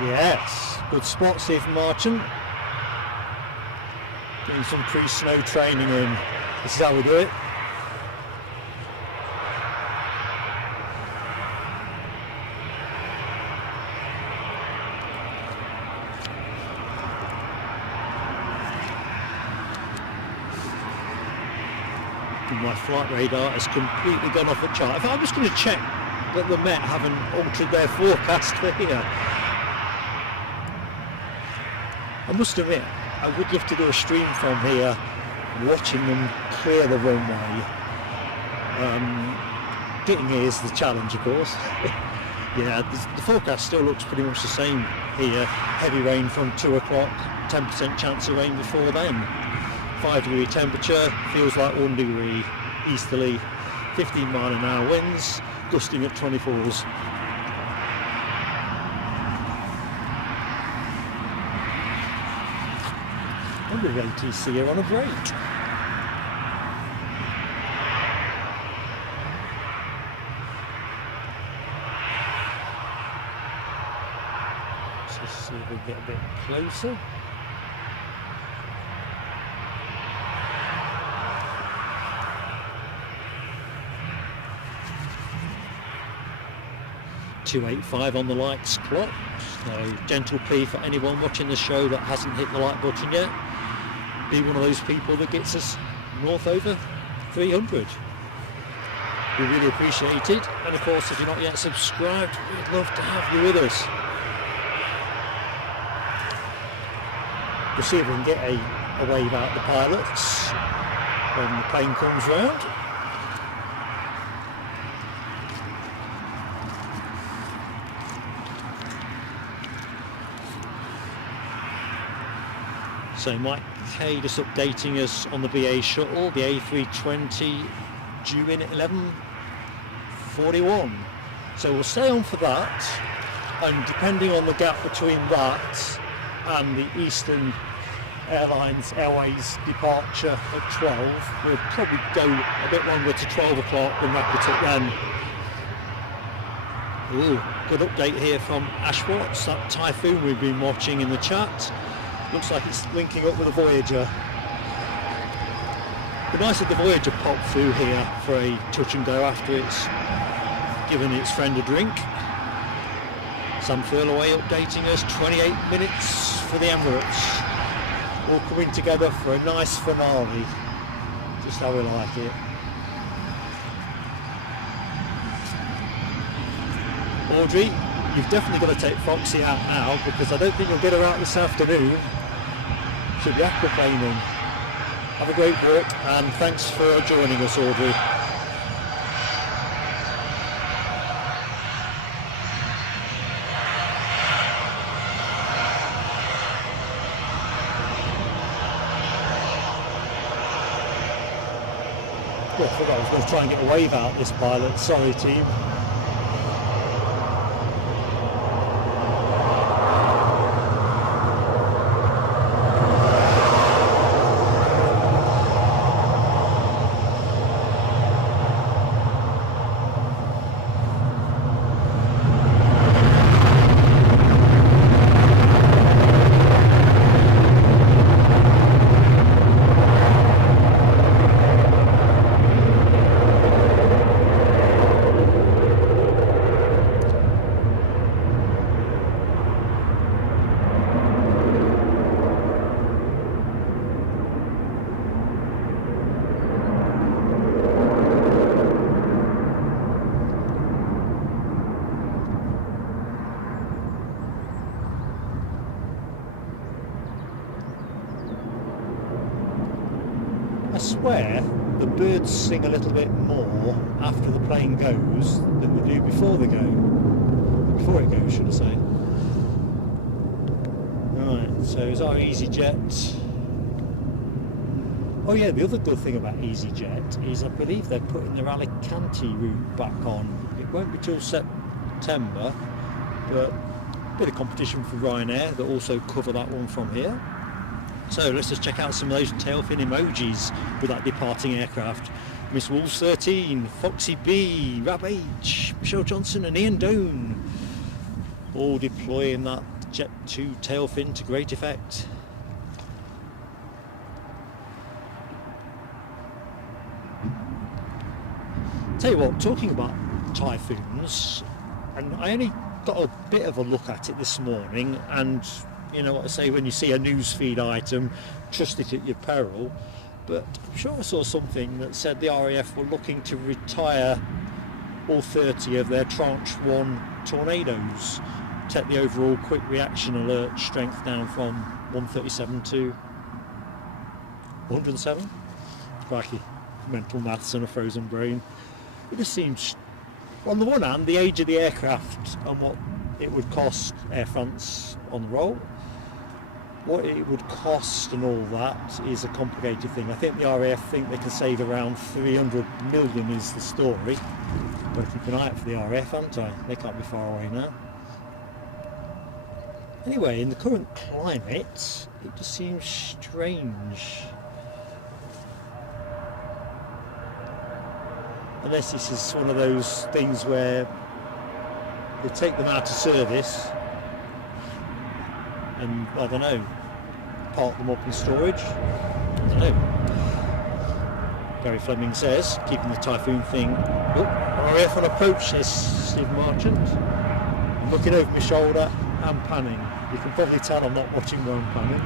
Yes, good spot, Stephen Marchant. Doing some pre-snow training in. This is how we do it. My flight radar has completely gone off the chart. If I'm just going to check that the Met haven't altered their forecast for here. I must admit, I would love to do a stream from here, watching them clear the runway. Getting here is the challenge, of course. Yeah, the forecast still looks pretty much the same here. Heavy rain from 2 o'clock, 10% chance of rain before then. 5-degree temperature, feels like 1 degree, easterly, 15 mile an hour winds, gusting at 24s. And with ATC are on a break. Let's see if we get a bit closer. .285 on the lights clock, so gentle plea for anyone watching the show that hasn't hit the like button yet, be one of those people that gets us north over 300. We really appreciate it, and of course if you're not yet subscribed, we'd love to have you with us. We'll see if we can get a wave out the pilots when the plane comes round. So Mike K just updating us on the BA shuttle, the A320 due in at 11:41. So we'll stay on for that, and depending on the gap between that and the Eastern Airways departure at 12, we'll probably go a bit longer to 12 o'clock and wrap it up then. Ooh, good update here from Ashwatts, that typhoon we've been watching in the chat. Looks like it's linking up with a Voyager. But nice that the Voyager popped through here for a touch and go after it's given its friend a drink. Sam Furlaway updating us, 28 minutes for the Emirates. All coming together for a nice finale. Just how we like it. Audrey, you've definitely got to take Foxy out now, because I don't think you'll get her out this afternoon. She'll be aquaplaning. Have a great walk, and thanks for joining us, Audrey. Oh, I forgot I was going to try and get a wave out this pilot. Sorry, team. I swear the birds sing a little bit more after the plane goes than they do before they go. Before it goes, should I say. Right, so it's our EasyJet. Oh yeah, the other good thing about EasyJet is I believe they're putting their Alicante route back on. It won't be till September, but a bit of competition for Ryanair that also cover that one from here. So let's just check out some of those tailfin emojis with that departing aircraft. Miss Wolves 13, Foxy B, Rab H, Michelle Johnson and Ian Doan, all deploying that Jet 2 tailfin to great effect. Tell you what, talking about typhoons, and I only got a bit of a look at it this morning, and you know what I say, when you see a newsfeed item, trust it at your peril. But I'm sure I saw something that said the RAF were looking to retire all 30 of their Tranche 1 Tornadoes. take the overall quick reaction alert strength down from 137 to 107. Crikey, mental maths and a frozen brain. It just seems, on the one hand, the age of the aircraft and what it would cost Air France on the roll, what it would cost and all that is a complicated thing. I think the RAF think they can save around 300 million is the story. But keep an eye out for the RAF, aren't I? They can't be far away now. Anyway, in the current climate, it just seems strange. Unless this is one of those things where they take them out of service and, I don't know, park them up in storage. I don't know. Gary Fleming says, keeping the Typhoon thing. Oh, RAF on approach, says Stephen Marchant. I'm looking over my shoulder and panning. You can probably tell I'm not watching where I'm panning.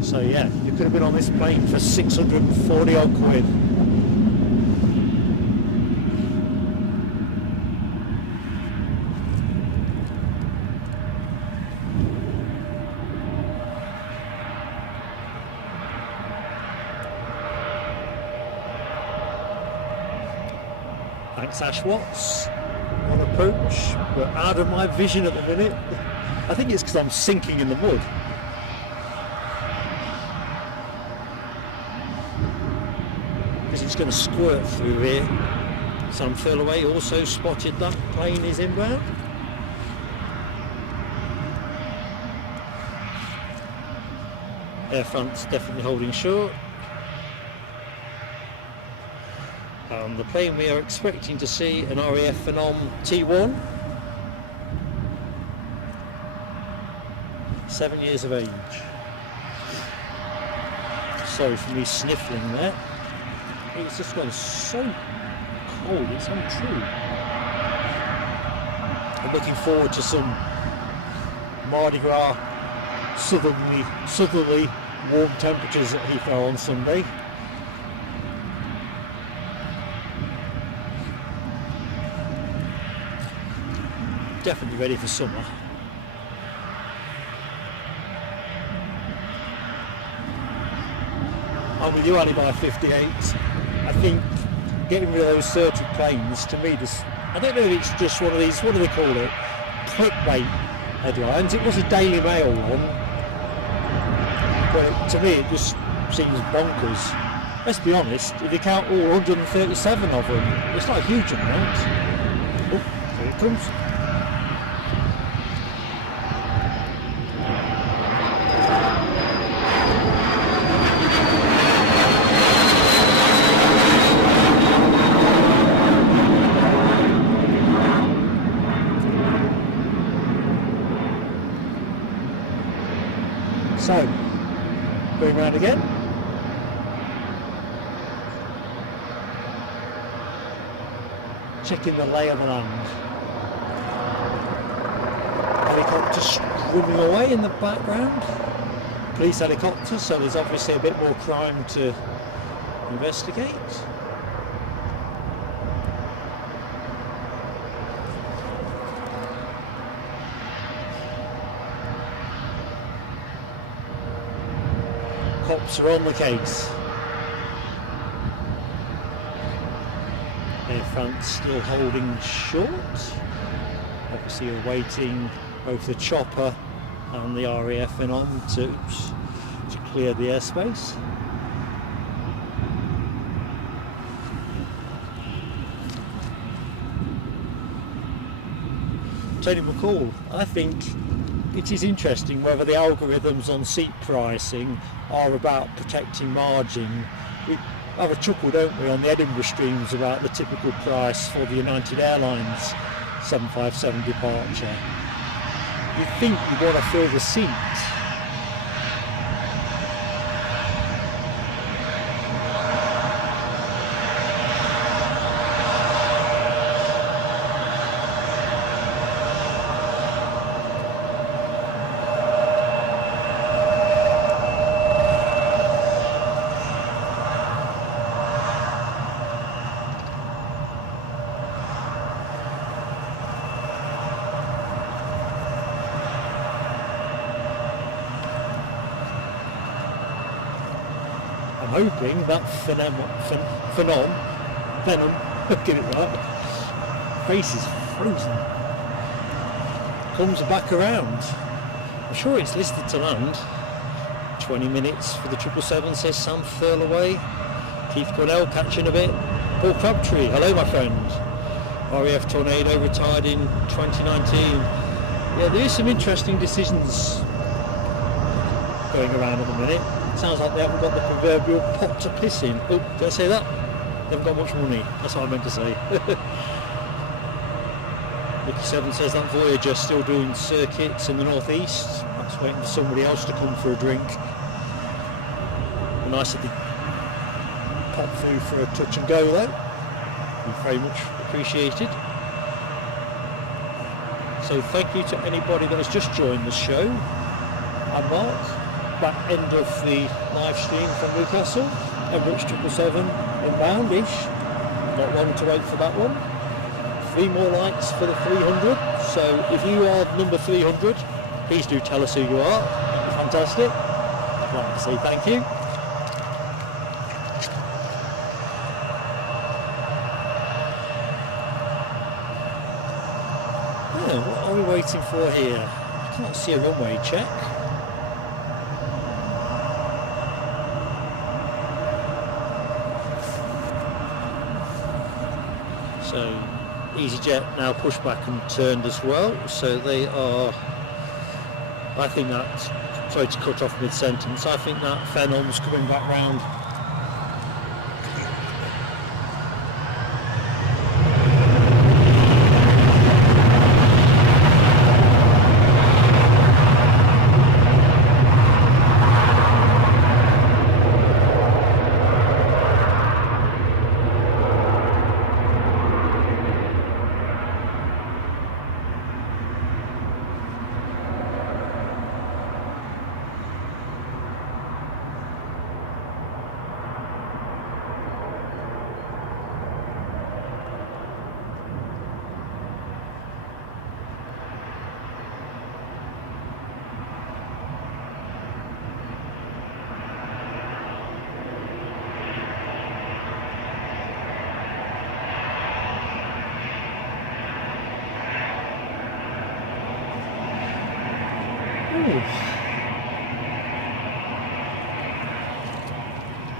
So yeah, you could have been on this plane for 640 odd quid. Thanks Ash Watts on approach, but out of my vision at the minute. I think it's because I'm sinking in the mud. It's going to squirt through here. Some furled away also spotted that plane is inbound. Air France definitely holding short. The plane we are expecting to see, an RAF Phenom T1. 7 years of age. Sorry for me sniffling there. It's just gone so cold, it's untrue. I'm looking forward to some Mardi Gras southerly warm temperatures at Heathrow on Sunday. Definitely ready for summer. I'm with you, Ali, by 58. I think getting rid of those 30 planes, to me, this, I don't know if it's just one of these, what do they call it, clickbait headlines. It was a Daily Mail one, but to me it just seems bonkers. Let's be honest, if you count all 137 of them, it's not a huge amount. Oh, here it comes. So, going round again. Checking the lay of the land. Helicopter strumming away in the background. Police helicopter, so there's obviously a bit more crime to investigate. Cops are on the case. Air France still holding short. Obviously awaiting both the chopper and the RAF Phenom to clear the airspace. Tony McCall, I think it is interesting whether the algorithms on seat pricing are about protecting margin. We have a chuckle, don't we, on the Edinburgh streams about the typical price for the United Airlines 757 departure. You think you want to fill the seat, I'm hoping that Venom, get it right, face is frozen, comes back around. I'm sure it's listed to land. 20 minutes for the 777, says Sam Thurlaway. Keith Cornell catching a bit. Paul Crabtree, hello my friend. RAF Tornado retired in 2019. Yeah, there is some interesting decisions going around at the minute. It sounds like they haven't got the proverbial pot to piss in. Oh, did I say that? They haven't got much money. That's what I meant to say. Nicky 7 says that Voyager still doing circuits in the northeast. That's waiting for somebody else to come for a drink. Nice that they pop through for a touch and go though. Very much appreciated. So thank you to anybody that has just joined the show. I'm Mark, back end of the live stream from Newcastle, Emirates 777 inbound-ish. Not long to wait for that one. 3 more likes for the 300. So if you are number 300, please do tell us who you are. Fantastic. I'd like to say thank you. What are we waiting for here? I can't see a runway check. So EasyJet now pushed back and turned as well. So they are, I think that, sorry to cut off mid-sentence, I think that Phenom's coming back round.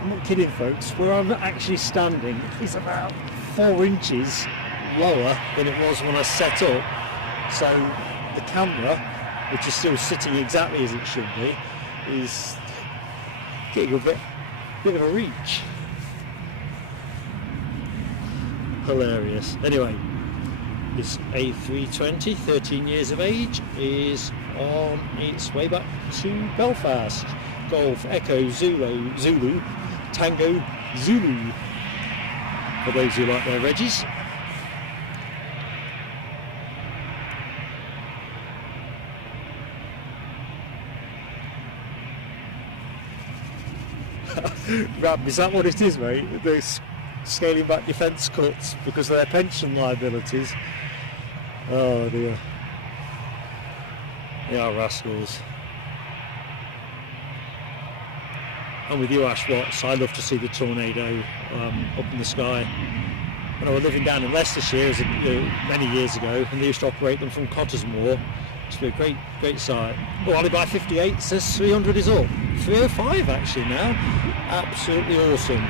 I'm not kidding folks, where I'm actually standing is about 4 inches lower than it was when I set up, so the camera, which is still sitting exactly as it should be, is getting a bit of a reach. Hilarious. Anyway, this A320, 13 years of age, is on its way back to Belfast. Golf Echo Zulu Tango Zulu, for those who like their Reggies. Rab, is that what it is, mate? They're scaling back defence cuts because of their pension liabilities. Oh dear. They are rascals. And with you, Ash Watts, I love to see the Tornado up in the sky. When I was living down in Leicestershire many years ago, and they used to operate them from Cottesmore, it's a great sight. Oh, Alibi 58 says 300 is up. 305 actually now. Absolutely awesome.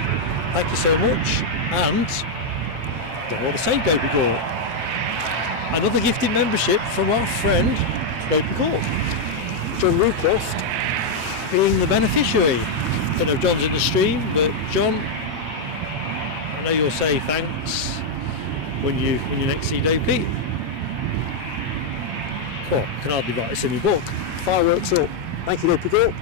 Thank you so much. And don't want to say Go Be Gore. Another gifted membership from our friend Go Be Gore. John Rucroft being the beneficiary. I don't know if John's in the stream, but John, I know you'll say thanks when you next see Dopey. Oh, I can hardly write this in my book. Fireworks up. Thank you, Dopey Gore.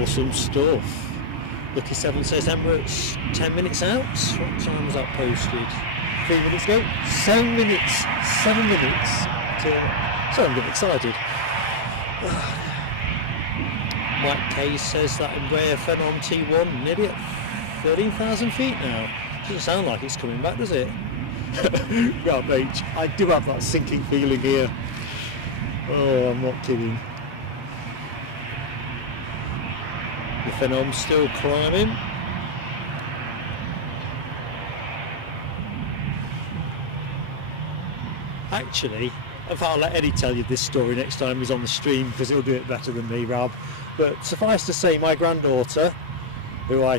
Awesome stuff. Lucky 7 says Emirates 10 minutes out. What time was that posted? 3 minutes ago? 7 minutes. 7 minutes. So I'm getting excited. Mike K says that Embraer Phenom T1 nearly at 13,000 feet now. Doesn't sound like it's coming back, does it? Yeah, mate, I do have that sinking feeling here. Oh, I'm not kidding. The Phenom's still climbing. Actually, if I'll let Eddie tell you this story next time he's on the stream, because he'll do it better than me, Rob. But suffice to say, my granddaughter, who I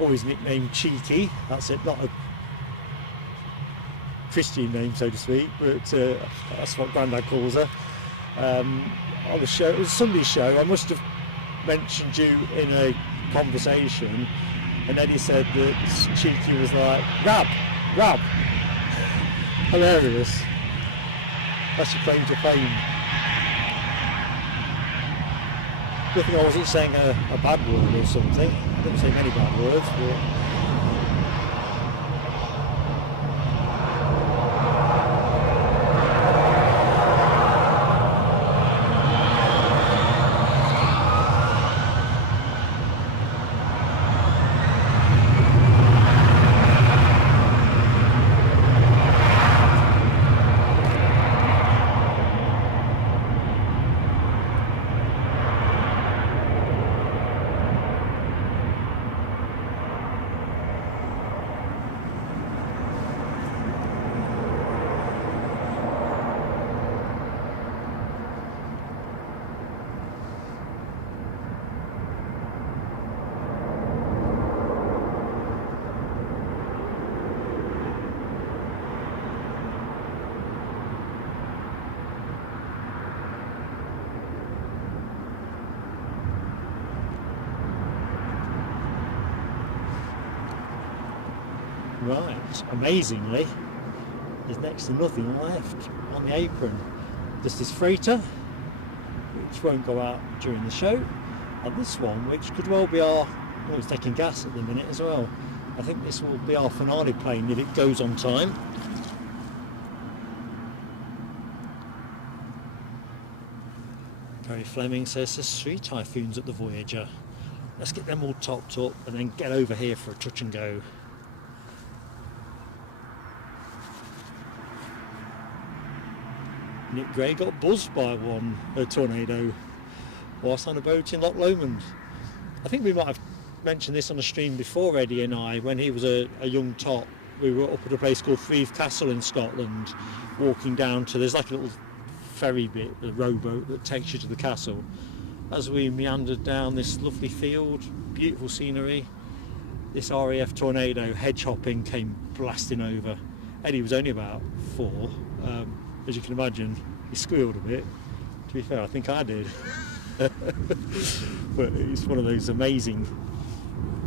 always nicknamed Cheeky, that's it, not a Christian name so to speak, but that's what Grandad calls her. On the show, it was a Sunday show, I must have mentioned you in a conversation, and Eddie said that Cheeky was like, Rab, hilarious. That's your claim to fame. Good thing I wasn't saying a bad word or something. I didn't say many bad words, but right, amazingly, there's next to nothing left on the apron. There's this freighter, which won't go out during the show, and this one, which could well be our, well, it's taking gas at the minute as well. I think this will be our finale plane if it goes on time. Barry Fleming says there's 3 Typhoons at the Voyager. Let's get them all topped up and then get over here for a touch and go. Nick Gray got buzzed by a tornado whilst on a boat in Loch Lomond. I think we might have mentioned this on the stream before, Eddie and I, when he was a young tot. We were up at a place called Threave Castle in Scotland, walking down to, there's like a little ferry bit, a rowboat that takes you to the castle. As we meandered down this lovely field, beautiful scenery, this RAF tornado, hedge hopping, came blasting over. Eddie was only about 4. As you can imagine, he squealed a bit. To be fair, I think I did. But it's one of those amazing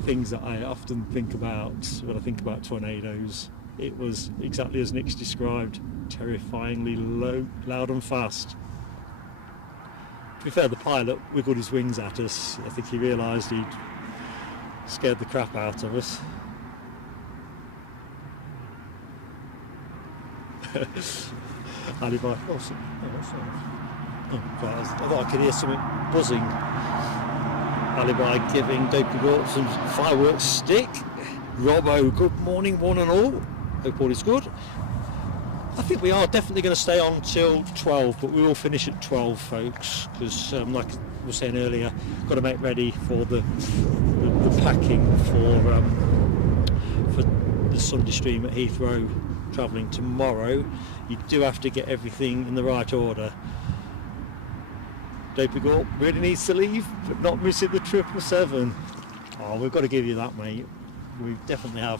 things that I often think about when I think about tornadoes. It was exactly as Nick's described, terrifyingly loud and fast. To be fair, the pilot wiggled his wings at us. I think he realised he'd scared the crap out of us. Alibi. Oh, sorry. I thought I could hear something buzzing. Alibi giving Dopey Gorp some fireworks stick. Robbo, good morning, one and all. Hope all is good. I think we are definitely going to stay on till 12, but we will finish at 12, folks, because like I was saying earlier, got to make ready for the packing for the Sunday stream at Heathrow, travelling tomorrow. You do have to get everything in the right order. Dopey Gorp really needs to leave, but not missing the 777. Oh, we've got to give you that, mate. We definitely have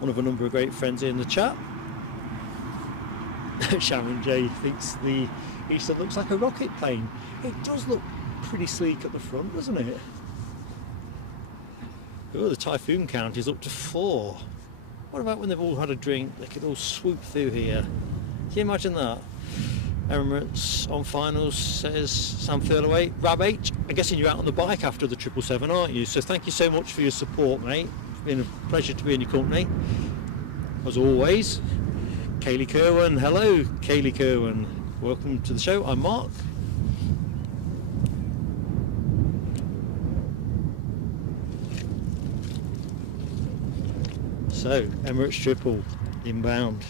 one of a number of great friends in the chat. Sharon J thinks the Easter looks like a rocket plane. It does look pretty sleek at the front, doesn't it? Oh, the Typhoon count is up to 4. What about when they've all had a drink? They could all swoop through here. Can you imagine that? Emirates on finals, says Sam Thurlaway. Rab H, I'm guessing you're out on the bike after the 777, aren't you? So thank you so much for your support, mate. It's been a pleasure to be in your company, as always. Kaylee Kerwin, hello Kaylee Kerwin. Welcome to the show, I'm Mark. So, Emirates triple inbound.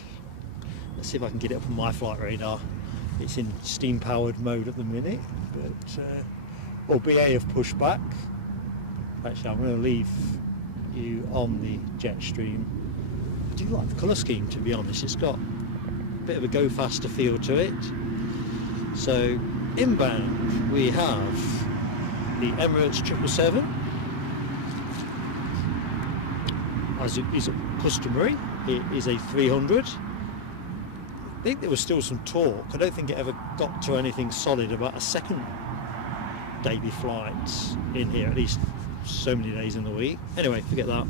Let's see if I can get it up on my flight radar. It's in steam powered mode at the minute, but well, BA have pushed back. Actually, I'm going to leave you on the jet stream. I do like the colour scheme, to be honest. It's got a bit of a go faster feel to it. So inbound we have the Emirates 777, as it is customary. It is a 300. I think there was still some talk. I don't think it ever got to anything solid about a second daily flight in here, at least so many days in the week. Anyway, forget that.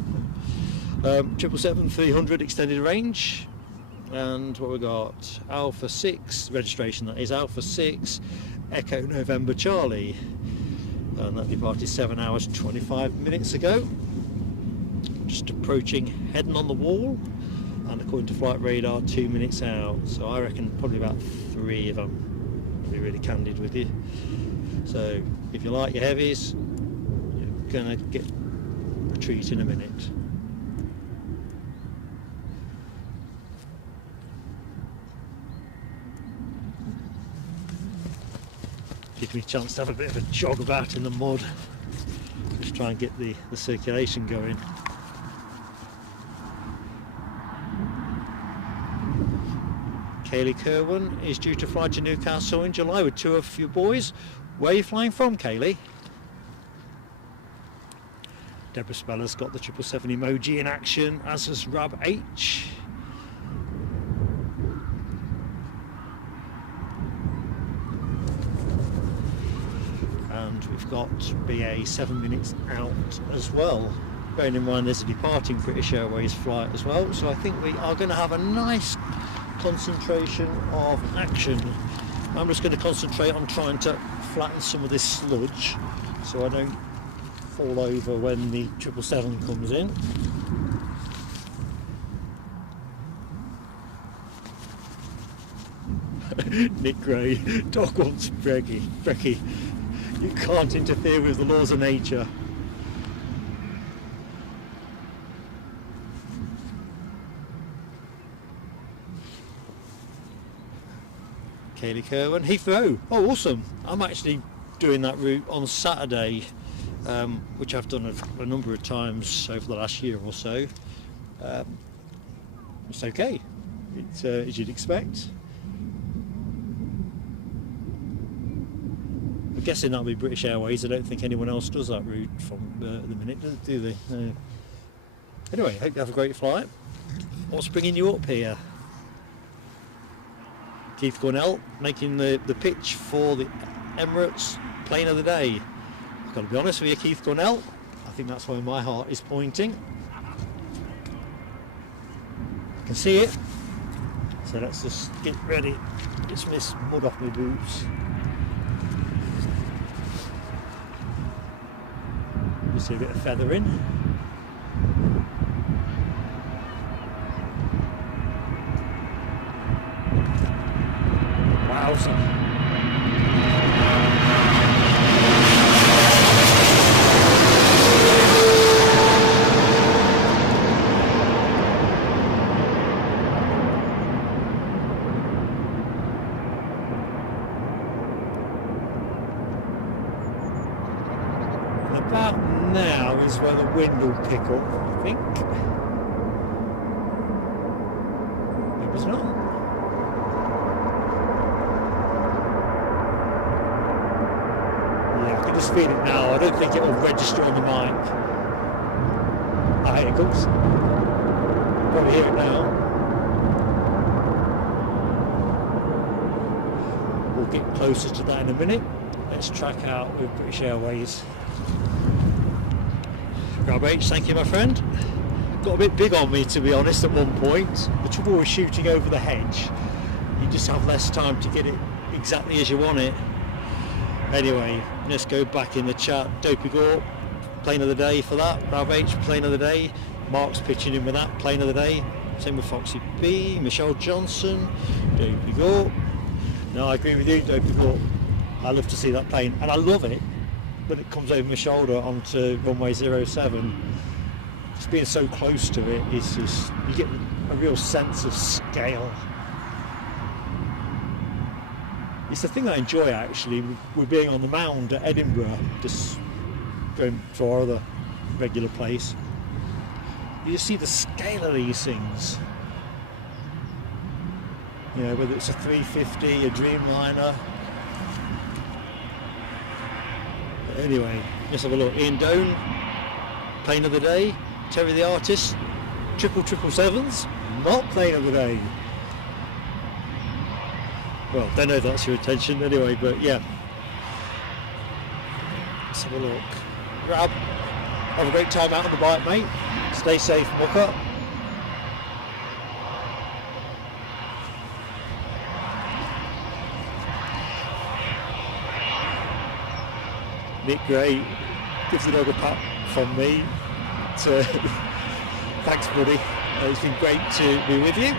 777 300 extended range, and what we got, Alpha 6 registration, that is Alpha 6 Echo November Charlie, and that departed 7 hours 25 minutes ago. Just approaching, heading on the wall, and according to flight radar 2 minutes out, so I reckon probably about 3 if I'm to be really candid with you. So if you like your heavies, you're gonna get a treat in a minute. Gives me a chance to have a bit of a jog about in the mud, just try and get the circulation going. Kaylee Kerwin is due to fly to Newcastle in July with 2 of your boys. Where are you flying from, Kaylee? Deborah Speller's got the 777 emoji in action, as has Rab H. And we've got BA 7 minutes out as well. Bearing in mind there's a departing British Airways flight as well, so I think we are going to have a nice concentration of action. I'm just going to concentrate on trying to flatten some of this sludge so I don't fall over when the 777 comes in. Nick Gray, dog wants Becky. Becky, you can't interfere with the laws of nature. Kaylee Kerwin, Heathrow. Oh, awesome! I'm actually doing that route on Saturday, which I've done a number of times over the last year or so. It's okay. It's as you'd expect. I'm guessing that'll be British Airways. I don't think anyone else does that route from the minute, do they? Anyway, hope you have a great flight. What's bringing you up here? Keith Cornell making the pitch for the Emirates plane of the day. I've got to be honest with you, Keith Cornell, I think that's where my heart is pointing. I can see it. So let's just get ready. Get some of this mud off my boots. You see a bit of feathering. Wowza. About now is where the wind will pick up, I think. Maybe it's not. Yeah, I can just feel it now. I don't think it will register on the mic. Ah, here it comes. Probably hear it now. We'll get closer to that in a minute. Let's track out with British Airways. Grab H, thank you my friend. Got a bit big on me, to be honest, at one point. The trouble with shooting over the hedge, you just have less time to get it exactly as you want it. Anyway, let's go back in the chat. Dopey Gore, plane of the day for that. Grab H, plane of the day. Mark's pitching in with that, plane of the day. Same with Foxy B, Michelle Johnson, Dopey Gore. No, I agree with you, Dopey Gore. I love to see that plane, and I love it when it comes over my shoulder onto runway 07. just being so close to it, it's just, you get a real sense of scale. It's the thing I enjoy actually with being on the Mound at Edinburgh, just going to our other regular place. You just see the scale of these things. You know, whether it's a 350, a Dreamliner. But anyway, let's have a look. Ian Doan, plane of the day. Terry the Artist, 777s, not plane of the day. Well, don't know if that's your intention anyway, but yeah. Let's have a look. Grab. Have a great time out on the bike, mate. Stay safe, muck up. Nick Gray gives the dog a pat from me. Thanks, buddy. It's been great to be with you.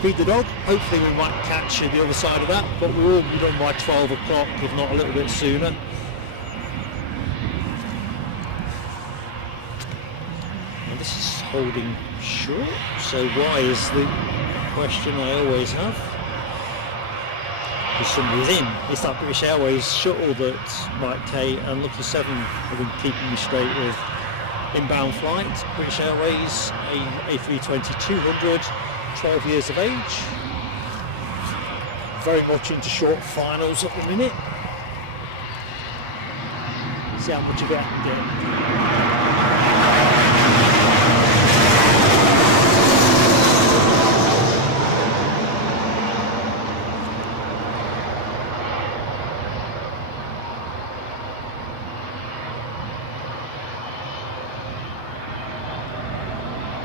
Feed the dog. Hopefully we might catch you the other side of that, but we will be done by 12 o'clock, if not a little bit sooner. And this is holding short, so why is the question I always have. Because somebody's in. It's that British Airways shuttle that Mike K and Lucky 7 have been keeping me straight with. Inbound flight, British Airways, A320-200, 12 years of age. Very much into short finals at the minute. See how much you get.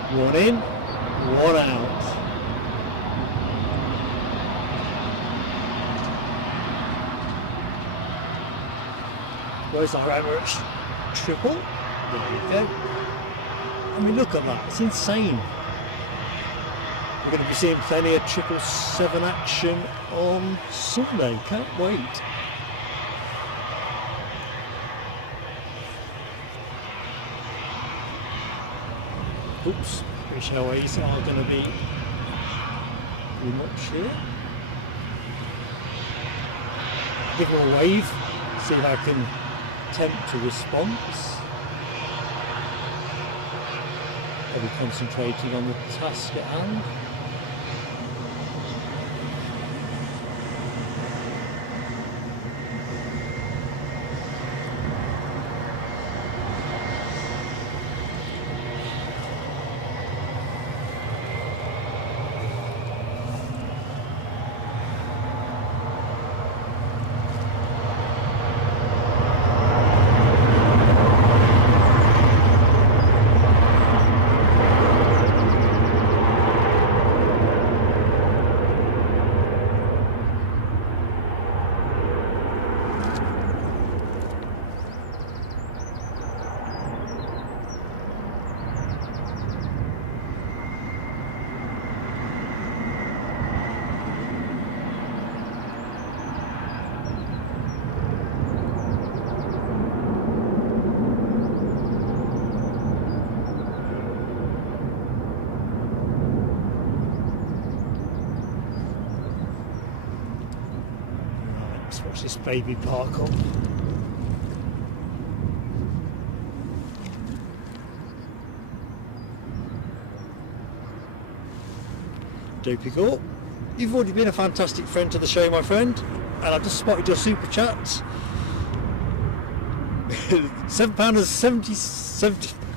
One in, one out. Where's our Emirates triple? There you go. I mean, look at that, it's insane. We're going to be seeing plenty of 777 action on Sunday, can't wait. Oops, British Airways are going to be pretty much here. Give them a wave, see if I can tempt a response. I'll be concentrating on the task at hand. Watch this baby park up. Dopey Court. You've already been a fantastic friend to the show, my friend, and I've just spotted your super chats. £7.70. I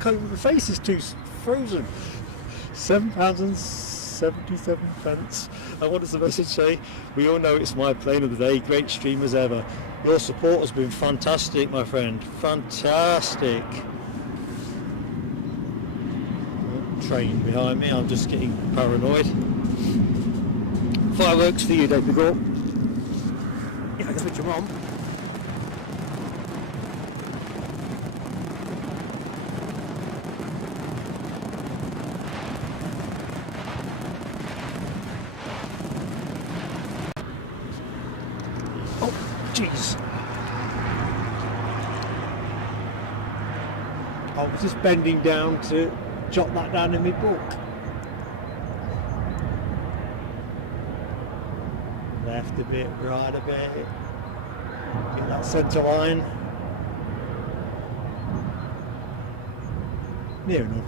can't remember, the face is too frozen. £7.77. And what does the message say? We all know it's my plane of the day. Great stream as ever. Your support has been fantastic, my friend. Fantastic. Train behind me. I'm just getting paranoid. Fireworks for you, Dopey Gore. Yeah, I can put your mom. Jeez. I was just bending down to jot that down in my book. Left a bit, right a bit. Get that centre line. Near enough.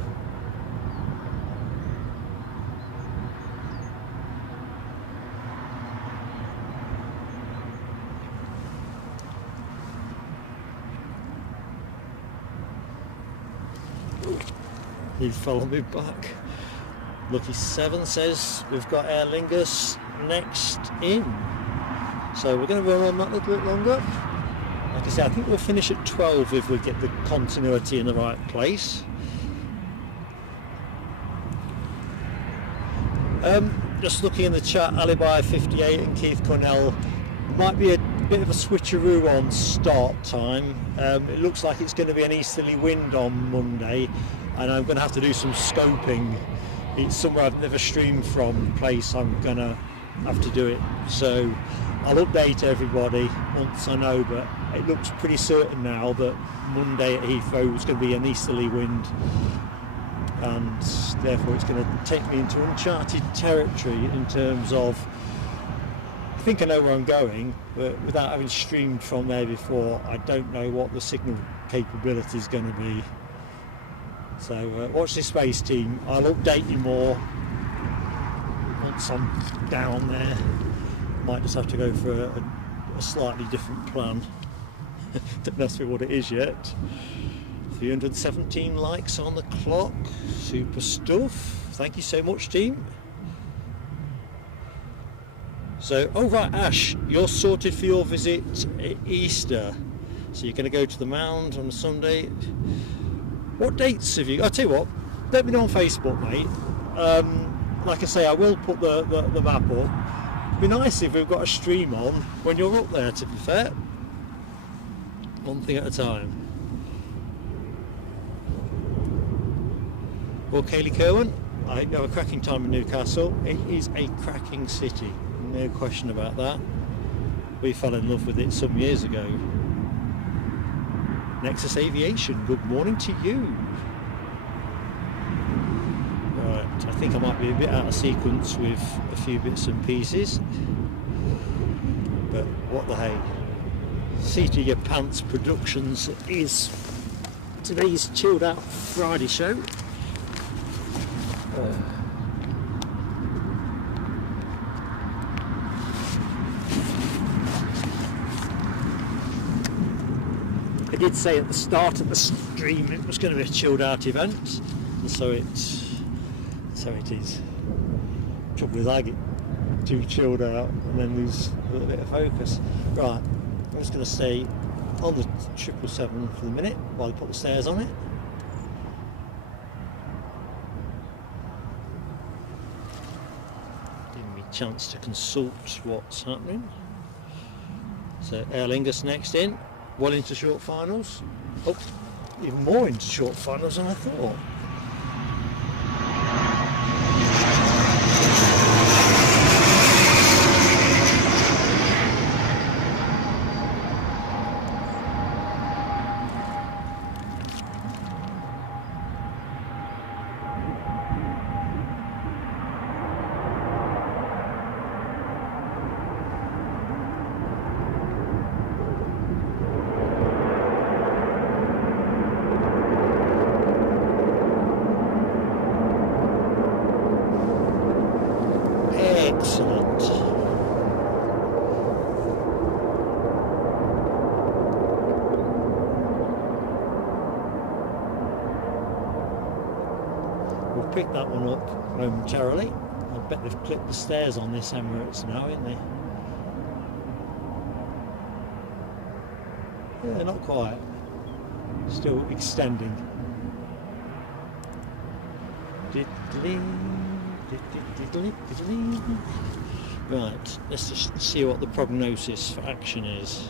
He followed me back. Lucky 7 says we've got Aer Lingus next in. So we're going to run on that a little bit longer. Like I said, I think we'll finish at 12 if we get the continuity in the right place. Just looking in the chat, Alibi58 and Keith Cornell, might be a bit of a switcheroo on start time. It looks like it's going to be an easterly wind on Monday, and I'm going to have to do some scoping. It's somewhere I've never streamed from, place I'm going to have to do it. So I'll update everybody once I know, but it looks pretty certain now that Monday at Heathrow is going to be an easterly wind, and therefore it's going to take me into uncharted territory in terms of, I think I know where I'm going, but without having streamed from there before, I don't know what the signal capability is going to be. So watch this space, team. I'll update you more once I'm down there. Might just have to go for a slightly different plan. Don't ask me what it is yet. 317 likes on the clock. Super stuff. Thank you so much, team. So, oh right, Ash, you're sorted for your visit at Easter. So you're going to go to the Mound on a Sunday. What dates have you? I'll tell you what, let me know on Facebook, mate. Like I say, I will put the map up. It'd be nice if we've got a stream on when you're up there, to be fair. One thing at a time. Well, Kaylee Kerwin, I hope you have a cracking time in Newcastle. It is a cracking city, no question about that. We fell in love with it some years ago. Nexus Aviation, good morning to you. Right, I think I might be a bit out of sequence with a few bits and pieces, but what the hey. Seat of Your Pants Productions is today's chilled out Friday show. I did say at the start of the stream it was going to be a chilled out event, and so it is. Trouble is I get too chilled out and then lose a little bit of focus. Right, I'm just going to stay on the 777 for the minute while I put the stairs on it. Giving me a chance to consult what's happening. So Aer Lingus next in. Well into short finals. Oh, even more into short finals than I thought. Excellent. We'll pick that one up momentarily. I bet they've clipped the stairs on this Emirates now, haven't they? Yeah, not quite. Still extending. Right, let's just see what the prognosis for action is.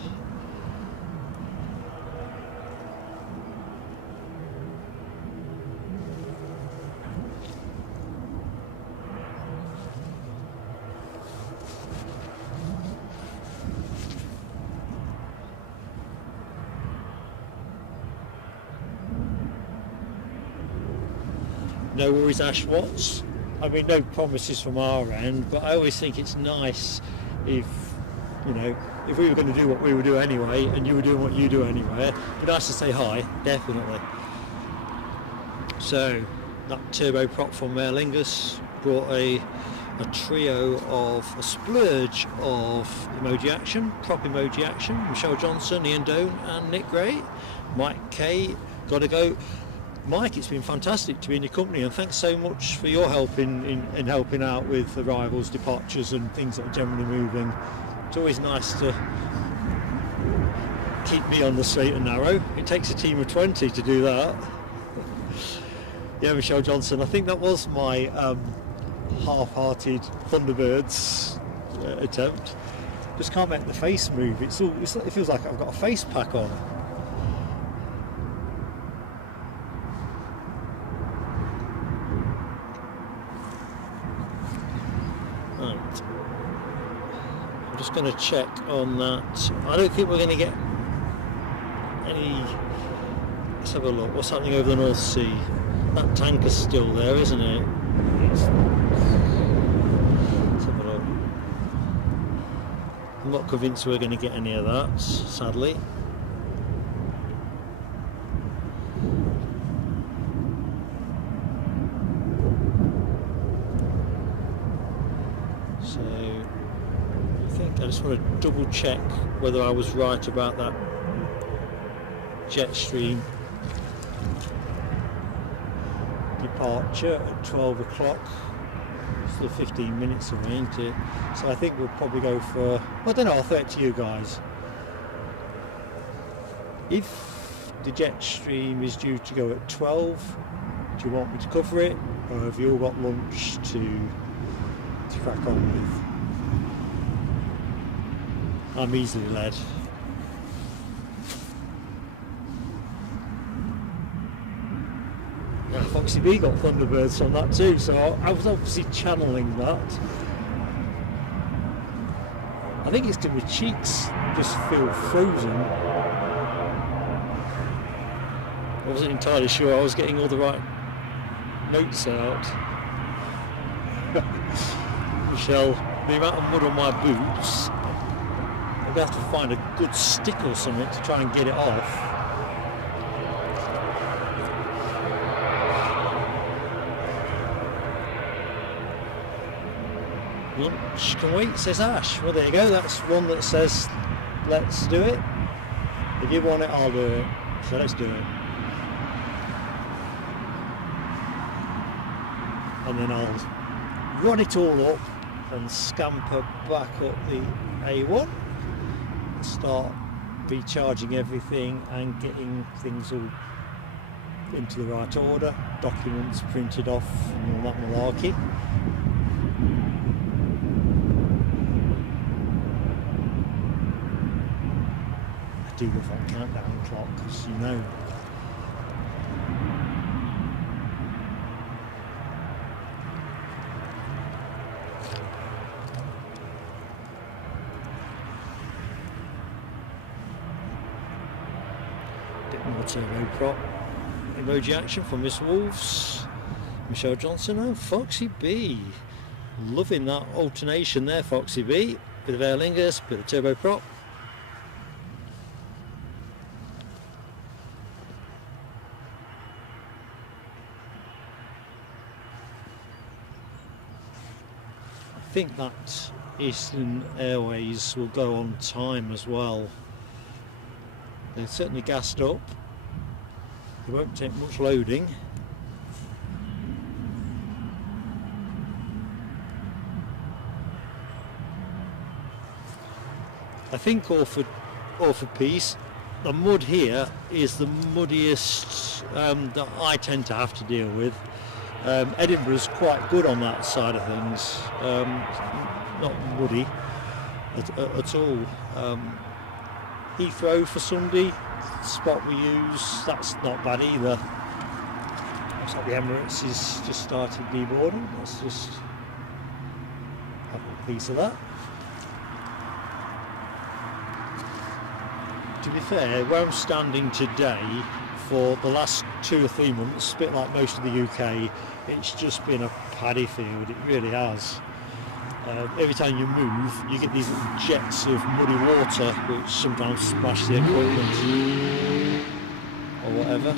No worries, Ash Watts. I mean, no promises from our end, but I always think it's nice if, you know, if we were going to do what we would do anyway, and you were doing what you do anyway, it'd be nice to say hi, definitely. So, that turbo prop from Aer Lingus brought a trio of, a splurge of emoji action, prop emoji action. Michelle Johnson, Ian Doan and Nick Gray. Mike K, gotta go. Mike, it's been fantastic to be in your company, and thanks so much for your help in helping out with arrivals, departures and things that are generally moving. It's always nice to keep me on the straight and narrow. It takes a team of 20 to do that. Yeah, Michelle Johnson, I think that was my half-hearted Thunderbirds attempt. Just can't make the face move. It feels like I've got a face pack on. Right. I'm just going to check on that. I don't think we're going to get any. Let's have a look. What's happening over the North Sea? That tanker's still there, isn't it? Let's have a look. I'm not convinced we're going to get any of that, sadly. So I think I just want to double check whether I was right about that jet stream departure at 12 o'clock. Still 15 minutes away, isn't it? So I think we'll probably go for, I don't know, I'll throw it to you guys. If the jet stream is due to go at 12, do you want me to cover it, or have you all got lunch to crack on with? I'm easily led. Foxy B got Thunderbirds on that too, so I was obviously channeling that. I think it's because my cheeks just feel frozen. I wasn't entirely sure I was getting all the right notes out. Michelle, the amount of mud on my boots, I'm going to have to find a good stick or something to try and get it off. Lunch can wait, says Ash. Well, there you go, that's one that says let's do it. If you want it, I'll do it. So let's do it. And then I'll run it all up and scamper back up the A1, start recharging everything and getting things all into the right order, documents printed off and all that malarkey. I do love that countdown clock, as you know. Bit more turboprop emoji action from Miss Wolves. Michelle Johnson and Foxy B. Loving that alternation there, Foxy B. Bit of Aer Lingus, bit of turboprop. I think that Eastern Airways will go on time as well. They're certainly gassed up. It won't take much loading. I think all for peace. The mud here is the muddiest that I tend to have to deal with. Edinburgh's quite good on that side of things. Not muddy at all. Heathrow for Sunday, spot we use, that's not bad either. Looks like the Emirates is just started deboarding. Let's just have a piece of that. To be fair, where I'm standing today, for the last 2 or 3 months, a bit like most of the UK, it's just been a paddy field. It really has. Every time you move, you get these little jets of muddy water which sometimes splash the equipment or whatever.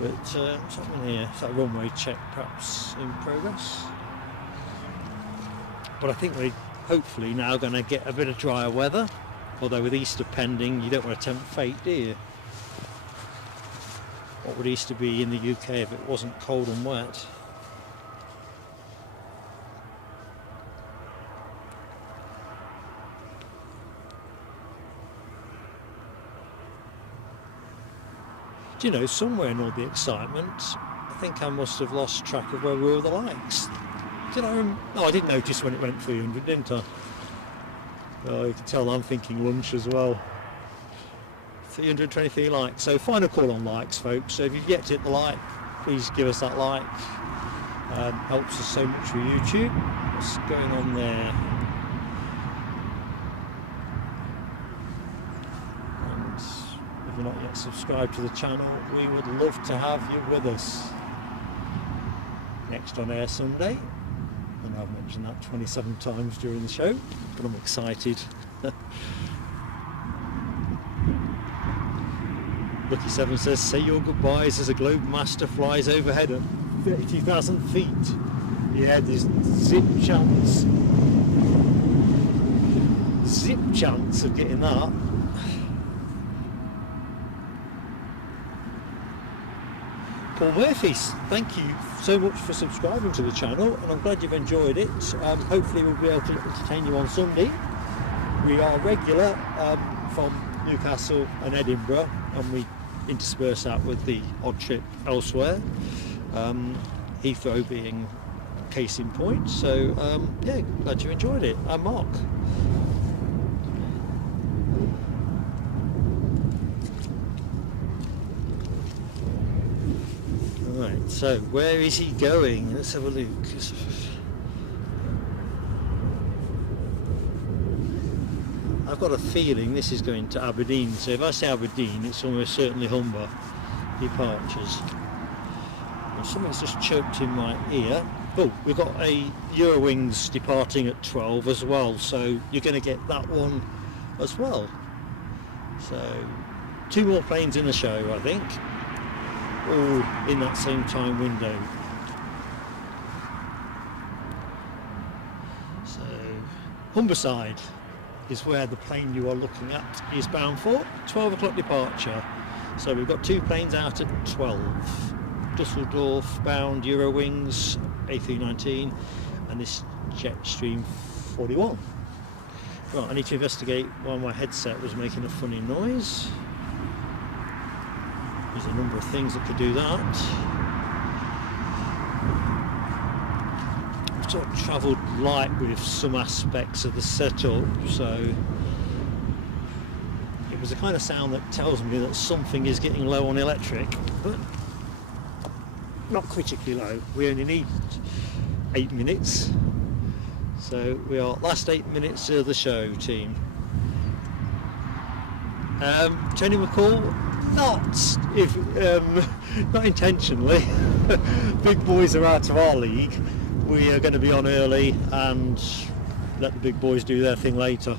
But what's happening here? Is that runway check perhaps in progress? But I think we're hopefully now going to get a bit of drier weather, although with Easter pending you don't want to tempt fate, do you? What would Easter be in the UK if it wasn't cold and wet? Do you know, somewhere in all the excitement, I think I must have lost track of where we were with the likes. Did I I did notice when it went 300, didn't I? Oh, you can tell I'm thinking lunch as well. 323 likes. So final call on likes, folks. So if you've yet to hit the like, please give us that like. Helps us so much for YouTube. What's going on there? And if you're not yet subscribed to the channel, we would love to have you with us. Next on air Sunday. I know I've mentioned that 27 times during the show, but I'm excited. Lucky 7 says, say your goodbyes as a Globe Master flies overhead at 32,000 feet. Yeah, there's zip chance of getting that. Paul Murphy, thank you so much for subscribing to the channel, and I'm glad you've enjoyed it. Hopefully we'll be able to entertain you on Sunday. We are regular from Newcastle and Edinburgh, and we intersperse that with the odd trip elsewhere. Heathrow being case in point. So yeah, glad you enjoyed it. I'm Mark. Right, so where is he going? Let's have a look. I've got a feeling this is going to Aberdeen, so if I say Aberdeen, it's almost certainly Humber departures. Well, something's just chirped in my ear. Oh, we've got a Eurowings departing at 12 as well, so you're going to get that one as well. So 2 more planes in the show, I think, all in that same time window. So Humberside is where the plane you are looking at is bound for. 12 o'clock departure. So we've got 2 planes out at 12. Dusseldorf bound Eurowings A319 and this Jetstream 41. Right, I need to investigate why my headset was making a funny noise. There's a number of things that could do that. I've sort of travelled light with some aspects of the setup, so it was the kind of sound that tells me that something is getting low on electric, but not critically low. We only need 8 minutes, so we are last 8 minutes of the show, team. Tony McCall, not intentionally. Big boys are out of our league. We are going to be on early and let the big boys do their thing later.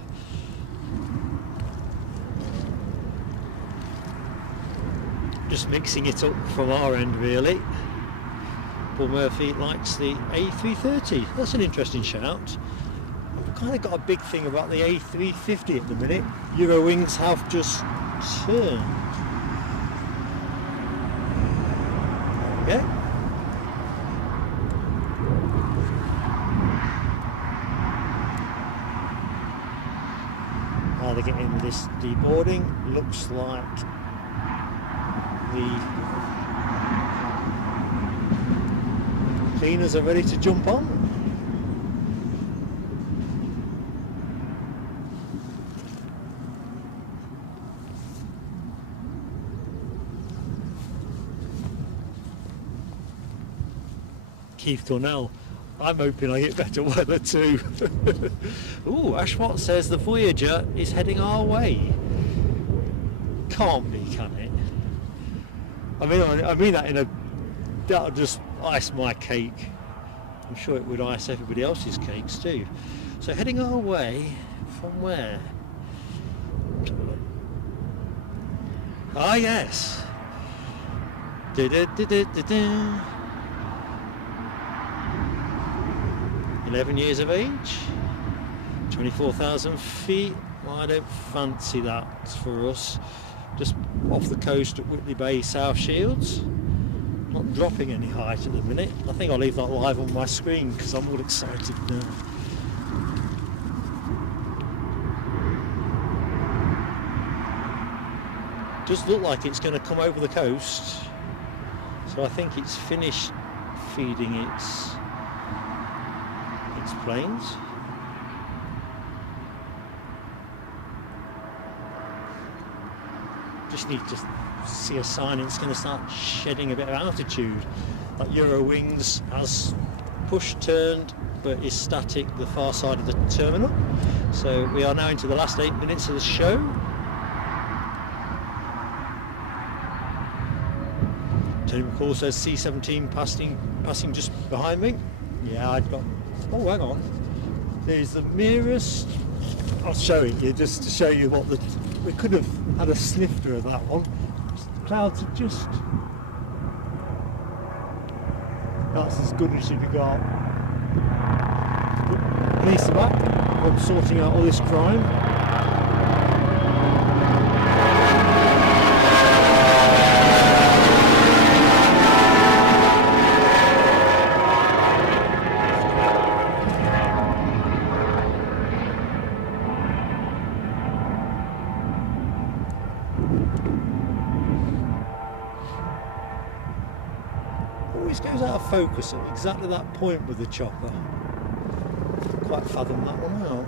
Just mixing it up from our end, really. Paul Murphy likes the A330. That's an interesting shout. I've kind of got a big thing about the A350 at the minute. Eurowings have just turned. Yeah. How they get in with this deboarding? Looks like the cleaners are ready to jump on. Keith Cornell, I'm hoping I get better weather too. Ooh, Ashwatt says the Voyager is heading our way. Can't be, can it? I mean that that'll just ice my cake. I'm sure it would ice everybody else's cakes too. So heading our way from where? Ah yes. 11 years of age, 24,000 feet. Well, I don't fancy that for us. Just off the coast at Whitley Bay, South Shields. Not dropping any height at the minute. I think I'll leave that live on my screen because I'm all excited now. Does look like it's going to come over the coast. So I think it's finished feeding its planes. Just need to see a sign it's going to start shedding a bit of altitude. That Eurowings has turned, but is static the far side of the terminal. So we are now into the last 8 minutes of the show. Tony McCall says C-17 passing just behind me. Yeah, I've got. Oh, hang on. There's the nearest. I'll show it you just to show you what we could have had a snifter of that one. Clouds are just. That's as good as you've got. Police are back. I'm sorting out all this crime. Always goes out of focus at exactly that point with the chopper. Can't quite fathom that one out.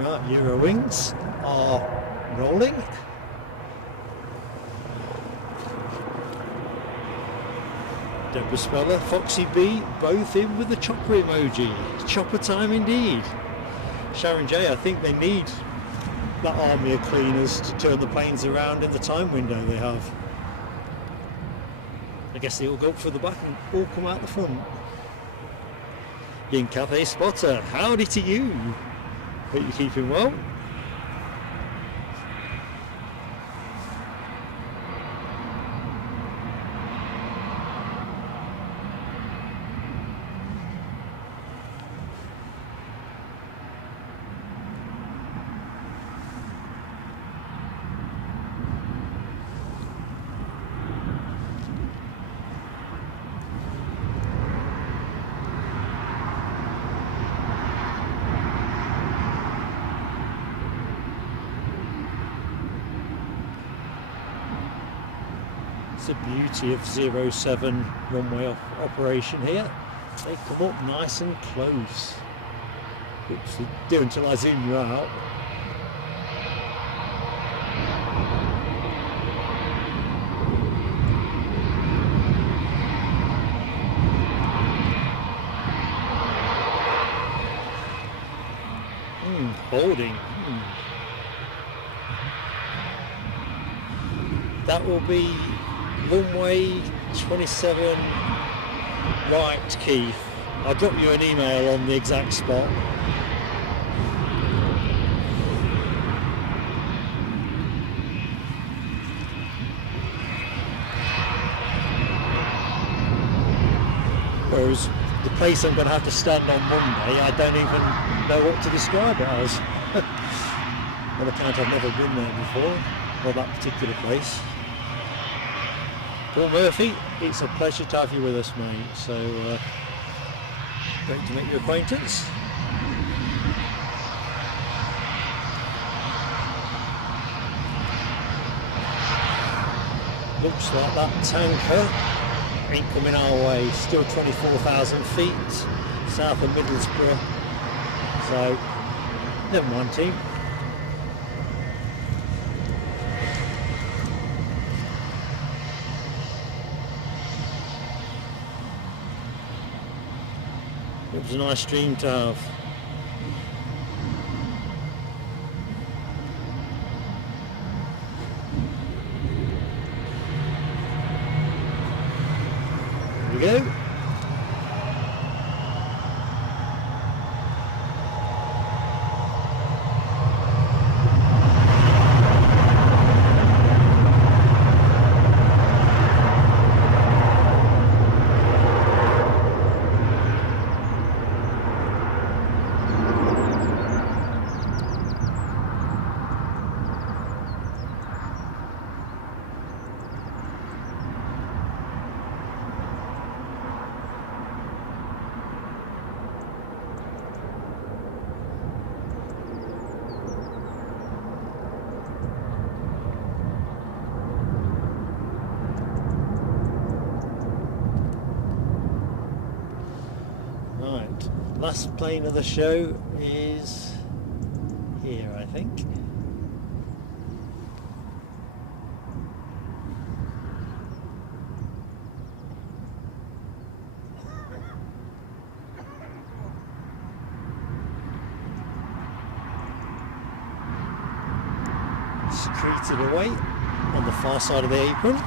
Right, Eurowings are rolling. Deborah Speller, Foxy B, both in with the chopper emoji. Chopper time indeed. Sharon J, I think they need that army of cleaners to turn the planes around in the time window they have. I guess they all go up through the back and all come out the front. Yin Cafe Spotter, howdy to you. Hope you're keeping well. The beauty of 07 runway operation here. They come up nice and close. Oops, they do until I zoom you out. Holding. That will be runway 27 right, Keith. I'll drop you an email on the exact spot. Whereas the place I'm going to have to stand on Monday, I don't even know what to describe it as. On account I've never been there before, or that particular place. Paul Murphy, it's a pleasure to have you with us, mate. So great to make your acquaintance. Looks like that tanker ain't coming our way. Still 24,000 feet south of Middlesbrough. So never mind, team. It was a nice dream to have. Here we go. Last plane of the show is here, I think. Secreted away on the far side of the apron.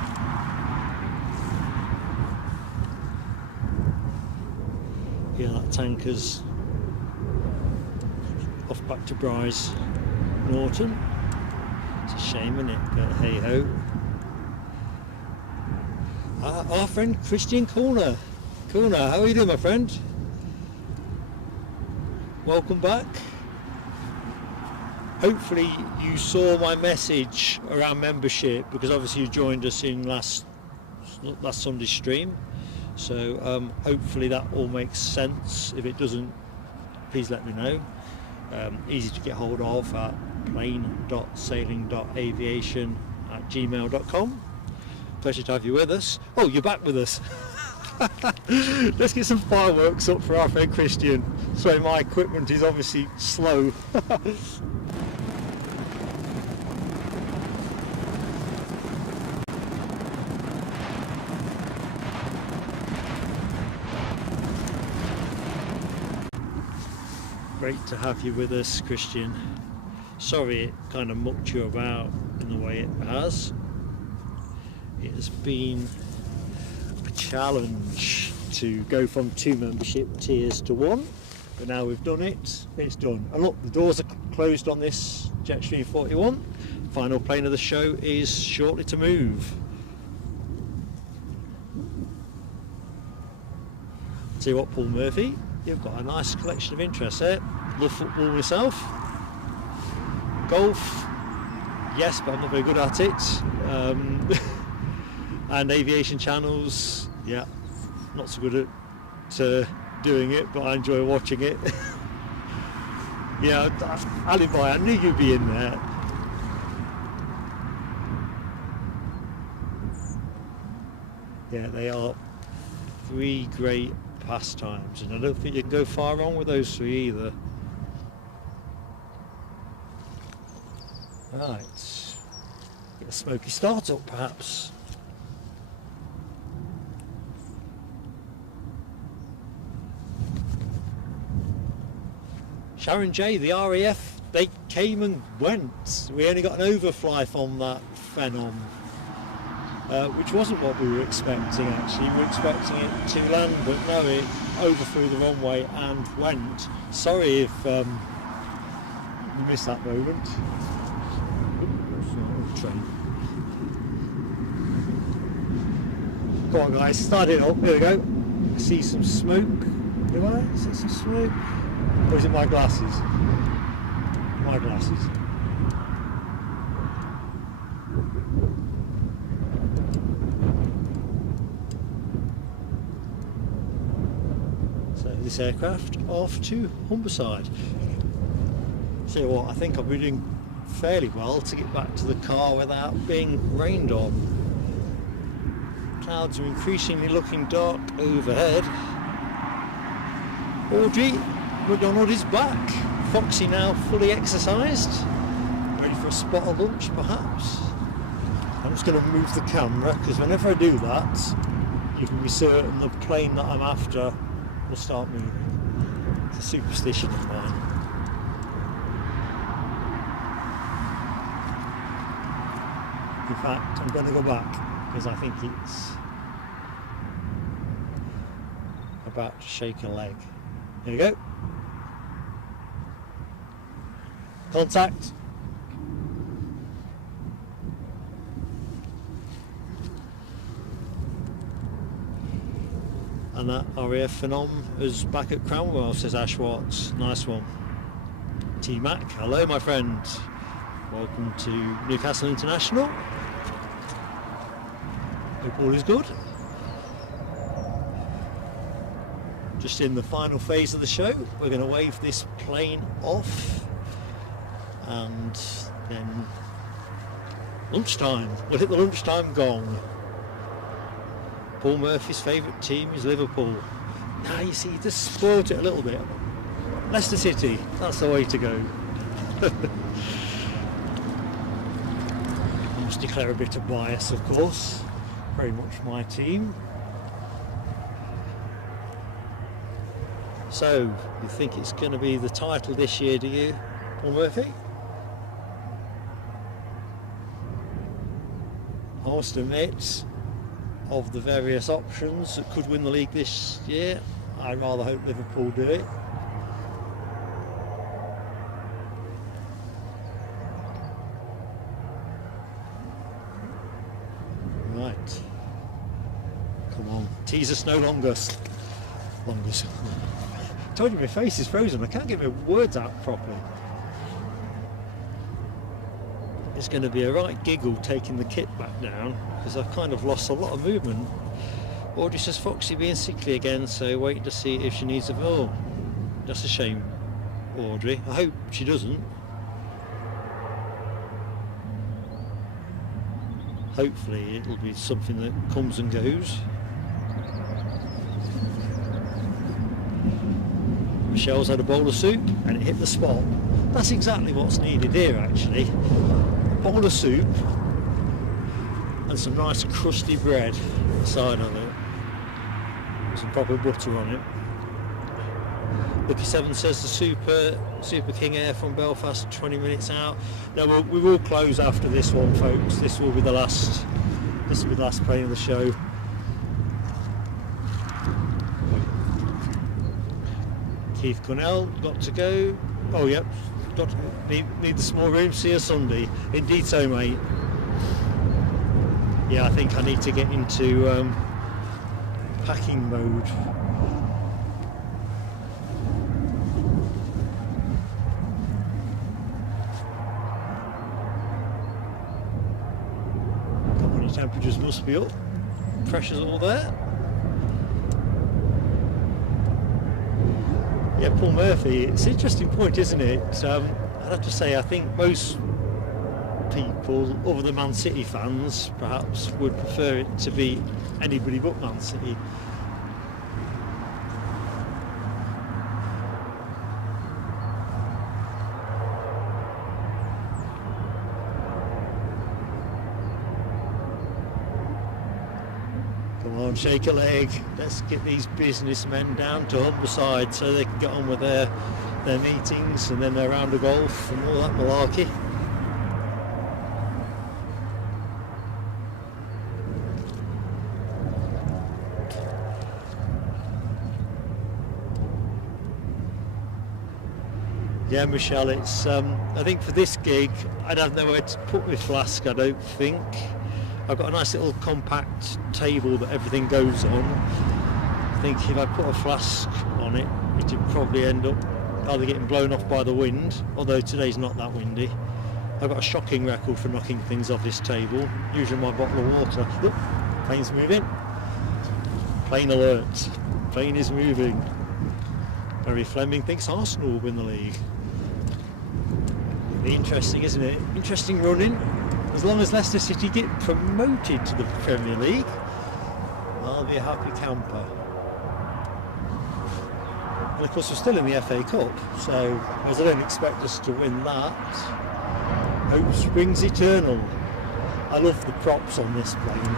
Yeah, that tanker's off back to Bryce Norton. It's a shame, isn't it? But hey ho. Our friend Christian Corner. Corner, how are you doing, my friend? Welcome back. Hopefully you saw my message around membership, because obviously you joined us in last Sunday's stream. So hopefully that all makes sense. If it doesn't, please let me know. Easy to get hold of at plane.sailing.aviation@gmail.com. Pleasure to have you with us. Oh, you're back with us. Let's get some fireworks up for our friend Christian. So my equipment is obviously slow. Great to have you with us, Christian. Sorry it kind of mucked you about in the way it has. It has been a challenge to go from 2 membership tiers to 1, but now we've done it, it's done. And look, the doors are closed on this Jetstream 41. Final plane of the show is shortly to move. Tell you what, Paul Murphy, you've got a nice collection of interests there. Love football myself. Golf, yes, but I'm not very good at it. And aviation channels, yeah, not so good at doing it, but I enjoy watching it. Yeah, Alibi, I knew you'd be in there. Yeah, they are 3 great pastimes, and I don't think you can go far wrong with those 3 either. Right, get a smoky start up perhaps. Sharon J, the RAF, they came and went. We only got an overfly from that Phenom, which wasn't what we were expecting actually. We were expecting it to land, but no, it overflew the runway and went. Sorry if you missed that moment. Train. Come on guys, start it up, here we go. I see some smoke. Do I see some smoke? Or is it my glasses? My glasses. So this aircraft off to Humberside. See what, I think I'll be doing fairly well to get back to the car without being rained on. Clouds are increasingly looking dark overhead. Audrey McDonald is back. Foxy now fully exercised, ready for a spot of lunch perhaps. I'm just going to move the camera because whenever I do that you can be certain the plane that I'm after will start moving. It's a superstition of mine. In fact, I'm going to go back because I think it's about to shake a leg. There we go. Contact. And that RAF Phenom is back at Cranwell, says Ash Watts. Nice one. T-Mac, hello my friend. Welcome to Newcastle International. Hope all is good. Just in the final phase of the show, we're going to wave this plane off. And then lunchtime. We'll hit the lunchtime gong. Paul Murphy's favourite team is Liverpool. Now you see, he just spoiled it a little bit. Leicester City, that's the way to go. I must declare a bit of bias, of course. Very much my team. So, you think it's going to be the title this year, do you, Paul Murphy? I must admit, of the various options that could win the league this year, I rather hope Liverpool do it. Right. Come on. Tease us no longer. Longest. I told you my face is frozen. I can't get my words out properly. It's going to be a right giggle taking the kit back down because I've kind of lost a lot of movement. Audrey says Foxy being sickly again, so wait to see if she needs a... Oh, that's a shame, Audrey. I hope she doesn't. Hopefully it'll be something that comes and goes. Michelle's had a bowl of soup and it hit the spot. That's exactly what's needed here actually. Bowl of soup and some nice crusty bread side of it, some proper butter on it. Lucky 7 says the Super King Air from Belfast 20 minutes out. No, we will close after this one, folks. This will be the last plane of the show. Keith Cornell got to go. Oh yep, need the small room, see you Sunday. Indeed so, mate. Yeah, I think I need to get into packing mode. Company temperatures must be up. Pressure's all there. Yeah, Paul Murphy, it's an interesting point, isn't it? I'd have to say, I think most people, other than Man City fans, perhaps would prefer it to be anybody but Man City. Come on, shake a leg. Let's get these businessmen down to Humberside so they can get on with their meetings and then their round of golf and all that malarkey. Yeah, Michelle, it's I think for this gig I'd have nowhere to put my flask, I don't think. I've got a nice little compact table that everything goes on. I think if I put a flask on it, it would probably end up either getting blown off by the wind, although today's not that windy. I've got a shocking record for knocking things off this table, using my bottle of water. Look, plane's moving. Plane alert. Plane is moving. Barry Fleming thinks Arsenal will win the league. Be interesting, isn't it? Interesting running. As long as Leicester City get promoted to the Premier League, I'll be a happy camper. And of course we're still in the FA Cup, so as I don't expect us to win that, hope springs eternal. I love the props on this plane.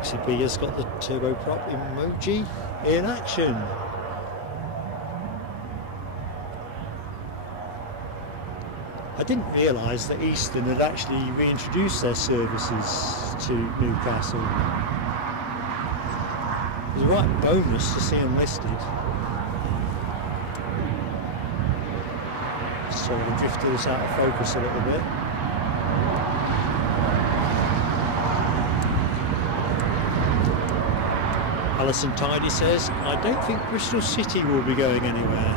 XCB has got the turboprop emoji in action. I didn't realise that Eastern had actually reintroduced their services to Newcastle. It was a right bonus to see them listed. So we drifted us out of focus a little bit. Alison Tidy says, I don't think Bristol City will be going anywhere.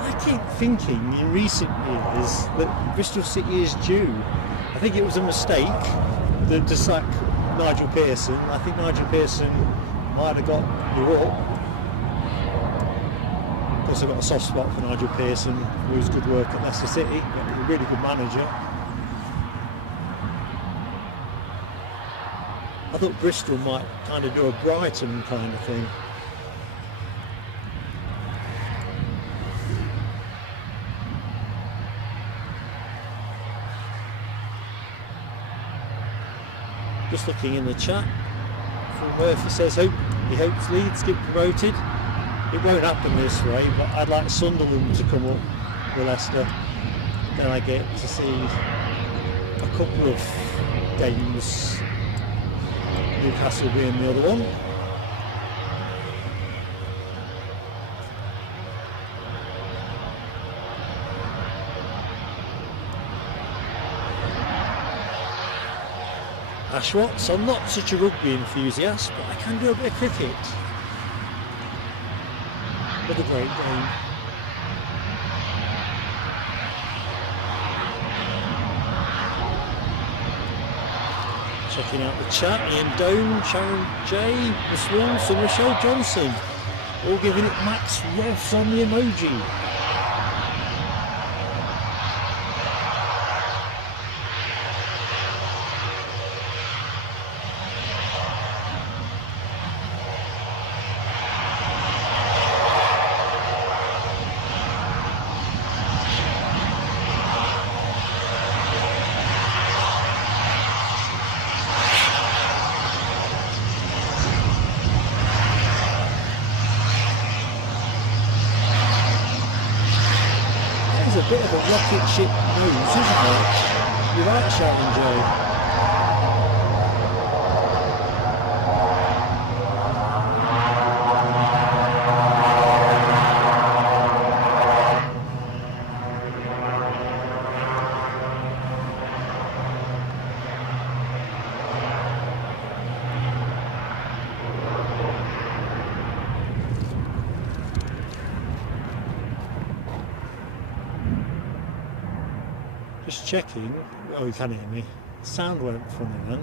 I keep thinking in recent years that Bristol City is due. I think it was a mistake to sack Nigel Pearson. I think Nigel Pearson might have got you up. Of course, I've got a soft spot for Nigel Pearson, who's good work at Leicester City, a really good manager. I thought Bristol might kind of do a Brighton kind of thing. Just looking in the chat, Phil Murphy says he hopes Leeds get promoted. It won't happen this way, but I'd like Sunderland to come up with Leicester. Then I get to see a couple of games, Newcastle being the other one. Ash Watts, I'm not such a rugby enthusiast, but I can do a bit of cricket. What a great game. Checking out the chat, Ian Dome, Sharon J, Miss Wolves and Michelle Johnson, all giving it max refs on the emoji. A bit of a rocket ship nose, isn't it? You're right, Sharon Joe. Just checking. Oh, you can hear me. Sound went funny then.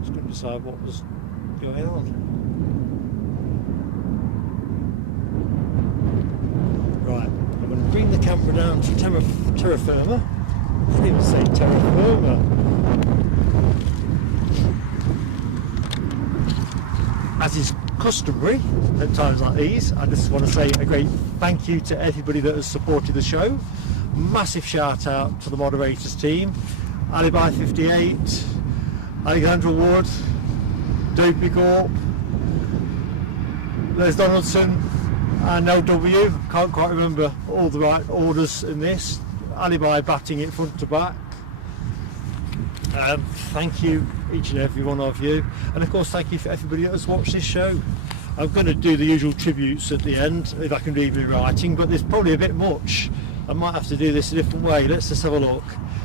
Just couldn't decide what was going on. Right, I'm going to bring the camera down to terra firma. I didn't even say terra firma. As is customary at times like these, I just want to say a great thank you to everybody that has supported the show. Massive shout out to the moderators team, Alibi 58, Alexandra Wood, Dopey Corp, Les Donaldson and LW. Can't quite remember all the right orders in this. Alibi batting it front to back. Thank you each and every one of you, and of course thank you for everybody that has watched this show. I'm going to do the usual tributes at the end if I can read my writing, but there's probably a bit much. I might have to do this a different way. Let's just have a look.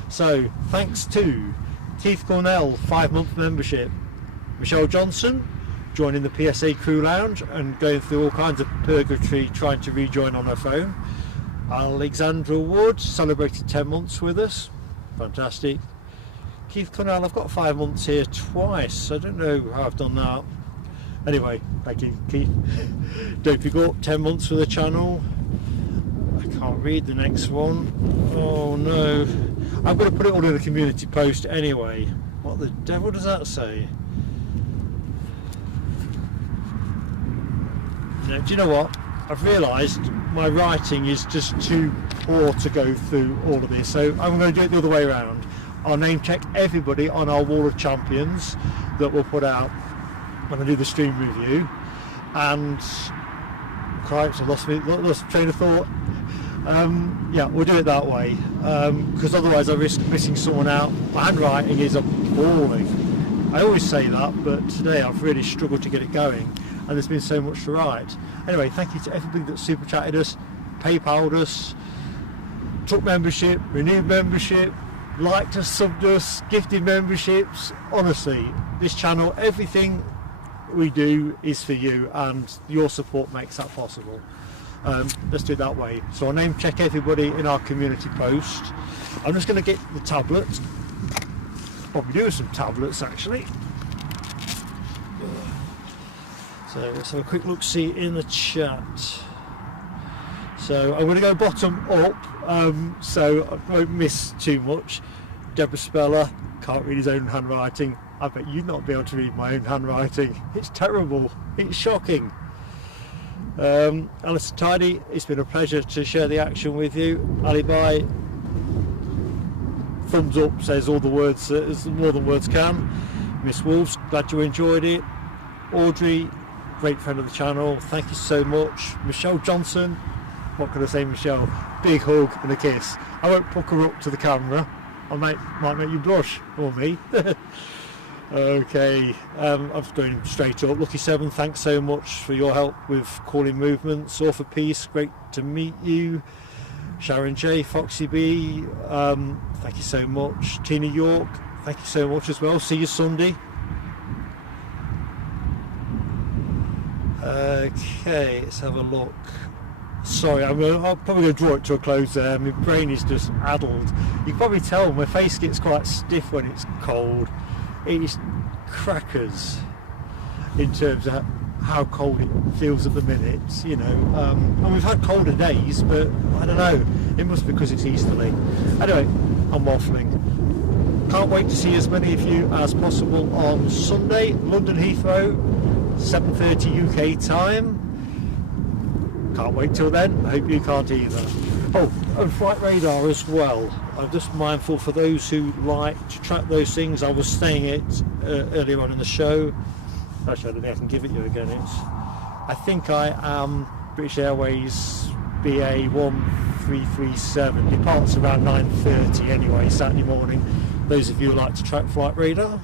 So thanks to Keith Cornell, 5-month membership, Michelle Johnson joining the PSA Crew Lounge and going through all kinds of purgatory trying to rejoin on her phone. Alexandra Wood celebrated 10 months with us, fantastic. Keith Cornell, I've got 5 months here twice. I don't know how I've done that. Anyway, thank you, Keith. Dopey Gorp, 10 months for the channel. I can't read the next one. Oh no. I'm going to put it all in a community post anyway. What the devil does that say? Now, do you know what? I've realised my writing is just too poor to go through all of this, so I'm going to do it the other way around. I'll name check everybody on our wall of champions that we'll put out when I do the stream review. And cripes, I lost train of thought. Yeah, we'll do it that way, because otherwise I risk missing someone out. My handwriting is appalling. I always say that, but today I've really struggled to get it going, and there's been so much to write. Anyway, thank you to everybody that super chatted us, PayPal'd us, took membership, renewed membership, liked us, subbed us, gifted memberships. Honestly, this channel, everything we do is for you, and your support makes that possible. Let's do it that way. So I'll name check everybody in our community post. I'm just going to get the tablet. Probably do some tablets actually. So let's have a quick look see in the chat. So I'm going to go bottom up, so I won't miss too much. Deborah Speller can't read his own handwriting. I bet you'd not be able to read my own handwriting. It's terrible. It's shocking. Alison Tidy, it's been a pleasure to share the action with you. Ali Bai, thumbs up, says all the words, more than words can. Miss Wolves, glad you enjoyed it. Audrey, great friend of the channel, thank you so much. Michelle Johnson, what can I say, Michelle? Big hug and a kiss. I won't pucker her up to the camera. I might make you blush, or me. Okay, I'm going straight up. Lucky Seven, thanks so much for your help with calling movements. All for Peace, great to meet you. Sharon J, Foxy B, thank you so much. Tina York, thank you so much as well. See you Sunday. Okay, let's have a look. Sorry, I'll probably going to draw it to a close there. My brain is just addled. You can probably tell my face gets quite stiff when it's cold. It is crackers in terms of how cold it feels at the minute, you know. And we've had colder days, but I don't know, it must be because it's easterly. Anyway, I'm waffling. Can't wait to see as many of you as possible on Sunday, London Heathrow, 7:30 UK time. Can't wait till then. I hope you can't either. Oh, and flight radar as well. I'm just mindful for those who like to track those things. I was saying it earlier on in the show. Actually, I don't think I can give it you again. I think I am British Airways BA 1337. Departs around 9:30 anyway, Saturday morning. Those of you who like to track flight radar.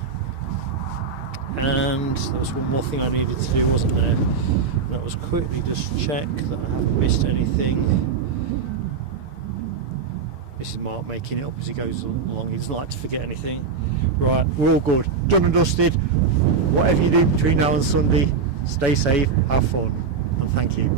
And there was one more thing I needed to do, wasn't there? That was quickly just check that I haven't missed anything. This is Mark making it up as he goes along. He doesn't like to forget anything. Right, we're all good. Done and dusted. Whatever you do between now and Sunday, stay safe, have fun, and thank you.